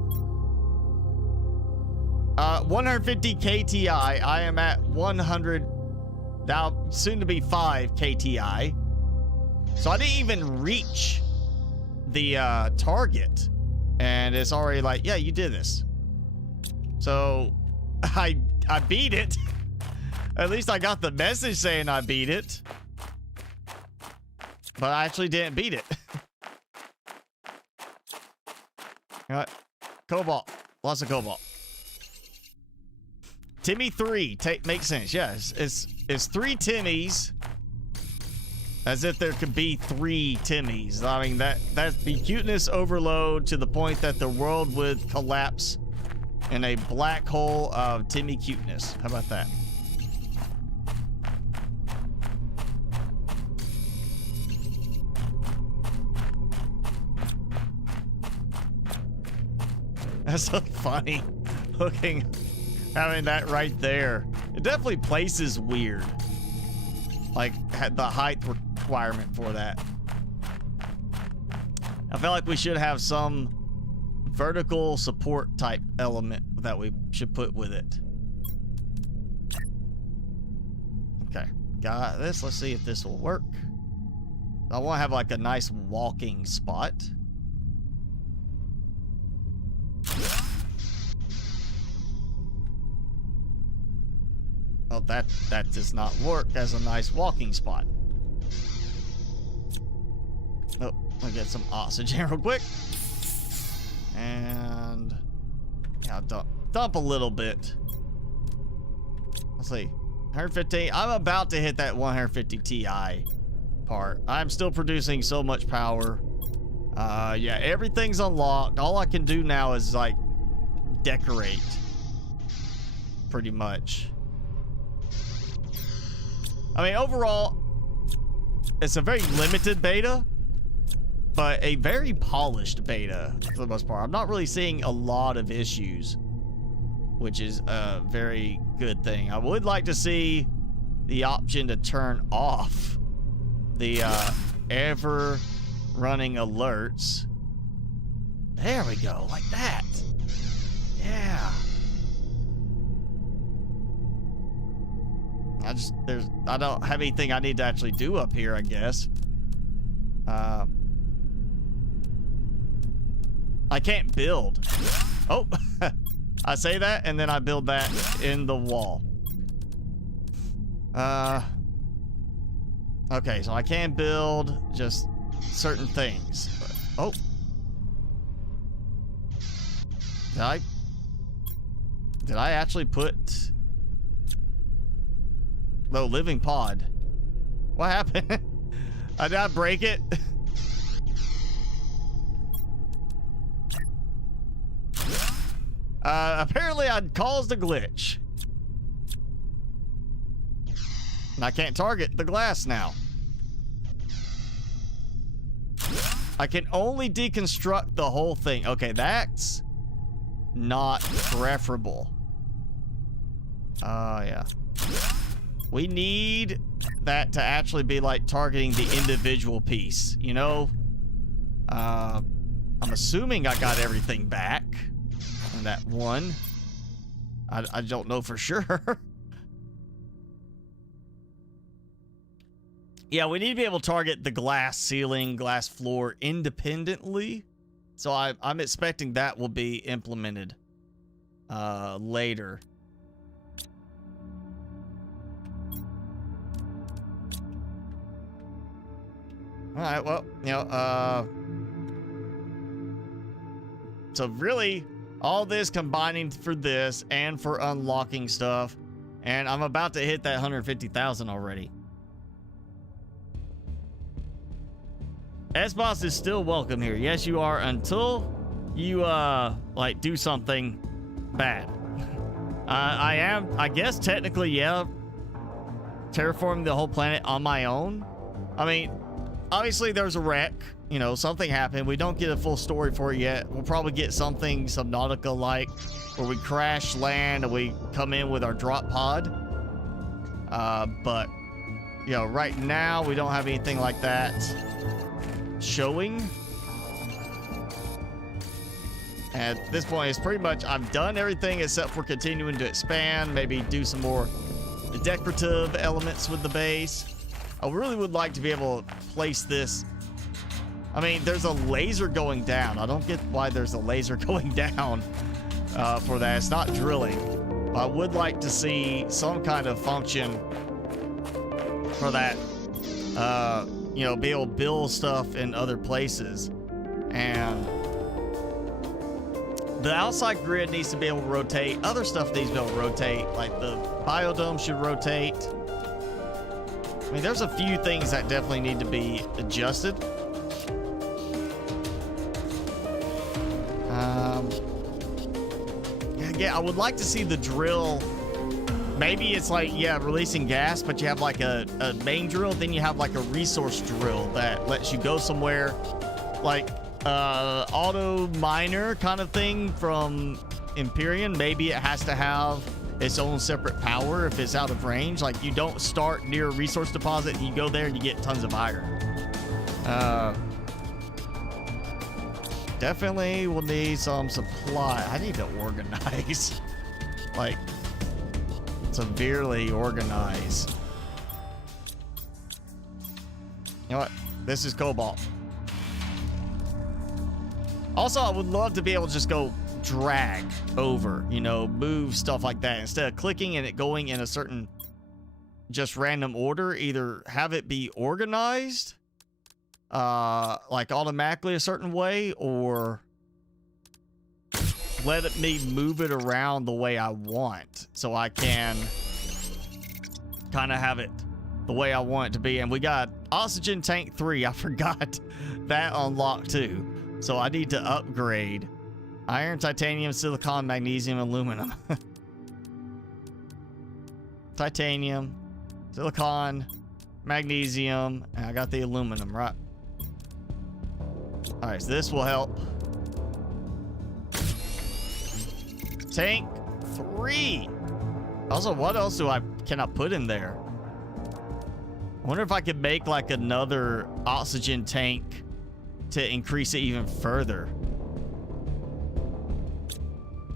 150 KTI. I am at 100, now soon to be 5 KTI. So I didn't even reach the target, and it's already like, yeah, you did this. So I beat it. At least I got the message saying I beat it, but I actually didn't beat it. All right. Cobalt, lots of cobalt. Timmy 3 makes sense. Yes, it's 3 Timmys. As if there could be 3 Timmys. I mean, that'd be cuteness overload to the point that the world would collapse in a black hole of Timmy cuteness. How about that? That's so funny looking, having that right there. It definitely places weird. Like, had the height requirement for that. I feel like we should have some vertical support type element that we should put with it. Okay, got this. Let's see if this will work. I want to have like a nice walking spot. Oh, that does not work as a nice walking spot. Oh, I'll get some oxygen real quick. And yeah, dump a little bit. Let's see. 115. I'm about to hit that 150 Ti part. I'm still producing so much power. Yeah, everything's unlocked. All I can do now is like decorate. Pretty much. I mean, overall, it's a very limited beta, but a very polished beta for the most part. I'm not really seeing a lot of issues, which is a very good thing. I would like to see the option to turn off the ever running alerts. There we go, like that. Yeah. I don't have anything I need to actually do up here, I guess. I can't build. Oh, I say that and then I build that in the wall. Okay, so I can build just certain things. Oh. Did I actually put... No, living pod. What happened? Did I break it? Apparently I caused a glitch. And I can't target the glass now. I can only deconstruct the whole thing. Okay, that's not preferable. Yeah. We need that to actually be like targeting the individual piece, you know? I'm assuming I got everything back in that one. I don't know for sure. Yeah, we need to be able to target the glass ceiling, glass floor independently. So I'm expecting that will be implemented later. All right, well, you know, so really all this combining for this and for unlocking stuff, and I'm about to hit that 150,000 already. S-Boss is still welcome here. Yes, you are, until you, like, do something bad. I am, I guess, technically, yeah, terraforming the whole planet on my own. I mean, obviously, there's a wreck you know, something happened. We don't get a full story for it yet. We'll probably get something Subnautica-like, where we crash land and we come in with our drop pod. But, you know, right now we don't have anything like that showing. At this point, it's pretty much, I've done everything except for continuing to expand, maybe do some more decorative elements with the base. I really would like to be able to place this. I mean, there's a laser going down. I don't get why there's a laser going down for that. It's not drilling. I would like to see some kind of function for that. You know, be able to build stuff in other places. And the outside grid needs to be able to rotate. Other stuff needs to be able to rotate. Like the biodome should rotate. I mean, there's a few things that definitely need to be adjusted. Yeah, I would like to see the drill. Maybe it's like, yeah, releasing gas, but you have like a main drill, then you have like a resource drill that lets you go somewhere, like auto miner kind of thing from Empyrean. Maybe it has to have its own separate power if it's out of range. Like, you don't start near a resource deposit and you go there and you get tons of iron. Definitely will need some supply. I need to organize. Like, severely organize. You know what? This is cobalt. Also, I would love to be able to just go drag over, you know, move stuff like that. Instead of clicking and it going in a certain just random order, either have it be organized like automatically a certain way, or let me move it around the way I want, so I can kind of have it the way I want it to be. And we got oxygen tank 3. I forgot that unlocked too, so I need to upgrade iron, titanium, silicon, magnesium, aluminum. Titanium, silicon, magnesium, and I got the aluminum, right? All right, so this will help. Tank 3. Also, what else can I put in there? I wonder if I could make like another oxygen tank to increase it even further.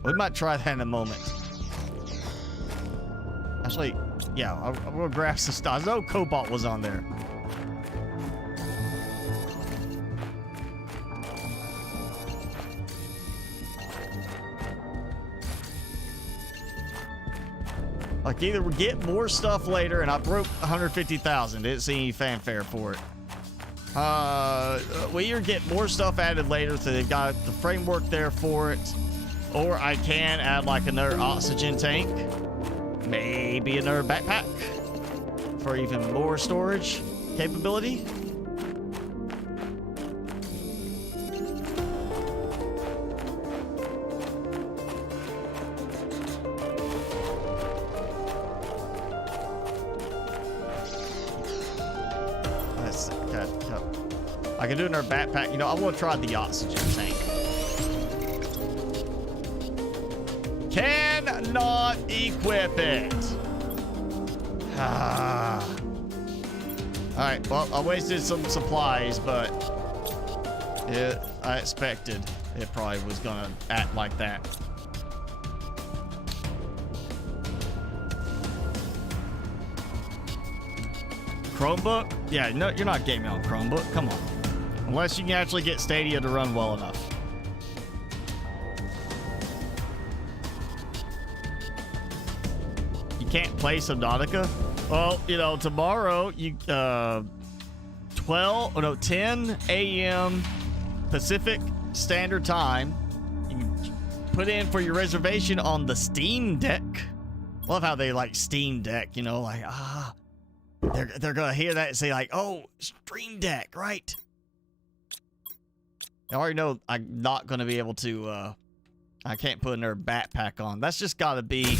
We might try that in a moment. Actually, yeah, I'm gonna grab some stuff. I know cobalt was on there. Like, either we get more stuff later, and I broke 150,000. Didn't see any fanfare for it. We either get more stuff added later, so they've got the framework there for it, or I can add like another oxygen tank, maybe another backpack for even more storage capability. I can do another backpack. You know, I want to try the oxygen tank. Cannot equip it. All right, well, I wasted some supplies, but I expected it probably was gonna act like that. Chromebook? Yeah, no, you're not gaming on Chromebook. Come on. Unless you can actually get Stadia to run well enough. You can't play Subnautica? Well, you know, tomorrow, 10 a.m. Pacific Standard Time, you can put in for your reservation on the Steam Deck. Love how they like Steam Deck, you know, like, they're gonna hear that and say like, oh, Stream Deck, right? I already know I'm not gonna be able to, I can't put another backpack on. That's just gotta be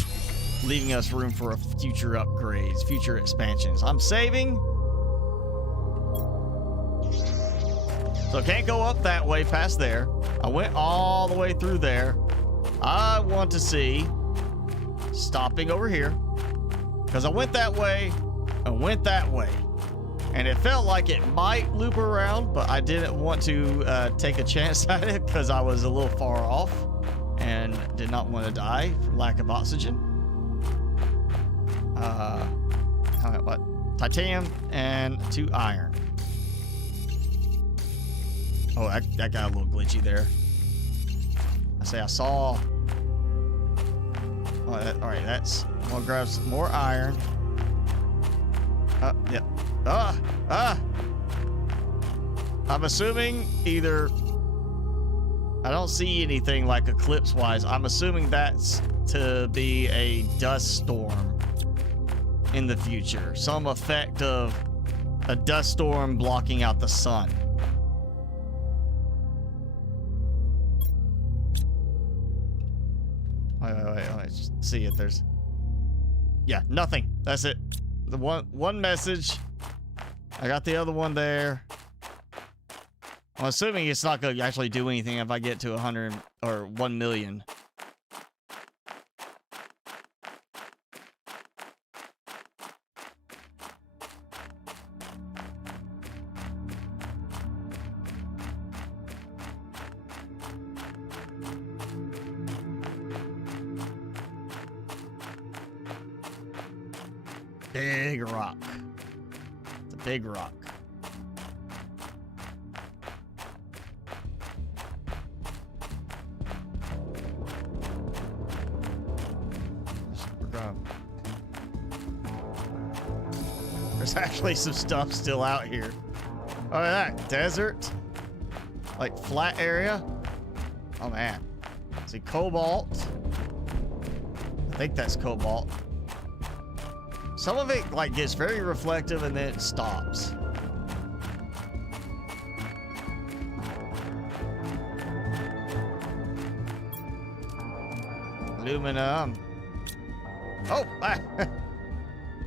leaving us room for future upgrades, future expansions. I'm saving. So So can't go up that way past there. I went all the way through there. I want to see stopping over here, because I went that way and went that way, and it felt like it might loop around, but I didn't want to take a chance at it because I was a little far off and did not want to die for lack of oxygen. What? Titanium and 2 iron. Oh, that got a little glitchy there. I saw. Oh, all right, that's. I'm gonna grab some more iron. Yep. I'm assuming either. I don't see anything like eclipse-wise. I'm assuming that's to be a dust storm in the future. Some effect of a dust storm blocking out the sun. Wait. Let's see if there's. Yeah, nothing. That's it. The one message. I got the other one there. I'm assuming it's not going to actually do anything if I get to 100 or 1 million. Big rock. It's a big rock. There's actually some stuff still out here. Oh, that desert, like flat area. Oh man, see cobalt. I think that's cobalt. Some of it like gets very reflective and then it stops. Aluminum. Oh,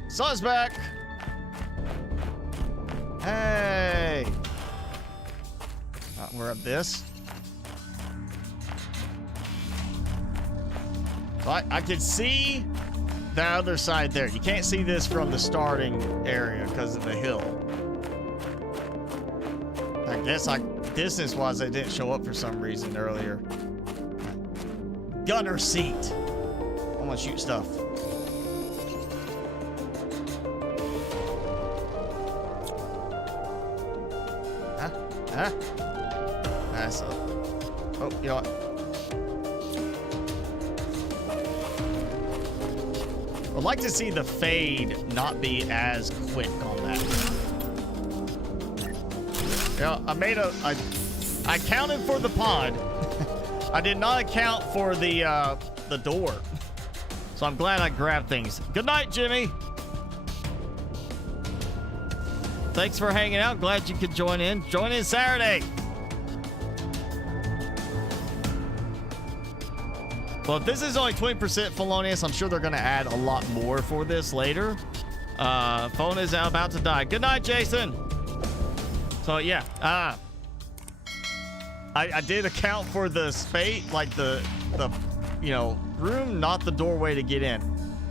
sun's back. Hey. We're up this. So I can see the other side there. You can't see this from the starting area because of the hill. I guess distance-wise, it didn't show up for some reason earlier. Gunner seat. I want to shoot stuff. Huh? That's up. Oh, you know what? I'd like to see the fade not be as quick on that. Yeah, I counted for the pod. I did not account for the door. So I'm glad I grabbed things. Good night, Jimmy. Thanks for hanging out. Glad you could join in. Join in Saturday. Well, if this is only 20% felonious, I'm sure they're going to add a lot more for this later. Phone is about to die. Good night, Jason. So, yeah. I did account for the space, like the room, not the doorway to get in.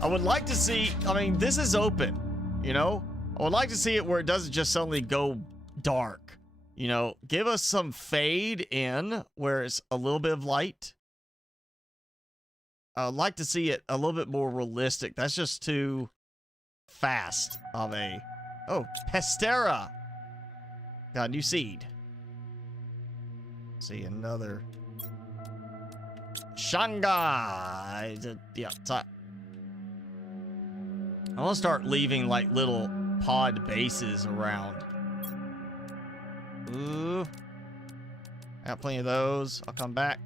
I would like to see, I mean, this is open, you know? I would like to see it where it doesn't just suddenly go dark. You know, give us some fade in where it's a little bit of light. I'd like to see it a little bit more realistic. That's just too fast of a... Oh, Pestera. Got a new seed. See, another... Shanghai. Yeah, I want to start leaving like little pod bases around. Ooh. Got plenty of those. I'll come back.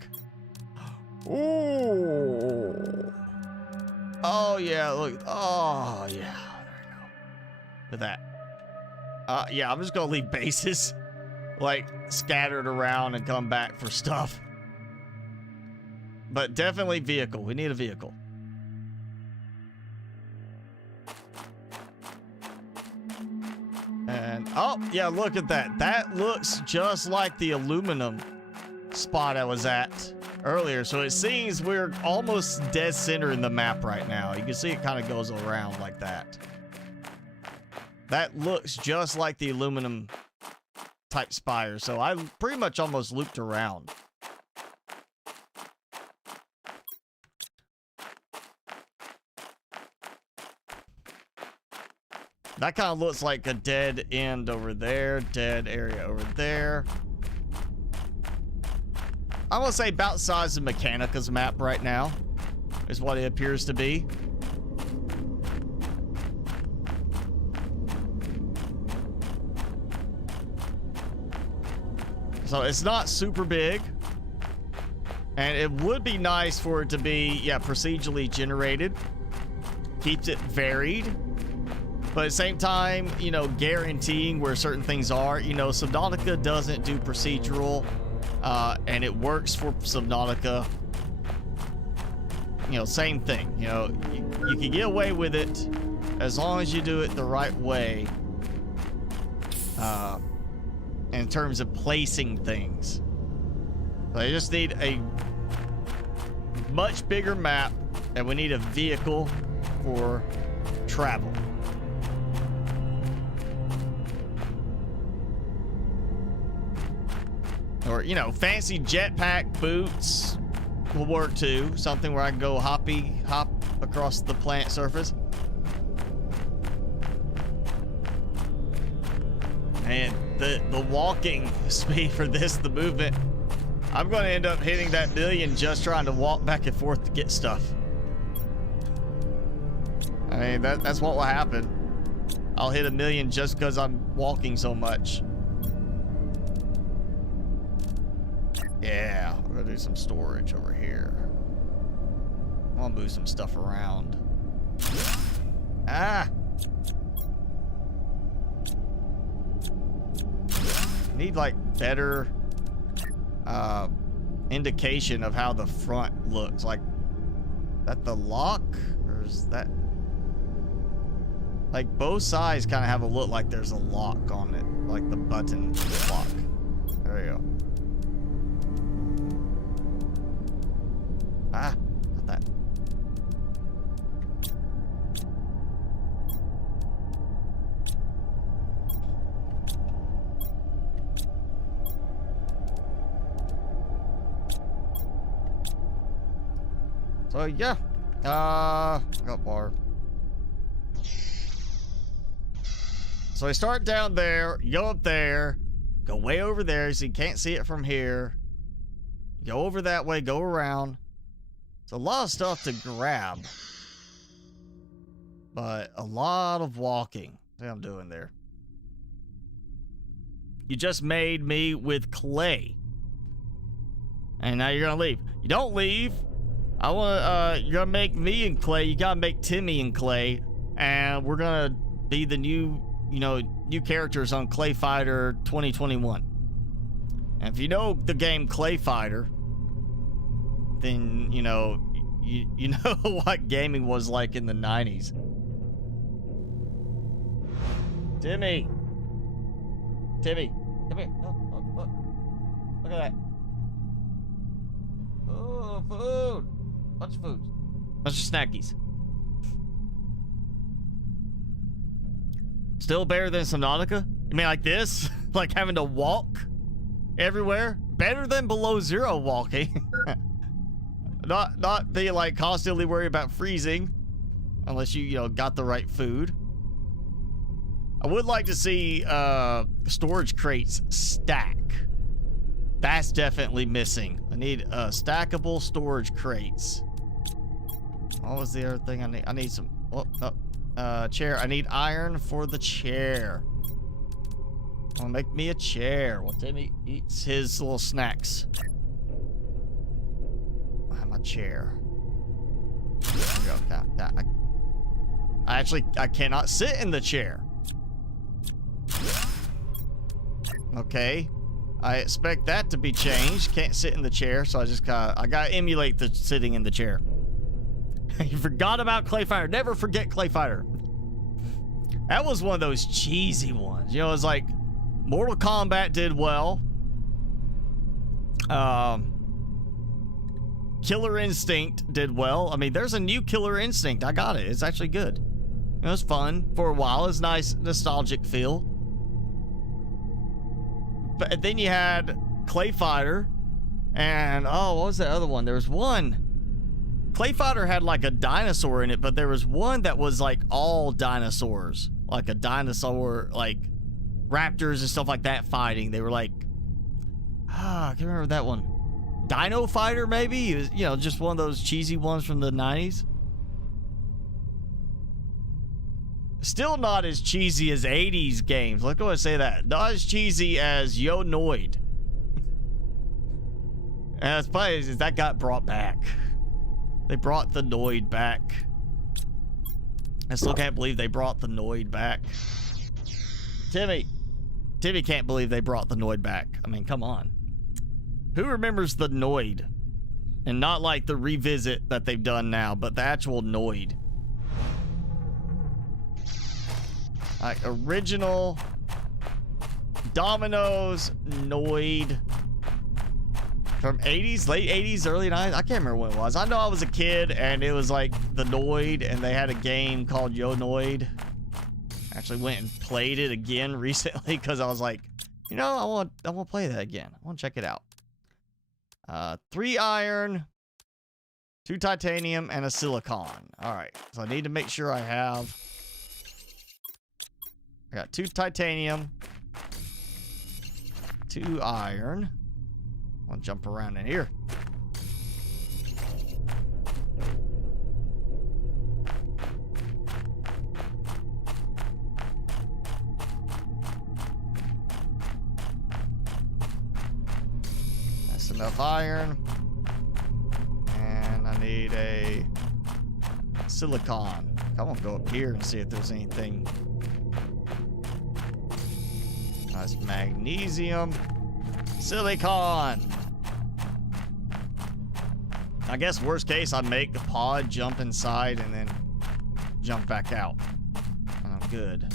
Ooh. Oh, yeah, look. Oh, yeah. There we go. Look at that. Yeah, I'm just going to leave bases like scattered around and come back for stuff. But definitely vehicle. We need a vehicle. And, oh, yeah, look at that. That looks just like the aluminum spot I was at earlier. So it seems we're almost dead center in the map right now. You can see it kind of goes around like that. That looks just like the aluminum type spire. So I pretty much almost looped around. That kind of looks like a dead end over there, dead area over there. I want to say about size of Mechanica's map right now is what it appears to be. So it's not super big. And it would be nice for it to be, yeah, procedurally generated. Keeps it varied. But at the same time, you know, guaranteeing where certain things are. You know, Subnautica doesn't do procedural, and it works for Subnautica. You know, same thing. You know, you can get away with it as long as you do it the right way. In terms of placing things. I just need a much bigger map, and we need a vehicle for travel. Or, you know, fancy jetpack boots will work too. Something where I can go hop across the planet surface. And the walking speed for this, the movement, I'm going to end up hitting that million just trying to walk back and forth to get stuff. I mean, that's what will happen. I'll hit a million just because I'm walking so much. Yeah, we're gonna do some storage over here. I want to move some stuff around. Ah! Need like better indication of how the front looks. Like, that the lock, or is that like both sides kind of have a look like there's a lock on it, like the button lock. There you go. Ah, not that. So yeah, got bar. So I start down there, you go up there, go way over there so you can't see it from here. Go over that way, go around. It's a lot of stuff to grab, but a lot of walking. See what I'm doing there. You just made me with clay, and now you're gonna leave. You don't leave. I want you're gonna make me in clay. You gotta make Timmy in clay, and we're gonna be the new, you know, new characters on Clay Fighter 2021. And if you know the game Clay Fighter, then you know you know what gaming was like in the 90s. Timmy, come here. Oh, look at that. Oh, food. Bunch of food. Bunch of snackies. Still better than Subnautica? You mean like this? Like having to walk everywhere? Better than below zero walking. Not being like constantly worried about freezing. Unless you know, got the right food. I would like to see storage crates stack. That's definitely missing. I need stackable storage crates. What was the other thing I need? I need some chair. I need iron for the chair. I'll make me a chair while Timmy eats his little snacks. I have my chair. There we go. I cannot sit in the chair. Okay. I expect that to be changed. Can't sit in the chair, so I gotta emulate the sitting in the chair. You forgot about Clay Fighter. Never forget Clay Fighter. That was one of those cheesy ones. You know, it was like Mortal Kombat did well. Killer Instinct did well. I mean, there's a new Killer Instinct. I got it. It's actually good. It was fun for a while. It's nice, nostalgic feel. But then you had Clay Fighter. And, oh, what was the other one? There was one. Clay Fighter had like a dinosaur in it, but there was one that was like all dinosaurs. Like a dinosaur, like raptors and stuff like that fighting. They were like, I can't remember that one. Dino Fighter, maybe? It was, you know, just one of those cheesy ones from the 90s. Still not as cheesy as 80s games. Let's go ahead and say that. Not as cheesy as Yo Noid. And it's funny is that got brought back. They brought the Noid back. I still can't believe they brought the Noid back. Timmy can't believe they brought the Noid back. I mean, come on. Who remembers the Noid? And not like the revisit that they've done now, but the actual Noid. Like original Domino's Noid from 80s, late 80s, early 90s. I can't remember when it was. I know I was a kid and it was like the Noid and they had a game called Yo Noid. Actually went and played it again recently because I was like, you know, I want to play that again. I want to check it out. 3 iron, 2 titanium, and a silicon. All right, so I need to make sure I got 2 titanium, 2 iron. I'll jump around in here. That's enough iron. And I need a silicon. I want to go up here and see if there's anything. That's magnesium. Silicon. I guess worst case, I make the pod jump inside and then jump back out. And I'm good.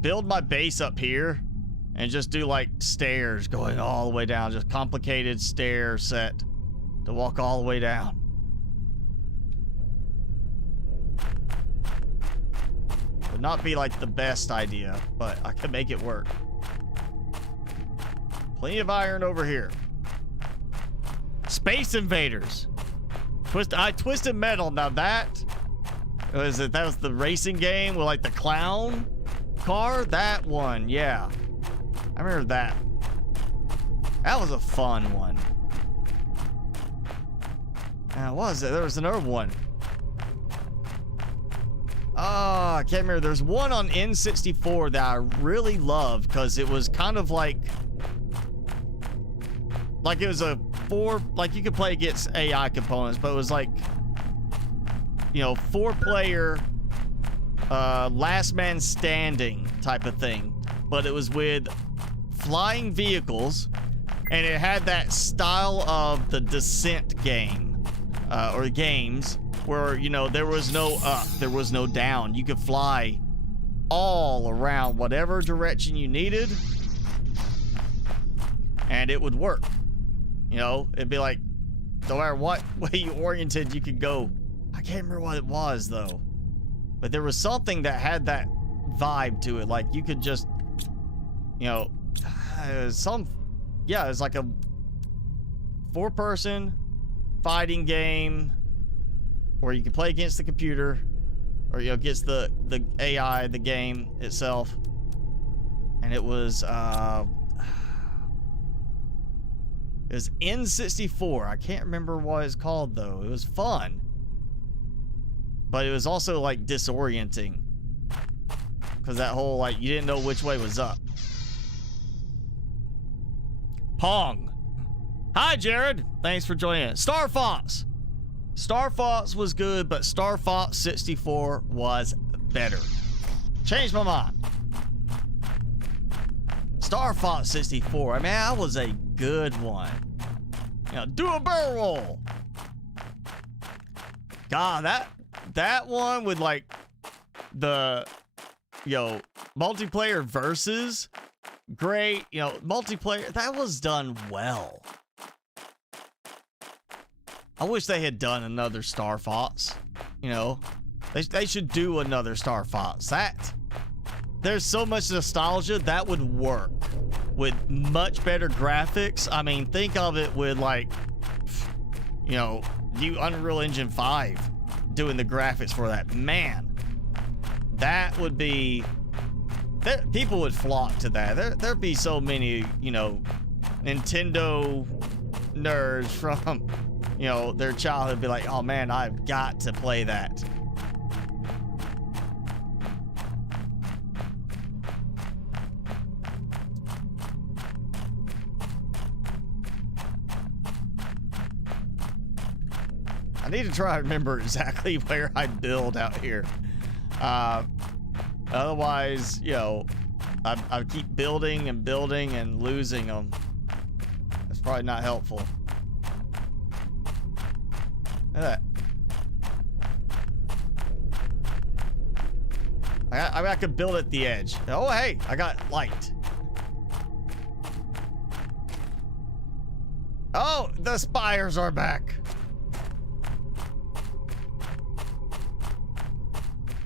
Build my base up here and just do like stairs going all the way down. Just complicated stair set to walk all the way down. Would not be like the best idea, but I can make it work. Plenty of iron over here. Space Invaders. Twisted Metal. Now that was the racing game with like the clown car. That one, yeah. I remember that. That was a fun one. What was it? There was another one. Oh, I can't remember. There's one on N64 that I really loved because it was kind of like it was a like you could play against AI components, but it was like, you know, 4-player last man standing type of thing, but it was with flying vehicles and it had that style of the Descent game or games where, you know, there was no up, there was no down. You could fly all around whatever direction you needed and it would work. You know, it'd be like no matter what way you oriented, you could go. I can't remember what it was though, but there was something that had that vibe to it. Like you could just, you know, it was like a 4-person fighting game where you can play against the computer or, you know, against the AI, the game itself. And it was N64. I can't remember what it's called though. It was fun, but it was also like disorienting because that whole like you didn't know which way was up. Pong. Hi Jared, thanks for joining us. Star Fox was good, but Star Fox 64 was better. Changed my mind. Star Fox 64, I mean, that was a good one. You Now do a barrel roll. God, that one with like the multiplayer versus, great. Multiplayer, that was done well. I wish they had done another Star Fox. They should do another Star Fox. There's so much nostalgia that would work with much better graphics. I mean, think of it with like, Unreal Engine 5 doing the graphics for that. Man, that would be, people would flock to that. There'd be so many, Nintendo nerds from, their childhood be like, oh man, I've got to play that. I need to try to remember exactly where I build out here. Otherwise, I keep building and building and losing them. That's probably not helpful. Look at that. I could build at the edge. Oh, hey, I got light. Oh, the spires are back.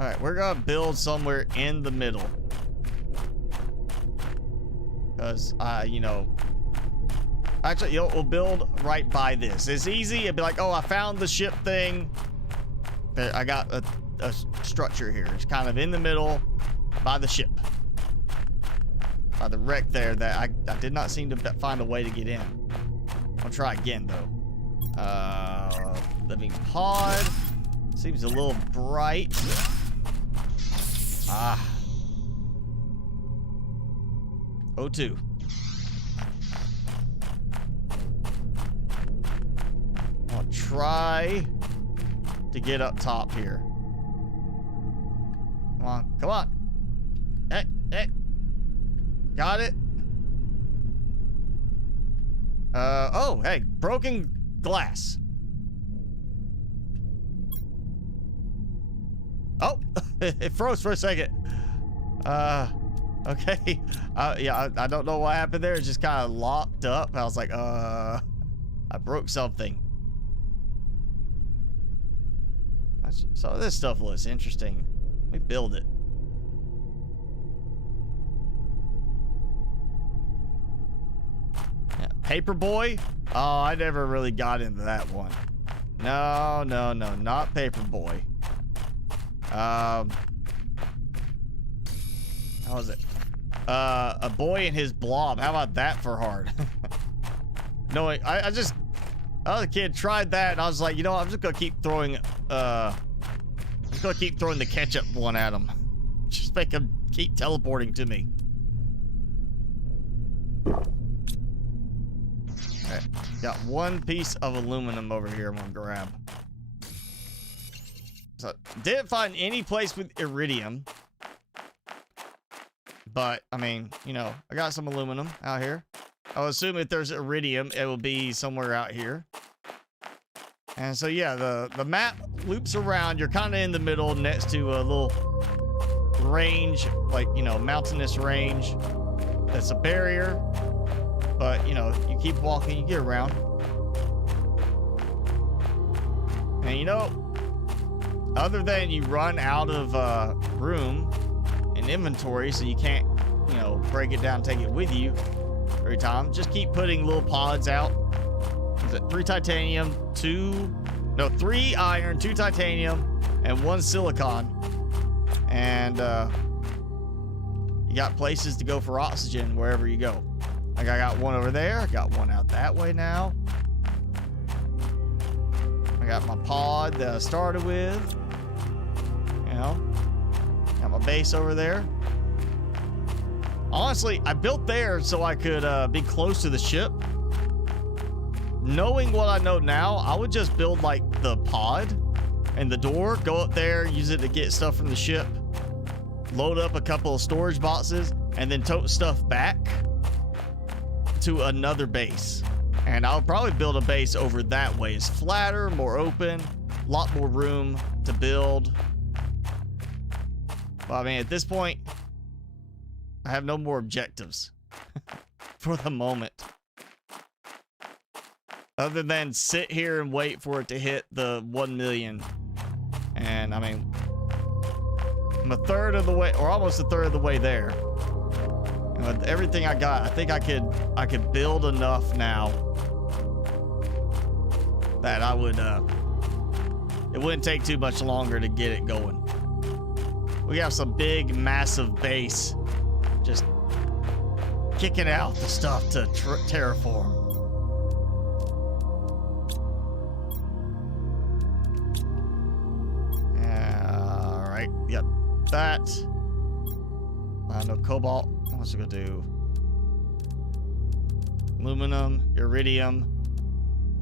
All right, we're gonna build somewhere in the middle. Because, actually, we'll build right by this. It's easy. It'd be like, oh, I found the ship thing. I got a structure here. It's kind of in the middle by the ship. By the wreck there that I did not seem to find a way to get in. I'll try again, though. Living pod. Seems a little bright. Ah. O2. I'll try to get up top here. Come on, come on. Hey. Got it. Oh, hey, broken glass. Oh, it froze for a second. Okay. Yeah, I don't know what happened there. It just kind of locked up. I was like, I broke something. So this stuff looks interesting. Let me build it. Yeah, Paperboy? Oh, I never really got into that one. No, not Paperboy. How was it? A boy and his blob. How about that for hard? No, I was a kid, tried that, and I was like, I'm just gonna keep throwing, the ketchup one at him. Just make him keep teleporting to me. Okay, got one piece of aluminum over here I'm gonna grab. So, didn't find any place with iridium. But, I mean, I got some aluminum out here. I'll assume if there's iridium, it will be somewhere out here. And so, yeah, the map loops around. You're kind of in the middle next to a little range, like, mountainous range. That's a barrier. But, you keep walking, you get around. And, other than you run out of room and inventory, so you can't, break it down and take it with you every time, just keep putting little pods out. Is it 3 titanium, 3 iron, 2 titanium, and 1 silicon. And you got places to go for oxygen wherever you go. Like I got one over there, I got one out that way now. I got my pod that I started with. Got my base over there. Honestly, I built there so I could be close to the ship. Knowing what I know now, I would just build like the pod and the door, go up there, use it to get stuff from the ship, load up a couple of storage boxes, and then tote stuff back to another base. And I'll probably build a base over that way. It's flatter, more open, a lot more room to build. Well, I mean, at this point, I have no more objectives for the moment. Other than sit here and wait for it to hit the 1 million. And I mean, I'm a third of the way, or almost a third of the way there. And with everything I got, I think I could build enough now that I would, it wouldn't take too much longer to get it going. We have some big, massive base just kicking out the stuff to terraform. All right, yep, that. No cobalt. What's it gonna do? Aluminum, iridium.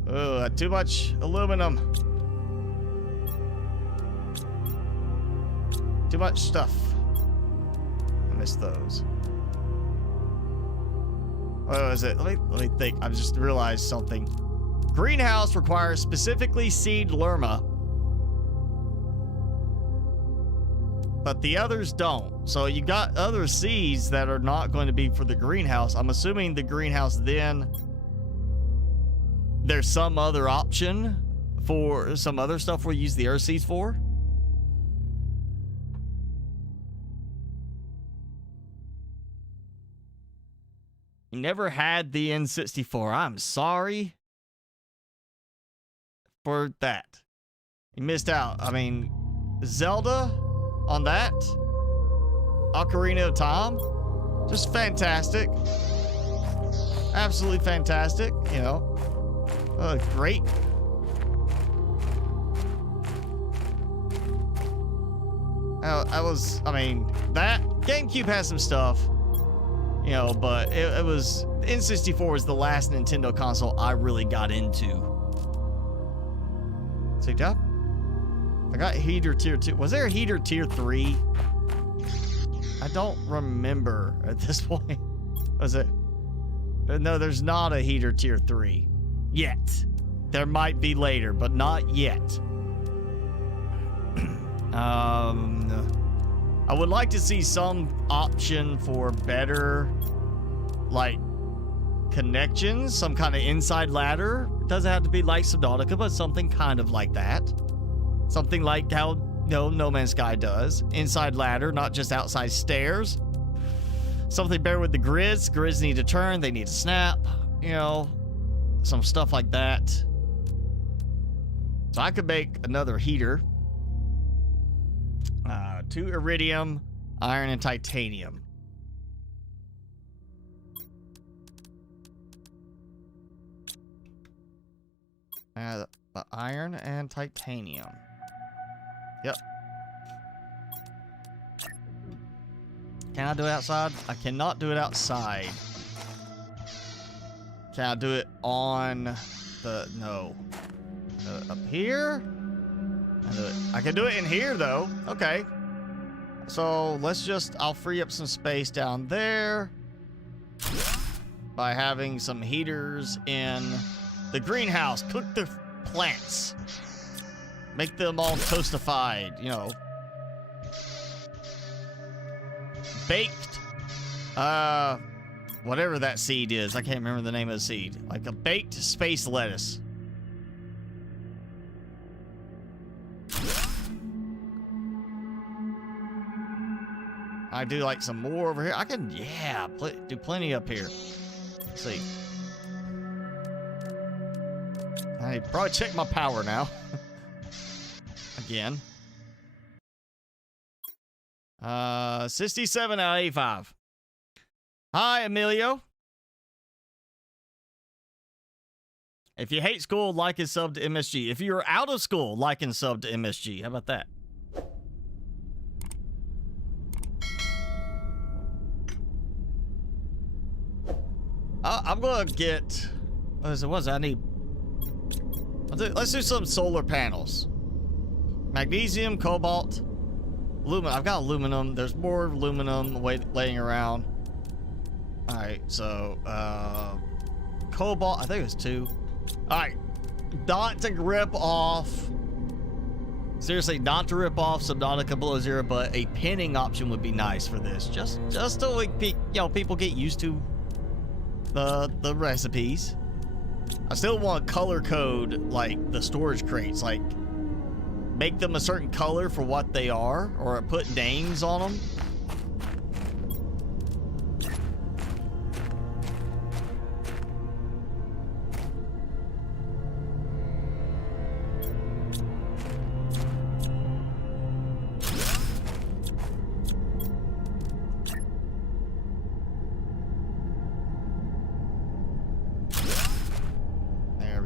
Oh, too much aluminum. Too much stuff. I missed those. What was it? Let me think. I just realized something. Greenhouse requires specifically seed lerma, but the others don't. So you got other seeds that are not going to be for the greenhouse. I'm assuming the greenhouse then there's some other option for some other stuff we'll use the earth seeds for. You never had the N64. I'm sorry for that. You missed out. I mean, Zelda on that. Ocarina of Time. Just fantastic. Absolutely fantastic. You know. Great. I mean, that GameCube has some stuff. You know, but it was, N64 was the last Nintendo console I really got into. See, I got heater tier 2. Was there a heater tier 3? I don't remember at this point. Was it? No, there's not a heater tier 3 yet. There might be later, but not yet. I would like to see some option for better, like, connections, some kind of inside ladder. It doesn't have to be like Subnautica, but something kind of like that. Something like how, you know, No Man's Sky does. Inside ladder, not just outside stairs. Something better with the grids. Grids need to turn, they need to snap, you know, some stuff like that. So I could make another heater. 2 iridium, iron, and titanium. The iron and titanium. Yep. Can I do it outside? I cannot do it outside. Can I do it on the... No. Up here? I can do it in here, though. Okay. So let's just... I'll free up some space down there by having some heaters in the greenhouse. Cook the plants. Make them all toastified, you know. Baked. Whatever that seed is. I can't remember the name of the seed. Like a baked space lettuce. I do like some more over here. I can, yeah, do plenty up here. Let's see. I probably check my power now. Again. 67 out of 85. Hi, Emilio. If you hate school, like and sub to MSG. If you're out of school, like and sub to MSG. How about that? I'm gonna get... What was it? I need... Let's do some solar panels. Magnesium, cobalt, aluminum. I've got aluminum. There's more aluminum laying around. Alright, so, cobalt. I think it was 2. All right, not to rip off. Seriously, not to rip off Subnautica Below Zero, but a pinning option would be nice for this. Just so people get used to the recipes. I still want color code like the storage crates, like make them a certain color for what they are, or put names on them.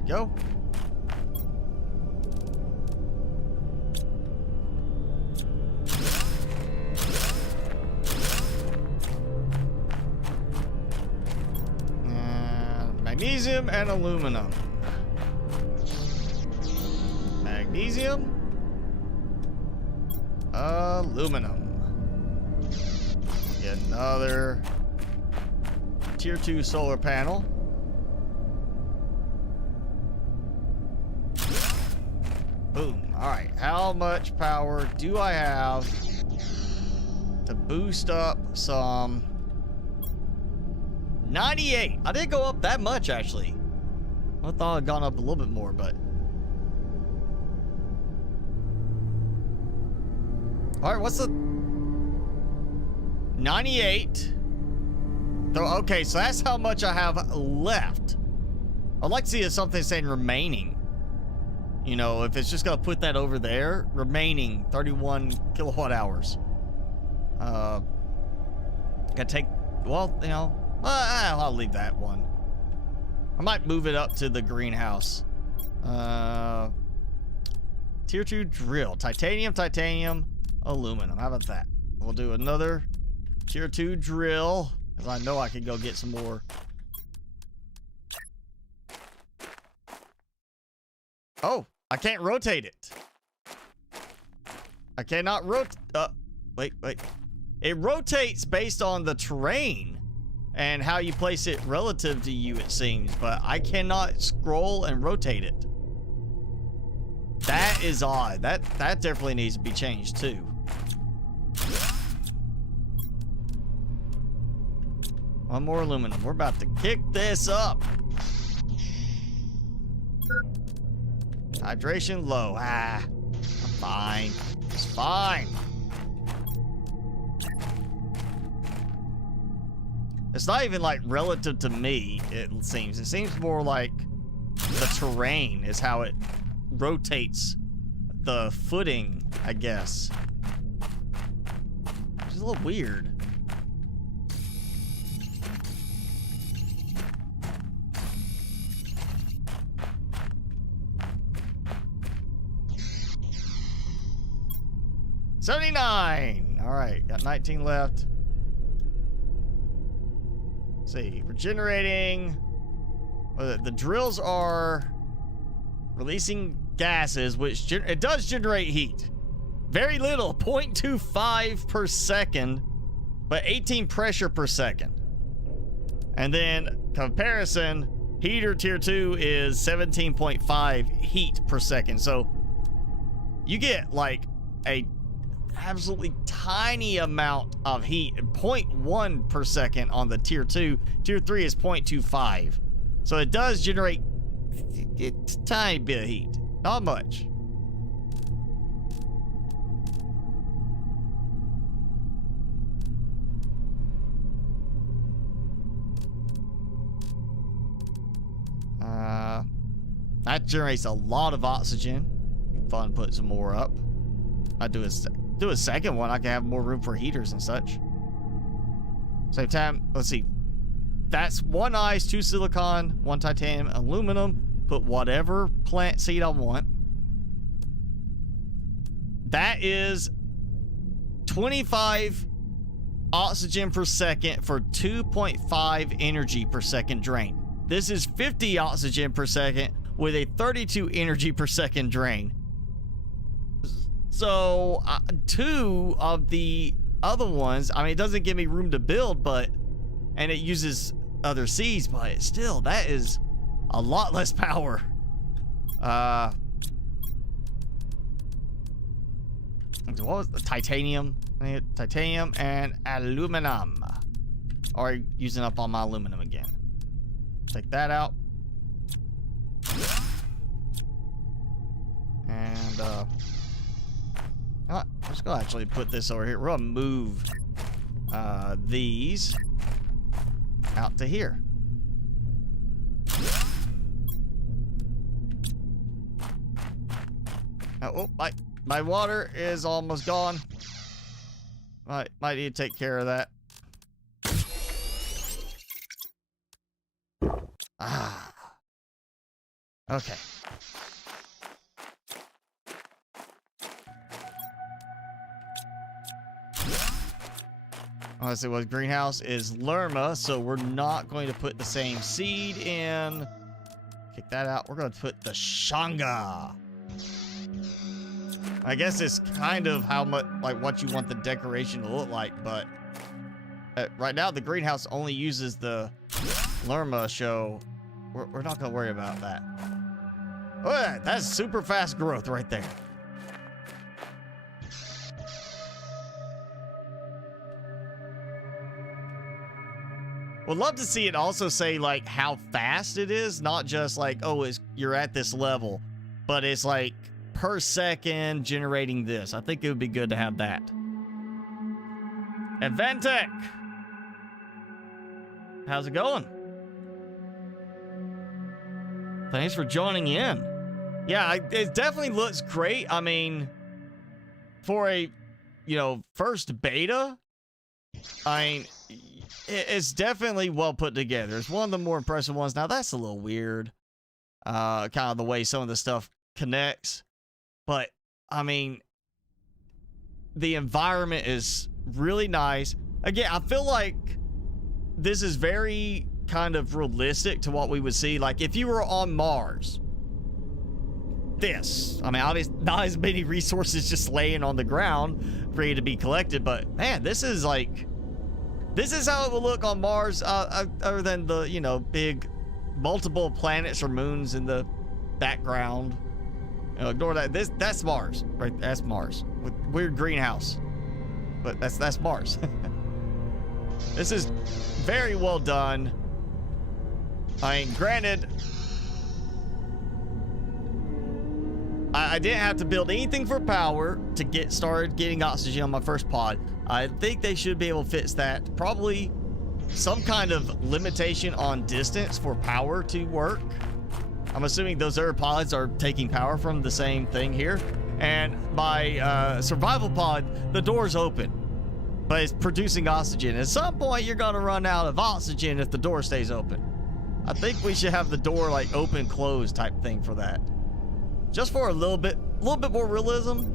Go. Magnesium and aluminum. Magnesium. Aluminum. Get another tier 2 solar panel. Boom. All right. How much power do I have to boost up some? 98. I didn't go up that much, actually. I thought I'd gone up a little bit more, but. All right. What's the 98? Okay, so that's how much I have left. I'd like to see something saying remaining. You know, if it's just gonna put that over there, remaining 31 kilowatt hours. Gotta take, well, you know, I'll leave that one. I might move it up to the greenhouse. Tier 2 drill, titanium, aluminum. How about that? We'll do another tier 2 drill, because I know I can go get some more. Oh, I can't rotate it. I cannot rotate. Wait. It rotates based on the terrain and how you place it relative to you, it seems, but I cannot scroll and rotate it. That is odd. That definitely needs to be changed too. One more aluminum. We're about to kick this up. Hydration low. I'm fine. It's fine. It's not even like relative to me, it seems. It seems more like the terrain is how it rotates the footing, I guess. Which is a little weird. $79. All right, got 19 left. Let's see, regenerating. The drills are releasing gases, which it does generate heat. Very little, 0.25 per second, but 18 pressure per second. And then comparison, heater tier 2 is 17.5 heat per second. So you get like a absolutely tiny amount of heat, 0.1 per second on the tier 2. Tier 3 is 0.25. So it does generate a tiny bit of heat, not much. That generates a lot of oxygen. Fun, put some more up. I do a second one. I can have more room for heaters and such. Same time, let's see. That's 1 ice, 2 silicon, 1 titanium, aluminum. Put whatever plant seed I want. That is 25 oxygen per second for 2.5 energy per second drain. This is 50 oxygen per second with a 32 energy per second drain. So 2 of the other ones, I mean, it doesn't give me room to build, but, and it uses other seeds, but still, that is a lot less power. What was the titanium? I need titanium and aluminum. Or using up all my aluminum again. Take that out. And I'm just gonna actually put this over here. We're gonna move these out to here. Oh, my water is almost gone. Might need to take care of that. Ah. Okay. Let's see what greenhouse is Lerma, so we're not going to put the same seed in. Kick that out. We're going to put the Shanga. I guess it's kind of how much, like, what you want the decoration to look like, but right now the greenhouse only uses the Lerma show. We're not going to worry about that. Oh, yeah, that's super fast growth right there. Would love to see it also say, like, how fast it is, not just like, oh, you're at this level, but it's like per second generating this. I think it would be good to have that. Advantech! How's it going? Thanks for joining in. Yeah, it definitely looks great. I mean, for a, first beta, I mean, it's definitely well put together. It's one of the more impressive ones. Now, that's a little weird, kind of the way some of the stuff connects. But, I mean, the environment is really nice. Again, I feel like this is very kind of realistic to what we would see. Like, if you were on Mars, I mean, obviously, not as many resources just laying on the ground ready to be collected. But, man, this is like... This is how it will look on Mars, other than the, big multiple planets or moons in the background. Ignore that. That's Mars, right? That's Mars with weird greenhouse, but that's Mars. This is very well done. I mean, granted, I didn't have to build anything for power to get started getting oxygen on my first pod. I think they should be able to fix that. Probably some kind of limitation on distance for power to work. I'm assuming those other pods are taking power from the same thing here. And my survival pod, the door's open, but it's producing oxygen. At some point, you're gonna run out of oxygen if the door stays open. I think we should have the door like open, close type thing for that. Just for a little bit more realism,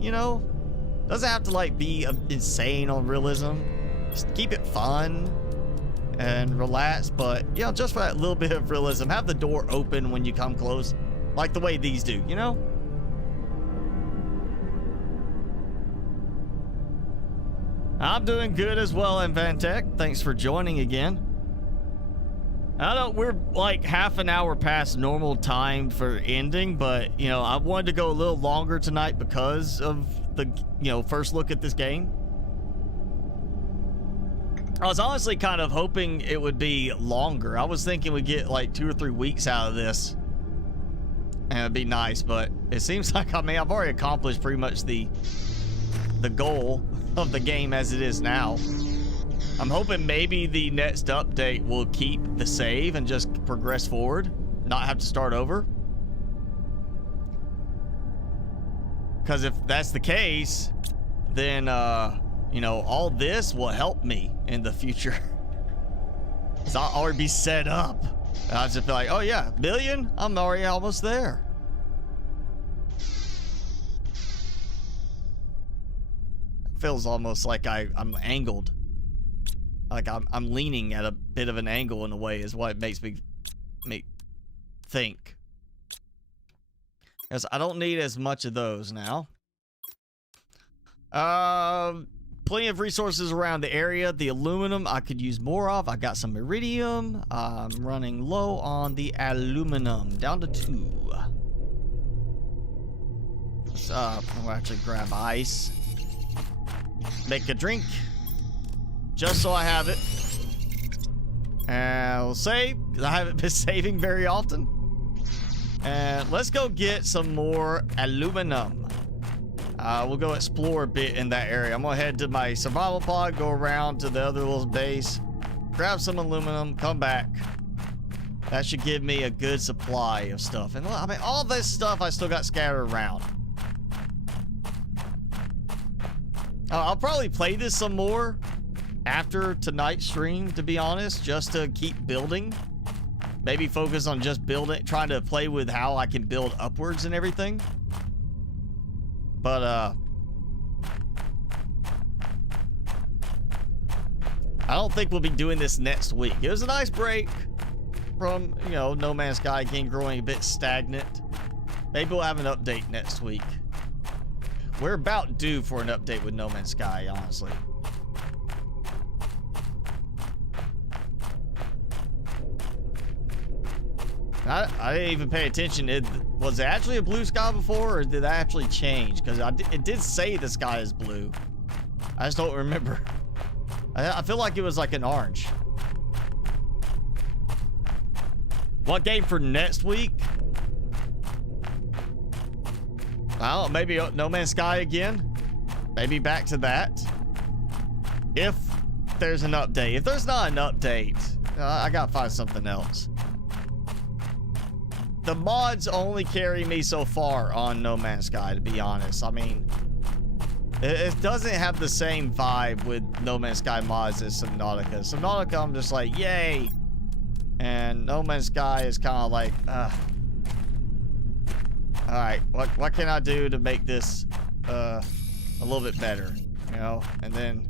Doesn't have to like be insane on realism. Just keep it fun and relaxed, but just for that little bit of realism, have the door open when you come close, like the way these do, I'm doing good as well, Invantech. Thanks for joining again. I know we're like half an hour past normal time for ending, but I wanted to go a little longer tonight because of the first look at this game. I was honestly kind of hoping it would be longer. I was thinking we'd get like 2 or 3 weeks out of this, and it'd be nice, but it seems like I've already accomplished pretty much the goal of the game as it is now. I'm hoping maybe the next update will keep the save and just progress forward, not have to start over. Because if that's the case, then, all this will help me in the future. So I'll already be set up. And I'll just be like, oh yeah, million? I'm already almost there. It feels almost like I'm angled. Like I'm leaning at a bit of an angle in a way is what makes me think. Because I don't need as much of those now. plenty of resources around the area. The aluminum I could use more of. I got some iridium. I'm running low on the aluminum. Down to 2. I'll actually grab ice. Make a drink. Just so I have it. And we'll save, because I haven't been saving very often. And let's go get some more aluminum. We'll go explore a bit in that area. I'm gonna head to my survival pod, go around to the other little base, grab some aluminum, come back. That should give me a good supply of stuff. And I mean, all this stuff I still got scattered around. I'll probably play this some more after tonight's stream, to be honest, just to keep building. Maybe focus on just building, trying to play with how I can build upwards and everything. But, I don't think we'll be doing this next week. It was a nice break from, you know, No Man's Sky again growing a bit stagnant. Maybe we'll have an update next week. We're about due for an update with No Man's Sky, honestly. I didn't even pay attention. Was it actually a blue sky before, or did that actually change? Because it did say the sky is blue. I just don't remember. I feel like it was like an orange. What game for next week? I don't know, maybe No Man's Sky again. Maybe back to that. If there's an update. If there's not an update, I gotta find something else. The mods only carry me so far on No Man's Sky, to be honest. I mean, it doesn't have the same vibe with No Man's Sky mods as Subnautica. Subnautica, I'm just like, yay. And No Man's Sky is kind of like, alright, what can I do to make this a little bit better, you know? And then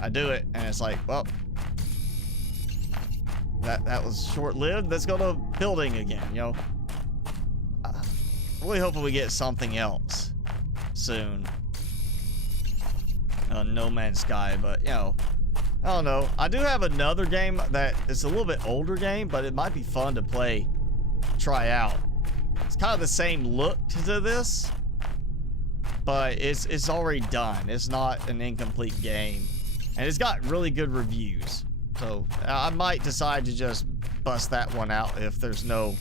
I do it, and it's like, well, that was short-lived. Let's go to building again, you know? Really hoping we get something else soon on No Man's Sky, but, you know, I don't know. I do have another game that is a little bit older game, but it might be fun to play, try out. It's kind of the same look to this, but it's already done. It's not an incomplete game, and it's got really good reviews. So I might decide to just bust that one out if there's no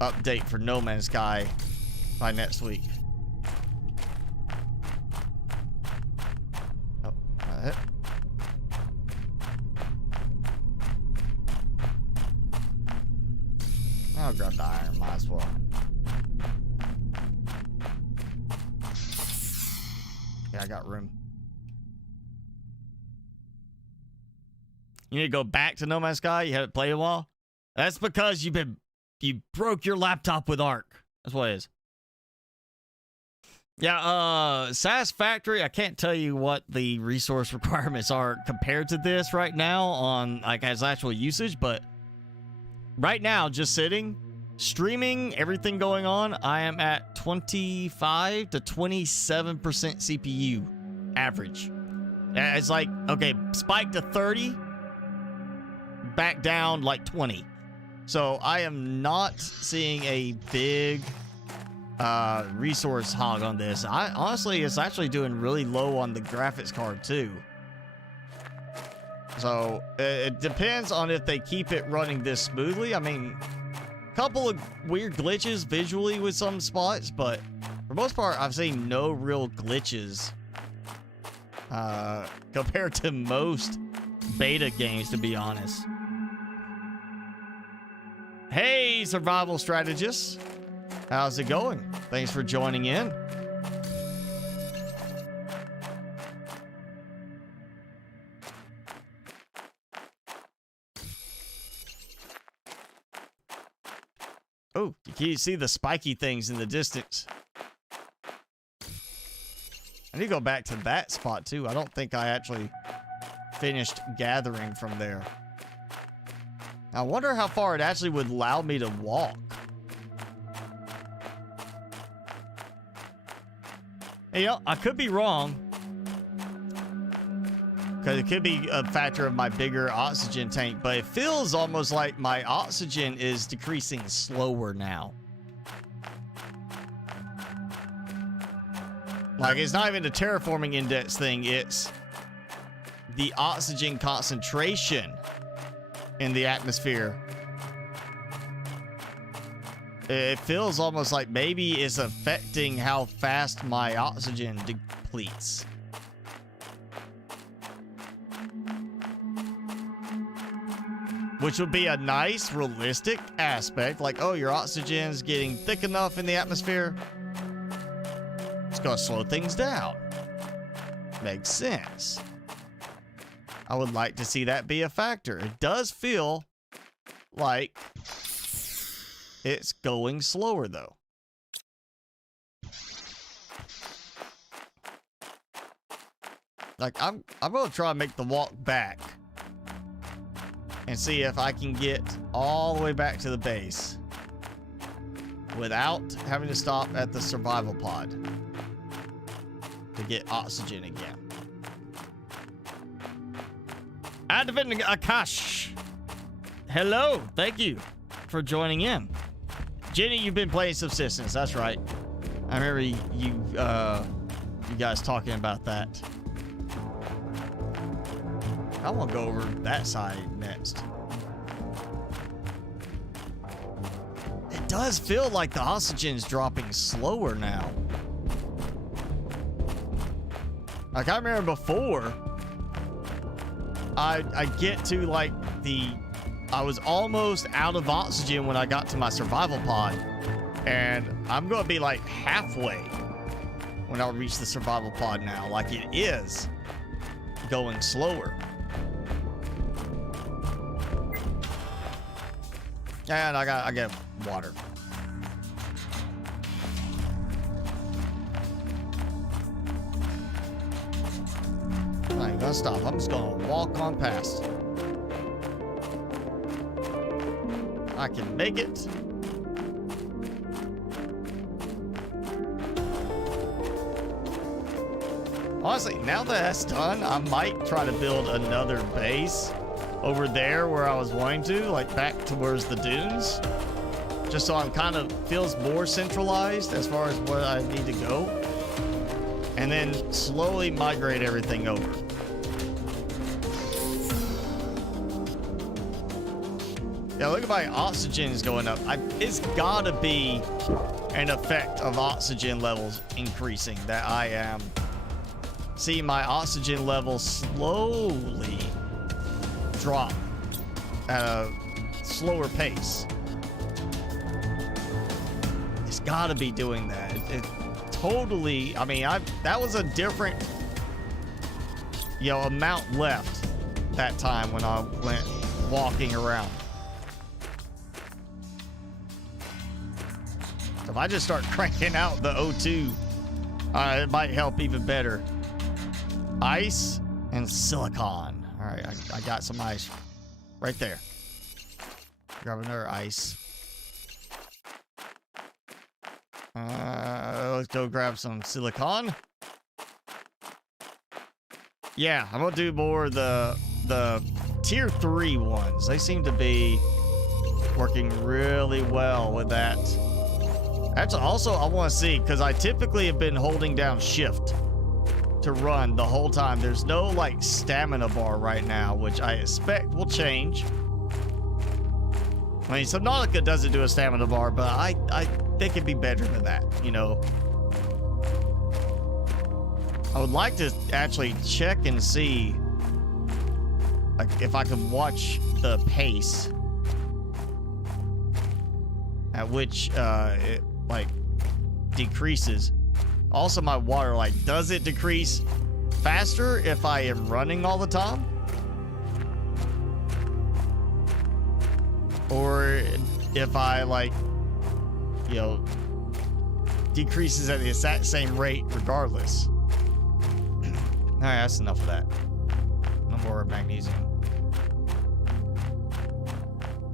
update for No Man's Sky by next week. Oh, that. I'll grab the iron, might as well. Yeah, I got room. You need to go back to No Man's Sky? You haven't played a while? That's because you broke your laptop with Ark. That's what it is. Yeah, SAS Factory, I can't tell you what the resource requirements are compared to this right now on, like, as actual usage, but right now, just sitting, streaming, everything going on, I am at 25 to 27% CPU average. It's like, okay, spike to 30, back down like 20. So I am not seeing a big resource hog on this. Honestly, it's actually doing really low on the graphics card too. So it depends on if they keep it running this smoothly. I mean, a couple of weird glitches visually with some spots, but for the most part, I've seen no real glitches compared to most beta games, to be honest. Hey, survival strategists. How's it going? Thanks for joining in. Oh, can you see the spiky things in the distance? I need to go back to that spot too. I don't think I actually finished gathering from there. I wonder how far it actually would allow me to walk. You know, I could be wrong. because it could be a factor of my bigger oxygen tank, but it feels almost like my oxygen is decreasing slower now. Like, it's not even the terraforming index thing, it's the oxygen concentration in the atmosphere. It feels almost like maybe it's affecting how fast my oxygen depletes. Which would be a nice, realistic aspect. Like, oh, your oxygen's getting thick enough in the atmosphere. It's gonna slow things down. Makes sense. I would like to see that be a factor. It does feel like it's going slower, though. Like, I'm gonna try and make the walk back and see if I can get all the way back to the base without having to stop at the survival pod to get oxygen again. Advent Akash. Hello, thank you for joining in. Jenny, you've been playing Subsistence, that's right. I remember you guys talking about that. I want to go over that side next. It does feel like the oxygen's dropping slower now. Like, I remember before, I get to like I was almost out of oxygen when I got to my survival pod, and I'm going to be like halfway when I reach the survival pod now. Like, it is going slower. And I get water. I ain't gonna stop. I'm just gonna walk on past. I can make it. Honestly, now that that's done, I might try to build another base over there where I was wanting to, like back towards the dunes. Just so I'm kind of feels more centralized as far as where I need to go. And then slowly migrate everything over. Yeah, look at my oxygen is going up. It's gotta be an effect of oxygen levels increasing that I am seeing my oxygen levels slowly drop at a slower pace. It's gotta be doing that. It totally, I mean, that was a different, amount left that time when I went walking around. So if I just start cranking out the O2, it might help even better. Ice and silicon. All right, I got some ice right there. Grab another ice. Let's go grab some silicon. Yeah, I'm gonna do more of the tier 3 ones. They seem to be working really well with that. That's also I want to see, because I typically have been holding down shift to run the whole time. There's no like stamina bar right now, which I expect will change. I mean, Subnautica doesn't do a stamina bar, but I think it'd be better than that, I would like to actually check and see like if I can watch the pace at which it like decreases. Also, my water, like, does it decrease faster if I am running all the time? Or if I, like, decreases at the exact same rate regardless. All right, that's enough of that. No more magnesium.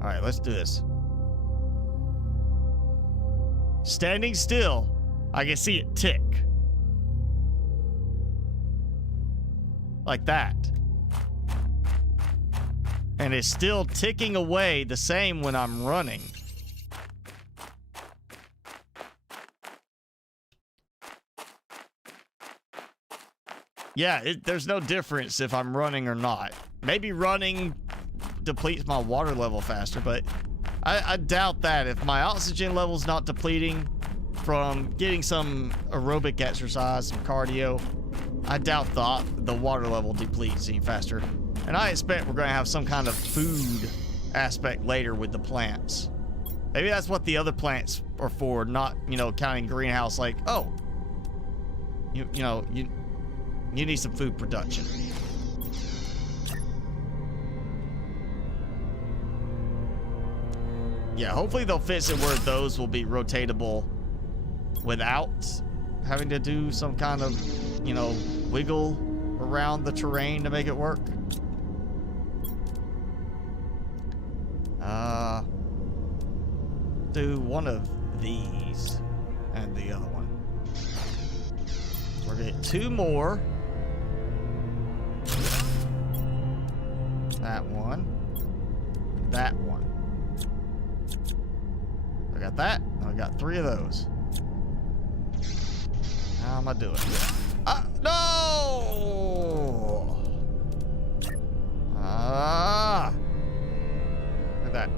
All right, let's do this. Standing still, I can see it tick. Like that. And it's still ticking away the same when I'm running. Yeah, there's no difference if I'm running or not. Maybe running depletes my water level faster, but I doubt that. If my oxygen level's not depleting from getting some aerobic exercise, some cardio, I doubt the water level depletes any faster. And I expect we're going to have some kind of food aspect later with the plants. Maybe that's what the other plants are for, not, you know, counting greenhouse like, oh, you need some food production. Yeah, hopefully they'll fix it where those will be rotatable without having to do some kind of, you know, wiggle around the terrain to make it work. Do one of these and the other one. So we're gonna get 2 more. That one. That one. I got that. I got 3 of those. How am I doing? No! Look at that.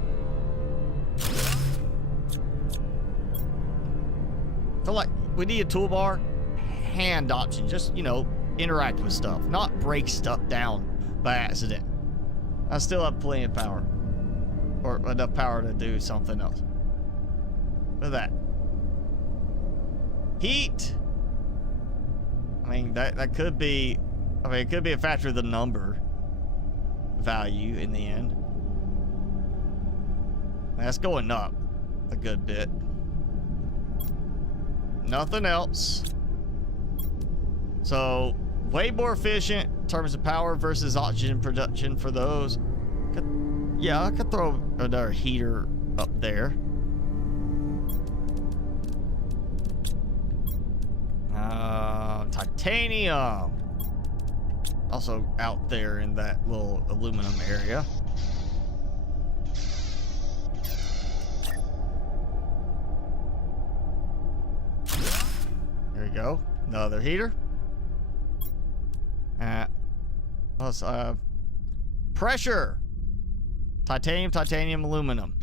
I feel like we need a toolbar. Hand option. Just, you know, interact with stuff. Not break stuff down by accident. I still have plenty of power. Or enough power to do something else. Look at that. Heat. I mean, that could be... I mean, it could be a factor of the number value in the end. That's going up a good bit. Nothing else. So, way more efficient in terms of power versus oxygen production for those. Yeah, I could throw another heater up there. Titanium. Also out there in that little aluminum area. There you go. Another heater. Plus, pressure. Titanium, titanium, aluminum.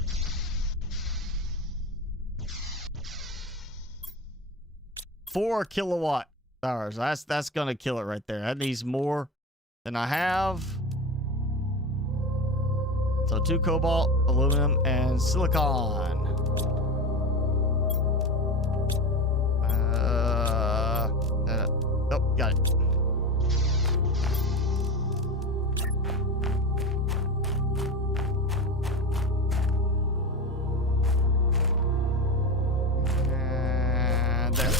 Four kilowatt hours. That's gonna kill it right there. That needs more than I have. So 2 cobalt, aluminum, and silicon. Oh, got it. And there.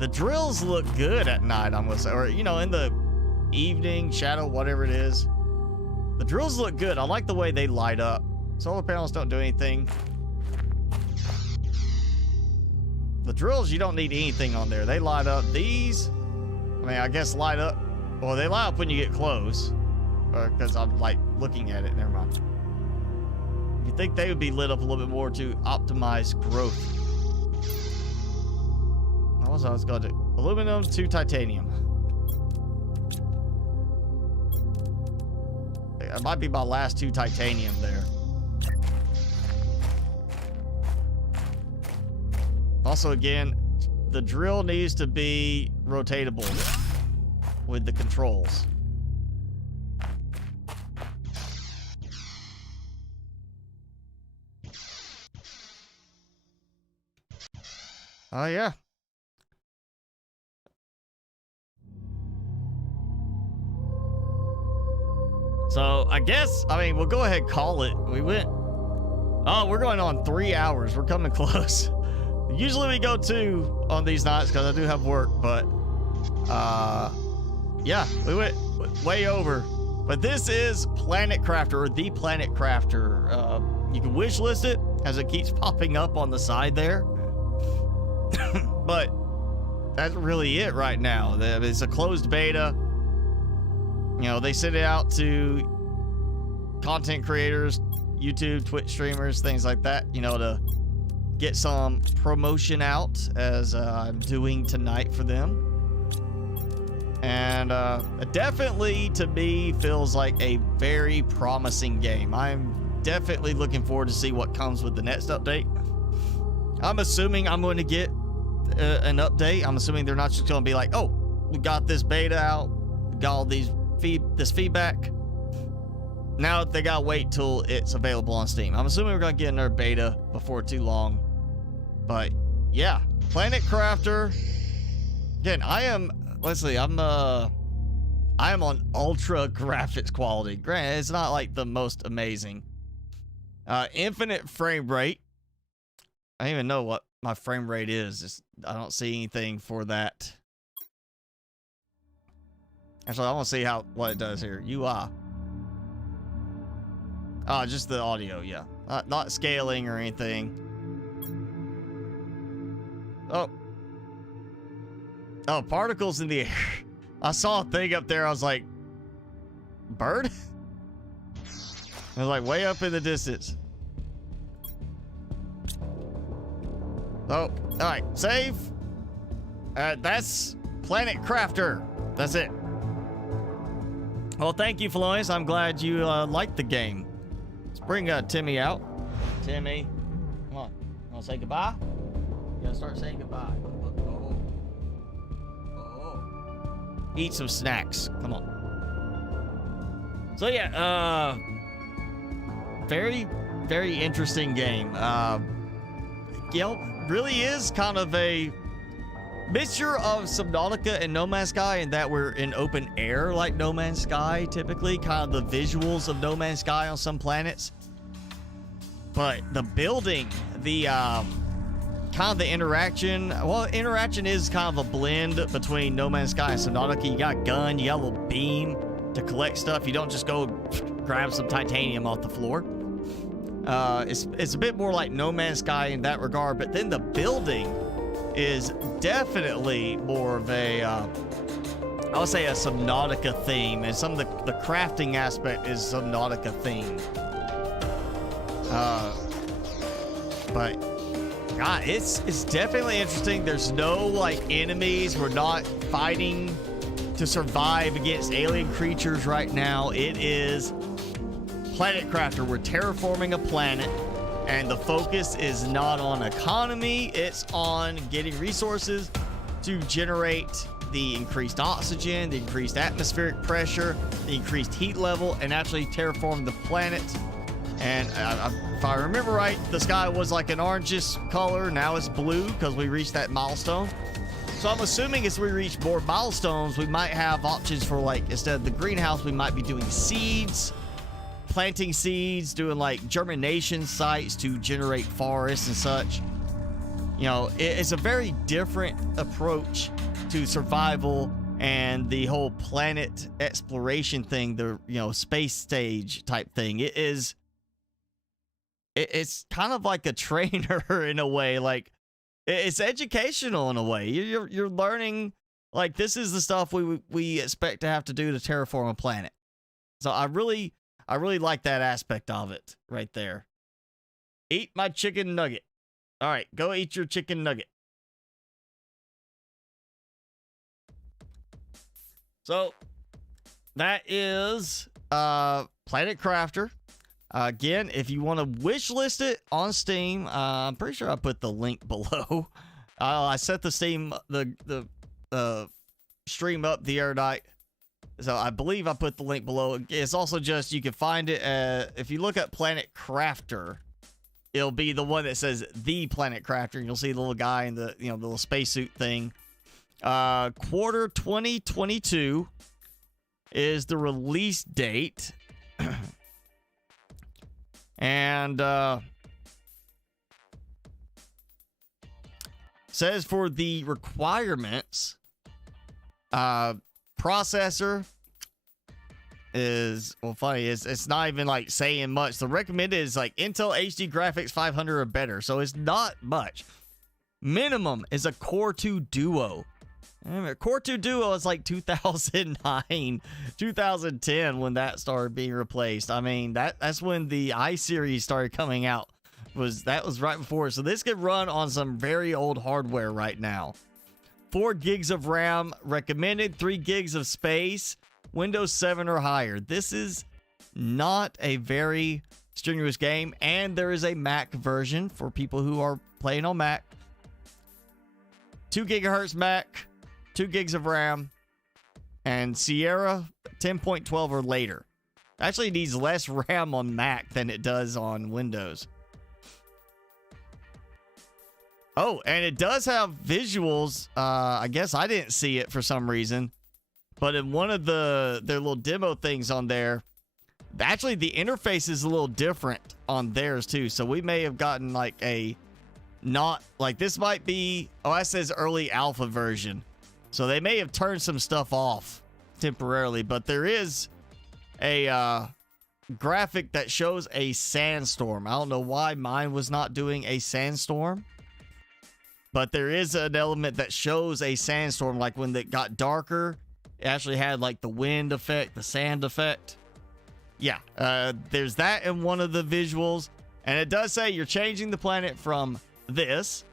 The drills look good at night, I'm gonna say, or you know, in the evening shadow, whatever it is. The drills look good. I like the way they light up. Solar panels don't do anything. The drills, you don't need anything on there. They light up. These, I mean, I guess light up. Well, they light up when you get close. Because I'm like looking at it. Never mind. You think they would be lit up a little bit more to optimize growth? What was I was going to do? Aluminum to titanium. That might be my last 2 titanium there. Also, again, the drill needs to be rotatable with the controls. Oh, yeah. So, I guess, I mean, we'll go ahead and call it. We went... Oh, we're going on 3 hours. We're coming close. Usually we go 2 on these nights because I do have work, but yeah, we went way over. But this is Planet Crafter, or the Planet Crafter. You can wish list it as it keeps popping up on the side there. But that's really it right now. It's a closed beta. You know, they send it out to content creators, YouTube, Twitch streamers, things like that, you know, to get some promotion out, as I'm doing tonight for them. And it definitely, to me, feels like a very promising game. I'm definitely looking forward to see what comes with the next update. I'm assuming I'm going to get an update. I'm assuming they're not just going to be like, oh, we got this beta out, we got all this feedback. Now they gotta wait till it's available on Steam. I'm assuming we're gonna get another beta before too long. But yeah, Planet Crafter. Again, let's see, I am on ultra graphics quality. Granted, it's not like the most amazing. Infinite frame rate. I don't even know what my frame rate is. I don't see anything for that. Actually, I want to see what it does here. UI. Oh, just the audio, yeah. Not scaling or anything. Oh, particles in the air. I saw a thing up there. I was like, bird? It was like way up in the distance. Oh, all right, save. That's Planet Crafter. That's it. Well, thank you, Floyce. I'm glad you liked the game. Let's bring Timmy out. Timmy, come on. You want to say goodbye? You gotta start saying goodbye. Eat some snacks. Come on. So yeah, very, very interesting game. You know, really is kind of a mixture of Subnautica and No Man's Sky, in that we're in open air like No Man's Sky typically, kind of the visuals of No Man's Sky on some planets. But the building, the kind of the interaction, well, interaction is kind of a blend between No Man's Sky and Subnautica. You got a gun, you got a little beam to collect stuff. You don't just go grab some titanium off the floor. It's a bit more like No Man's Sky in that regard, but then the building is definitely more of a, I would say a Subnautica theme, and some of the crafting aspect is Subnautica themed. But God, it's definitely interesting. There's no like enemies. We're not fighting to survive against alien creatures right now. It is Planet Crafter. We're terraforming a planet, and the focus is not on economy. It's on getting resources to generate the increased oxygen, the increased atmospheric pressure, the increased heat level, and actually terraform the planet. And if I remember right, the sky was like an orangish color. Now it's blue because we reached that milestone. So I'm assuming as we reach more milestones, we might have options for, like, instead of the greenhouse, we might be doing seeds, planting seeds, doing like germination sites to generate forests and such. You know, it's a very different approach to survival and the whole planet exploration thing, the, you know, space stage type thing. It's kind of like a trainer in a way. Like, it's educational in a way. You're learning, like, this is the stuff we expect to have to do to terraform a planet. So I really like that aspect of it right there. Eat my chicken nugget. All right, go eat your chicken nugget. So that is Planet Crafter. Again, if you want to wish list it on Steam, I'm pretty sure I put the link below. I set the Steam the stream up the other night, so I believe I put the link below. It's also just, you can find it if you look at Planet Crafter, it'll be the one that says The Planet Crafter, and you'll see the little guy in the, you know, the little spacesuit thing. Quarter 2022 is the release date. And says for the requirements, processor is, well, funny, it's not even like saying much. The recommended is like Intel HD graphics 500 or better, so it's not much. Minimum is a Core 2 Duo. Core 2 Duo is like 2009, 2010 when that started being replaced. I mean, that's when the i-series started coming out. That was right before. So this could run on some very old hardware right now. 4 gigs of RAM recommended, 3 gigs of space, Windows 7 or higher. This is not a very strenuous game, and there is a Mac version for people who are playing on Mac. 2 gigahertz Mac, 2 gigs of RAM, and Sierra 10.12 or later. Actually needs less RAM on Mac than it does on Windows. Oh, and it does have visuals. I guess I didn't see it for some reason, but in one of their little demo things on there, actually the interface is a little different on theirs too. So we may have gotten like this might be, that says early alpha version. So they may have turned some stuff off temporarily, but there is a graphic that shows a sandstorm. I don't know why mine was not doing a sandstorm, but there is an element that shows a sandstorm. Like when it got darker, it actually had like the wind effect, the sand effect. Yeah, there's that in one of the visuals. And it does say you're changing the planet from this.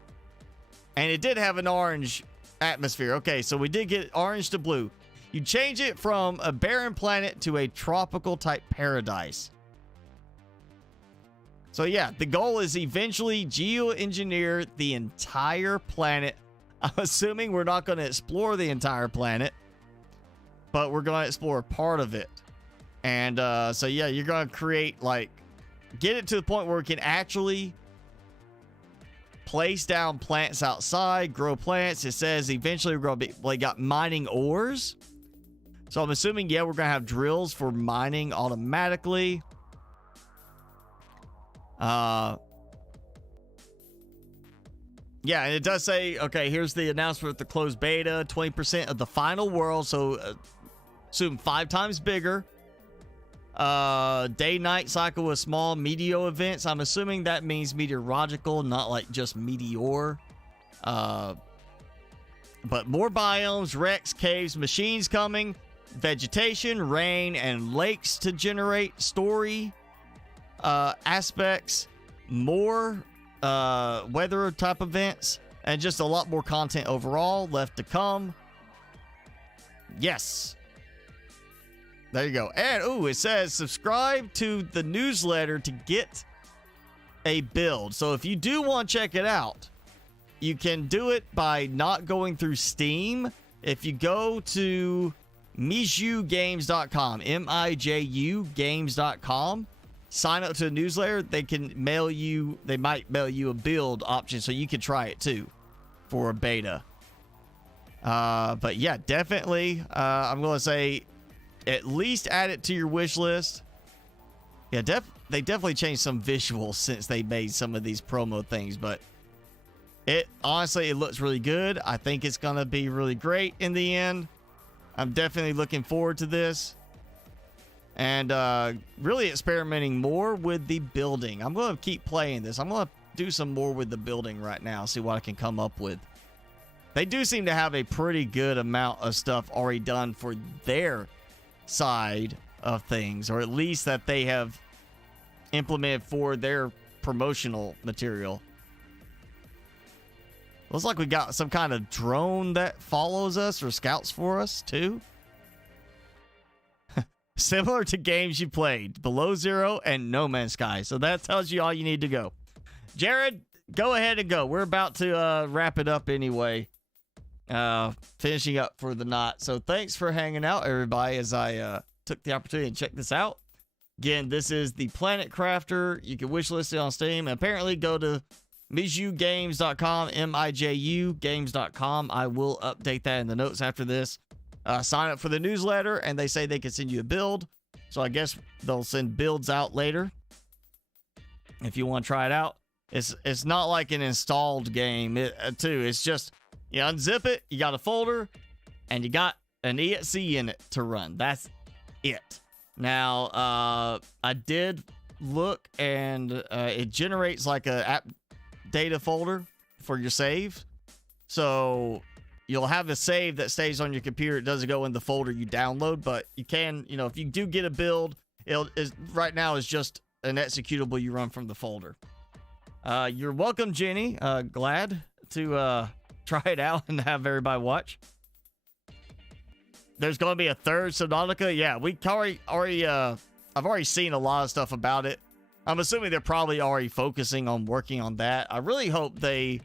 And it did have an orange atmosphere. Okay, so we did get orange to blue. You change it from a barren planet to a tropical type paradise. So yeah, the goal is eventually geoengineer the entire planet. I'm assuming we're not going to explore the entire planet, but we're going to explore part of it. And so yeah, you're going to create, like, get it to the point where we can actually place down plants outside, grow plants. It says eventually we're going to be, like, got mining ores. So I'm assuming, yeah, we're going to have drills for mining automatically. Yeah, and it does say, okay, here's the announcement with the closed beta, 20% of the final world, so assume 5 times bigger. Day-night cycle with small meteor events. I'm assuming that means meteorological, not like just meteor. But more biomes, wrecks, caves, machines coming, vegetation, rain, and lakes to generate story aspects, more weather type events, and just a lot more content overall left to come. Yes. There you go. And, ooh, it says subscribe to the newsletter to get a build. So if you do want to check it out, you can do it by not going through Steam. If you go to mijugames.com, M-I-J-U games.com, sign up to the newsletter, they might mail you a build option so you can try it too for a beta. But yeah, definitely, I'm going to say at least add it to your wish list. Yeah, they definitely changed some visuals since they made some of these promo things, but honestly, it looks really good. I think it's going to be really great in the end. I'm definitely looking forward to this. And really experimenting more with the building. I'm going to keep playing this. I'm going to do some more with the building right now, see what I can come up with. They do seem to have a pretty good amount of stuff already done for their side of things, or at least that they have implemented for their promotional material. Looks like we got some kind of drone that follows us or scouts for us too. Similar to games you played, Below Zero and No Man's Sky. So that tells you all you need to go. Jared, go ahead and go. We're about to wrap it up anyway. Finishing up for the night. So thanks for hanging out, everybody, as I took the opportunity to check this out. Again, this is the Planet Crafter. You can wishlist it on Steam. And apparently go to mijugames.com, M-I-J-U games.com. I will update that in the notes after this. Sign up for the newsletter, and they say they can send you a build. So I guess they'll send builds out later if you want to try it out. It's not like an installed game, too. It's just you unzip it, you got a folder, and you got an exe in it to run. That's it. Now, I did look, and it generates like a app data folder for your save. So you'll have a save that stays on your computer. It doesn't go in the folder you download, but you can, you know, if you do get a build, right now is just an executable you run from the folder. You're welcome, Jenny. Glad to try it out and have everybody watch. There's going to be a third Subnautica. Yeah, I've already seen a lot of stuff about it. I'm assuming they're probably already focusing on working on that. I really hope they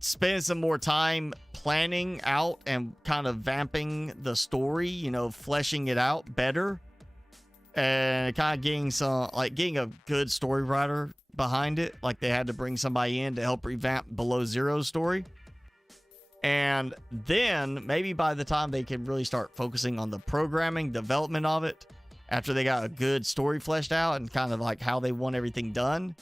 spend some more time planning out and kind of vamping the story, you know, fleshing it out better, and kind of getting a good story writer behind it. Like they had to bring somebody in to help revamp Below Zero's story. And then maybe by the time they can really start focusing on the programming, development of it, after they got a good story fleshed out and kind of like how they want everything done,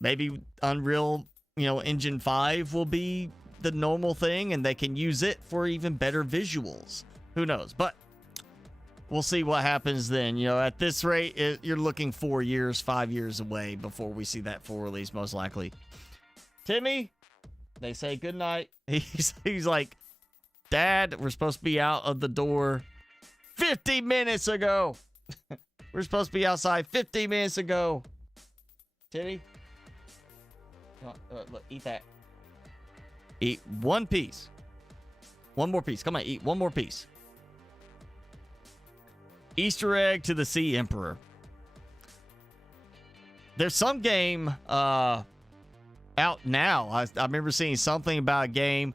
maybe Unreal, you know, Engine 5 will be the normal thing and they can use it for even better visuals. Who knows? But we'll see what happens then. You know, at this rate, you're looking 4 years, 5 years away before we see that full release, most likely. Timmy, they say goodnight. He's like, Dad, we're supposed to be out of the door 50 minutes ago. We're supposed to be outside 50 minutes ago. Timmy, look, eat that. Eat one piece. One more piece. Come on, eat one more piece. Easter egg to the Sea Emperor. There's some game out now. I remember seeing something about a game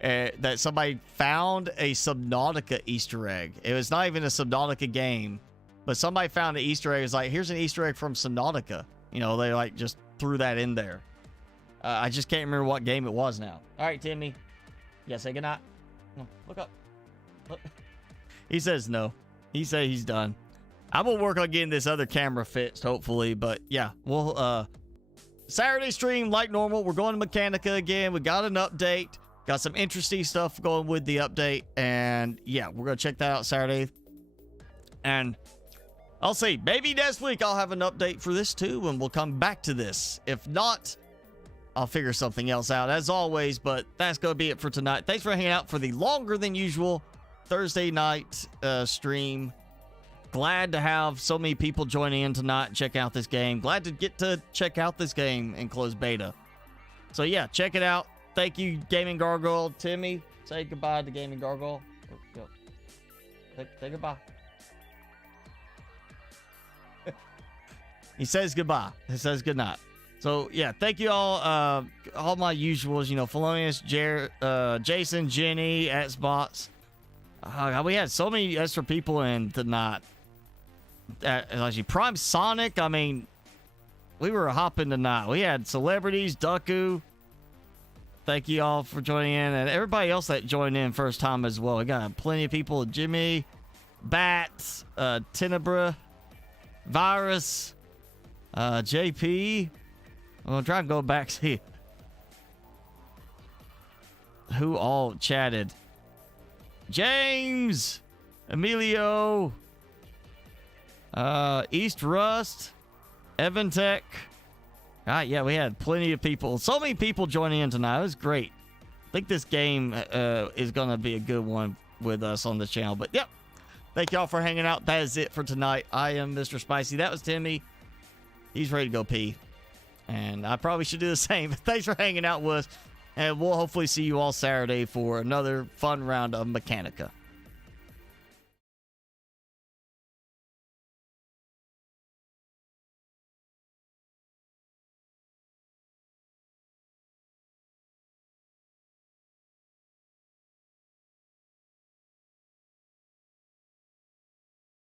that somebody found a Subnautica Easter egg. It was not even a Subnautica game, but somebody found an Easter egg. It was like, here's an Easter egg from Subnautica. You know, they like just threw that in there. I just can't remember what game it was now. All right, Timmy. Yeah, say goodnight. No, look up. Look. He says no. He said he's done. I'm going to work on getting this other camera fixed, hopefully. But yeah, we'll... Saturday stream like normal. We're going to Mechanica again. We got an update. Got some interesting stuff going with the update. And yeah, we're going to check that out Saturday. And I'll see. Maybe next week I'll have an update for this too. And we'll come back to this. If not, I'll figure something else out as always. But that's going to be it for tonight. Thanks for hanging out for the longer than usual Thursday night stream. Glad to have so many people joining in tonight and check out this game. Glad to get to check out this game in closed beta. So yeah, check it out. Thank you, Gaming Gargoyle. Timmy, say goodbye to Gaming Gargoyle. Go. Say goodbye. He says goodbye. He says goodnight. So yeah, thank you all my usuals, you know, Felonious, Jason, Jenny, Xbox. We had so many extra people in tonight. Actually, Prime Sonic, I mean, we were hopping tonight. We had celebrities, Ducku. Thank you all for joining in. And everybody else that joined in first time as well. We got plenty of people. Jimmy, Bats, Tenebra, Virus, JP. I'm going to try and go back see who all chatted. James, Emilio, East Rust, Evan Tech. Yeah, we had plenty of people. So many people joining in tonight. It was great. I think this game is going to be a good one with us on the channel. But yep, thank y'all for hanging out. That is it for tonight. I am Mr. Spicy. That was Timmy. He's ready to go pee. And I probably should do the same. Thanks for hanging out with us. And we'll hopefully see you all Saturday for another fun round of Mechanica.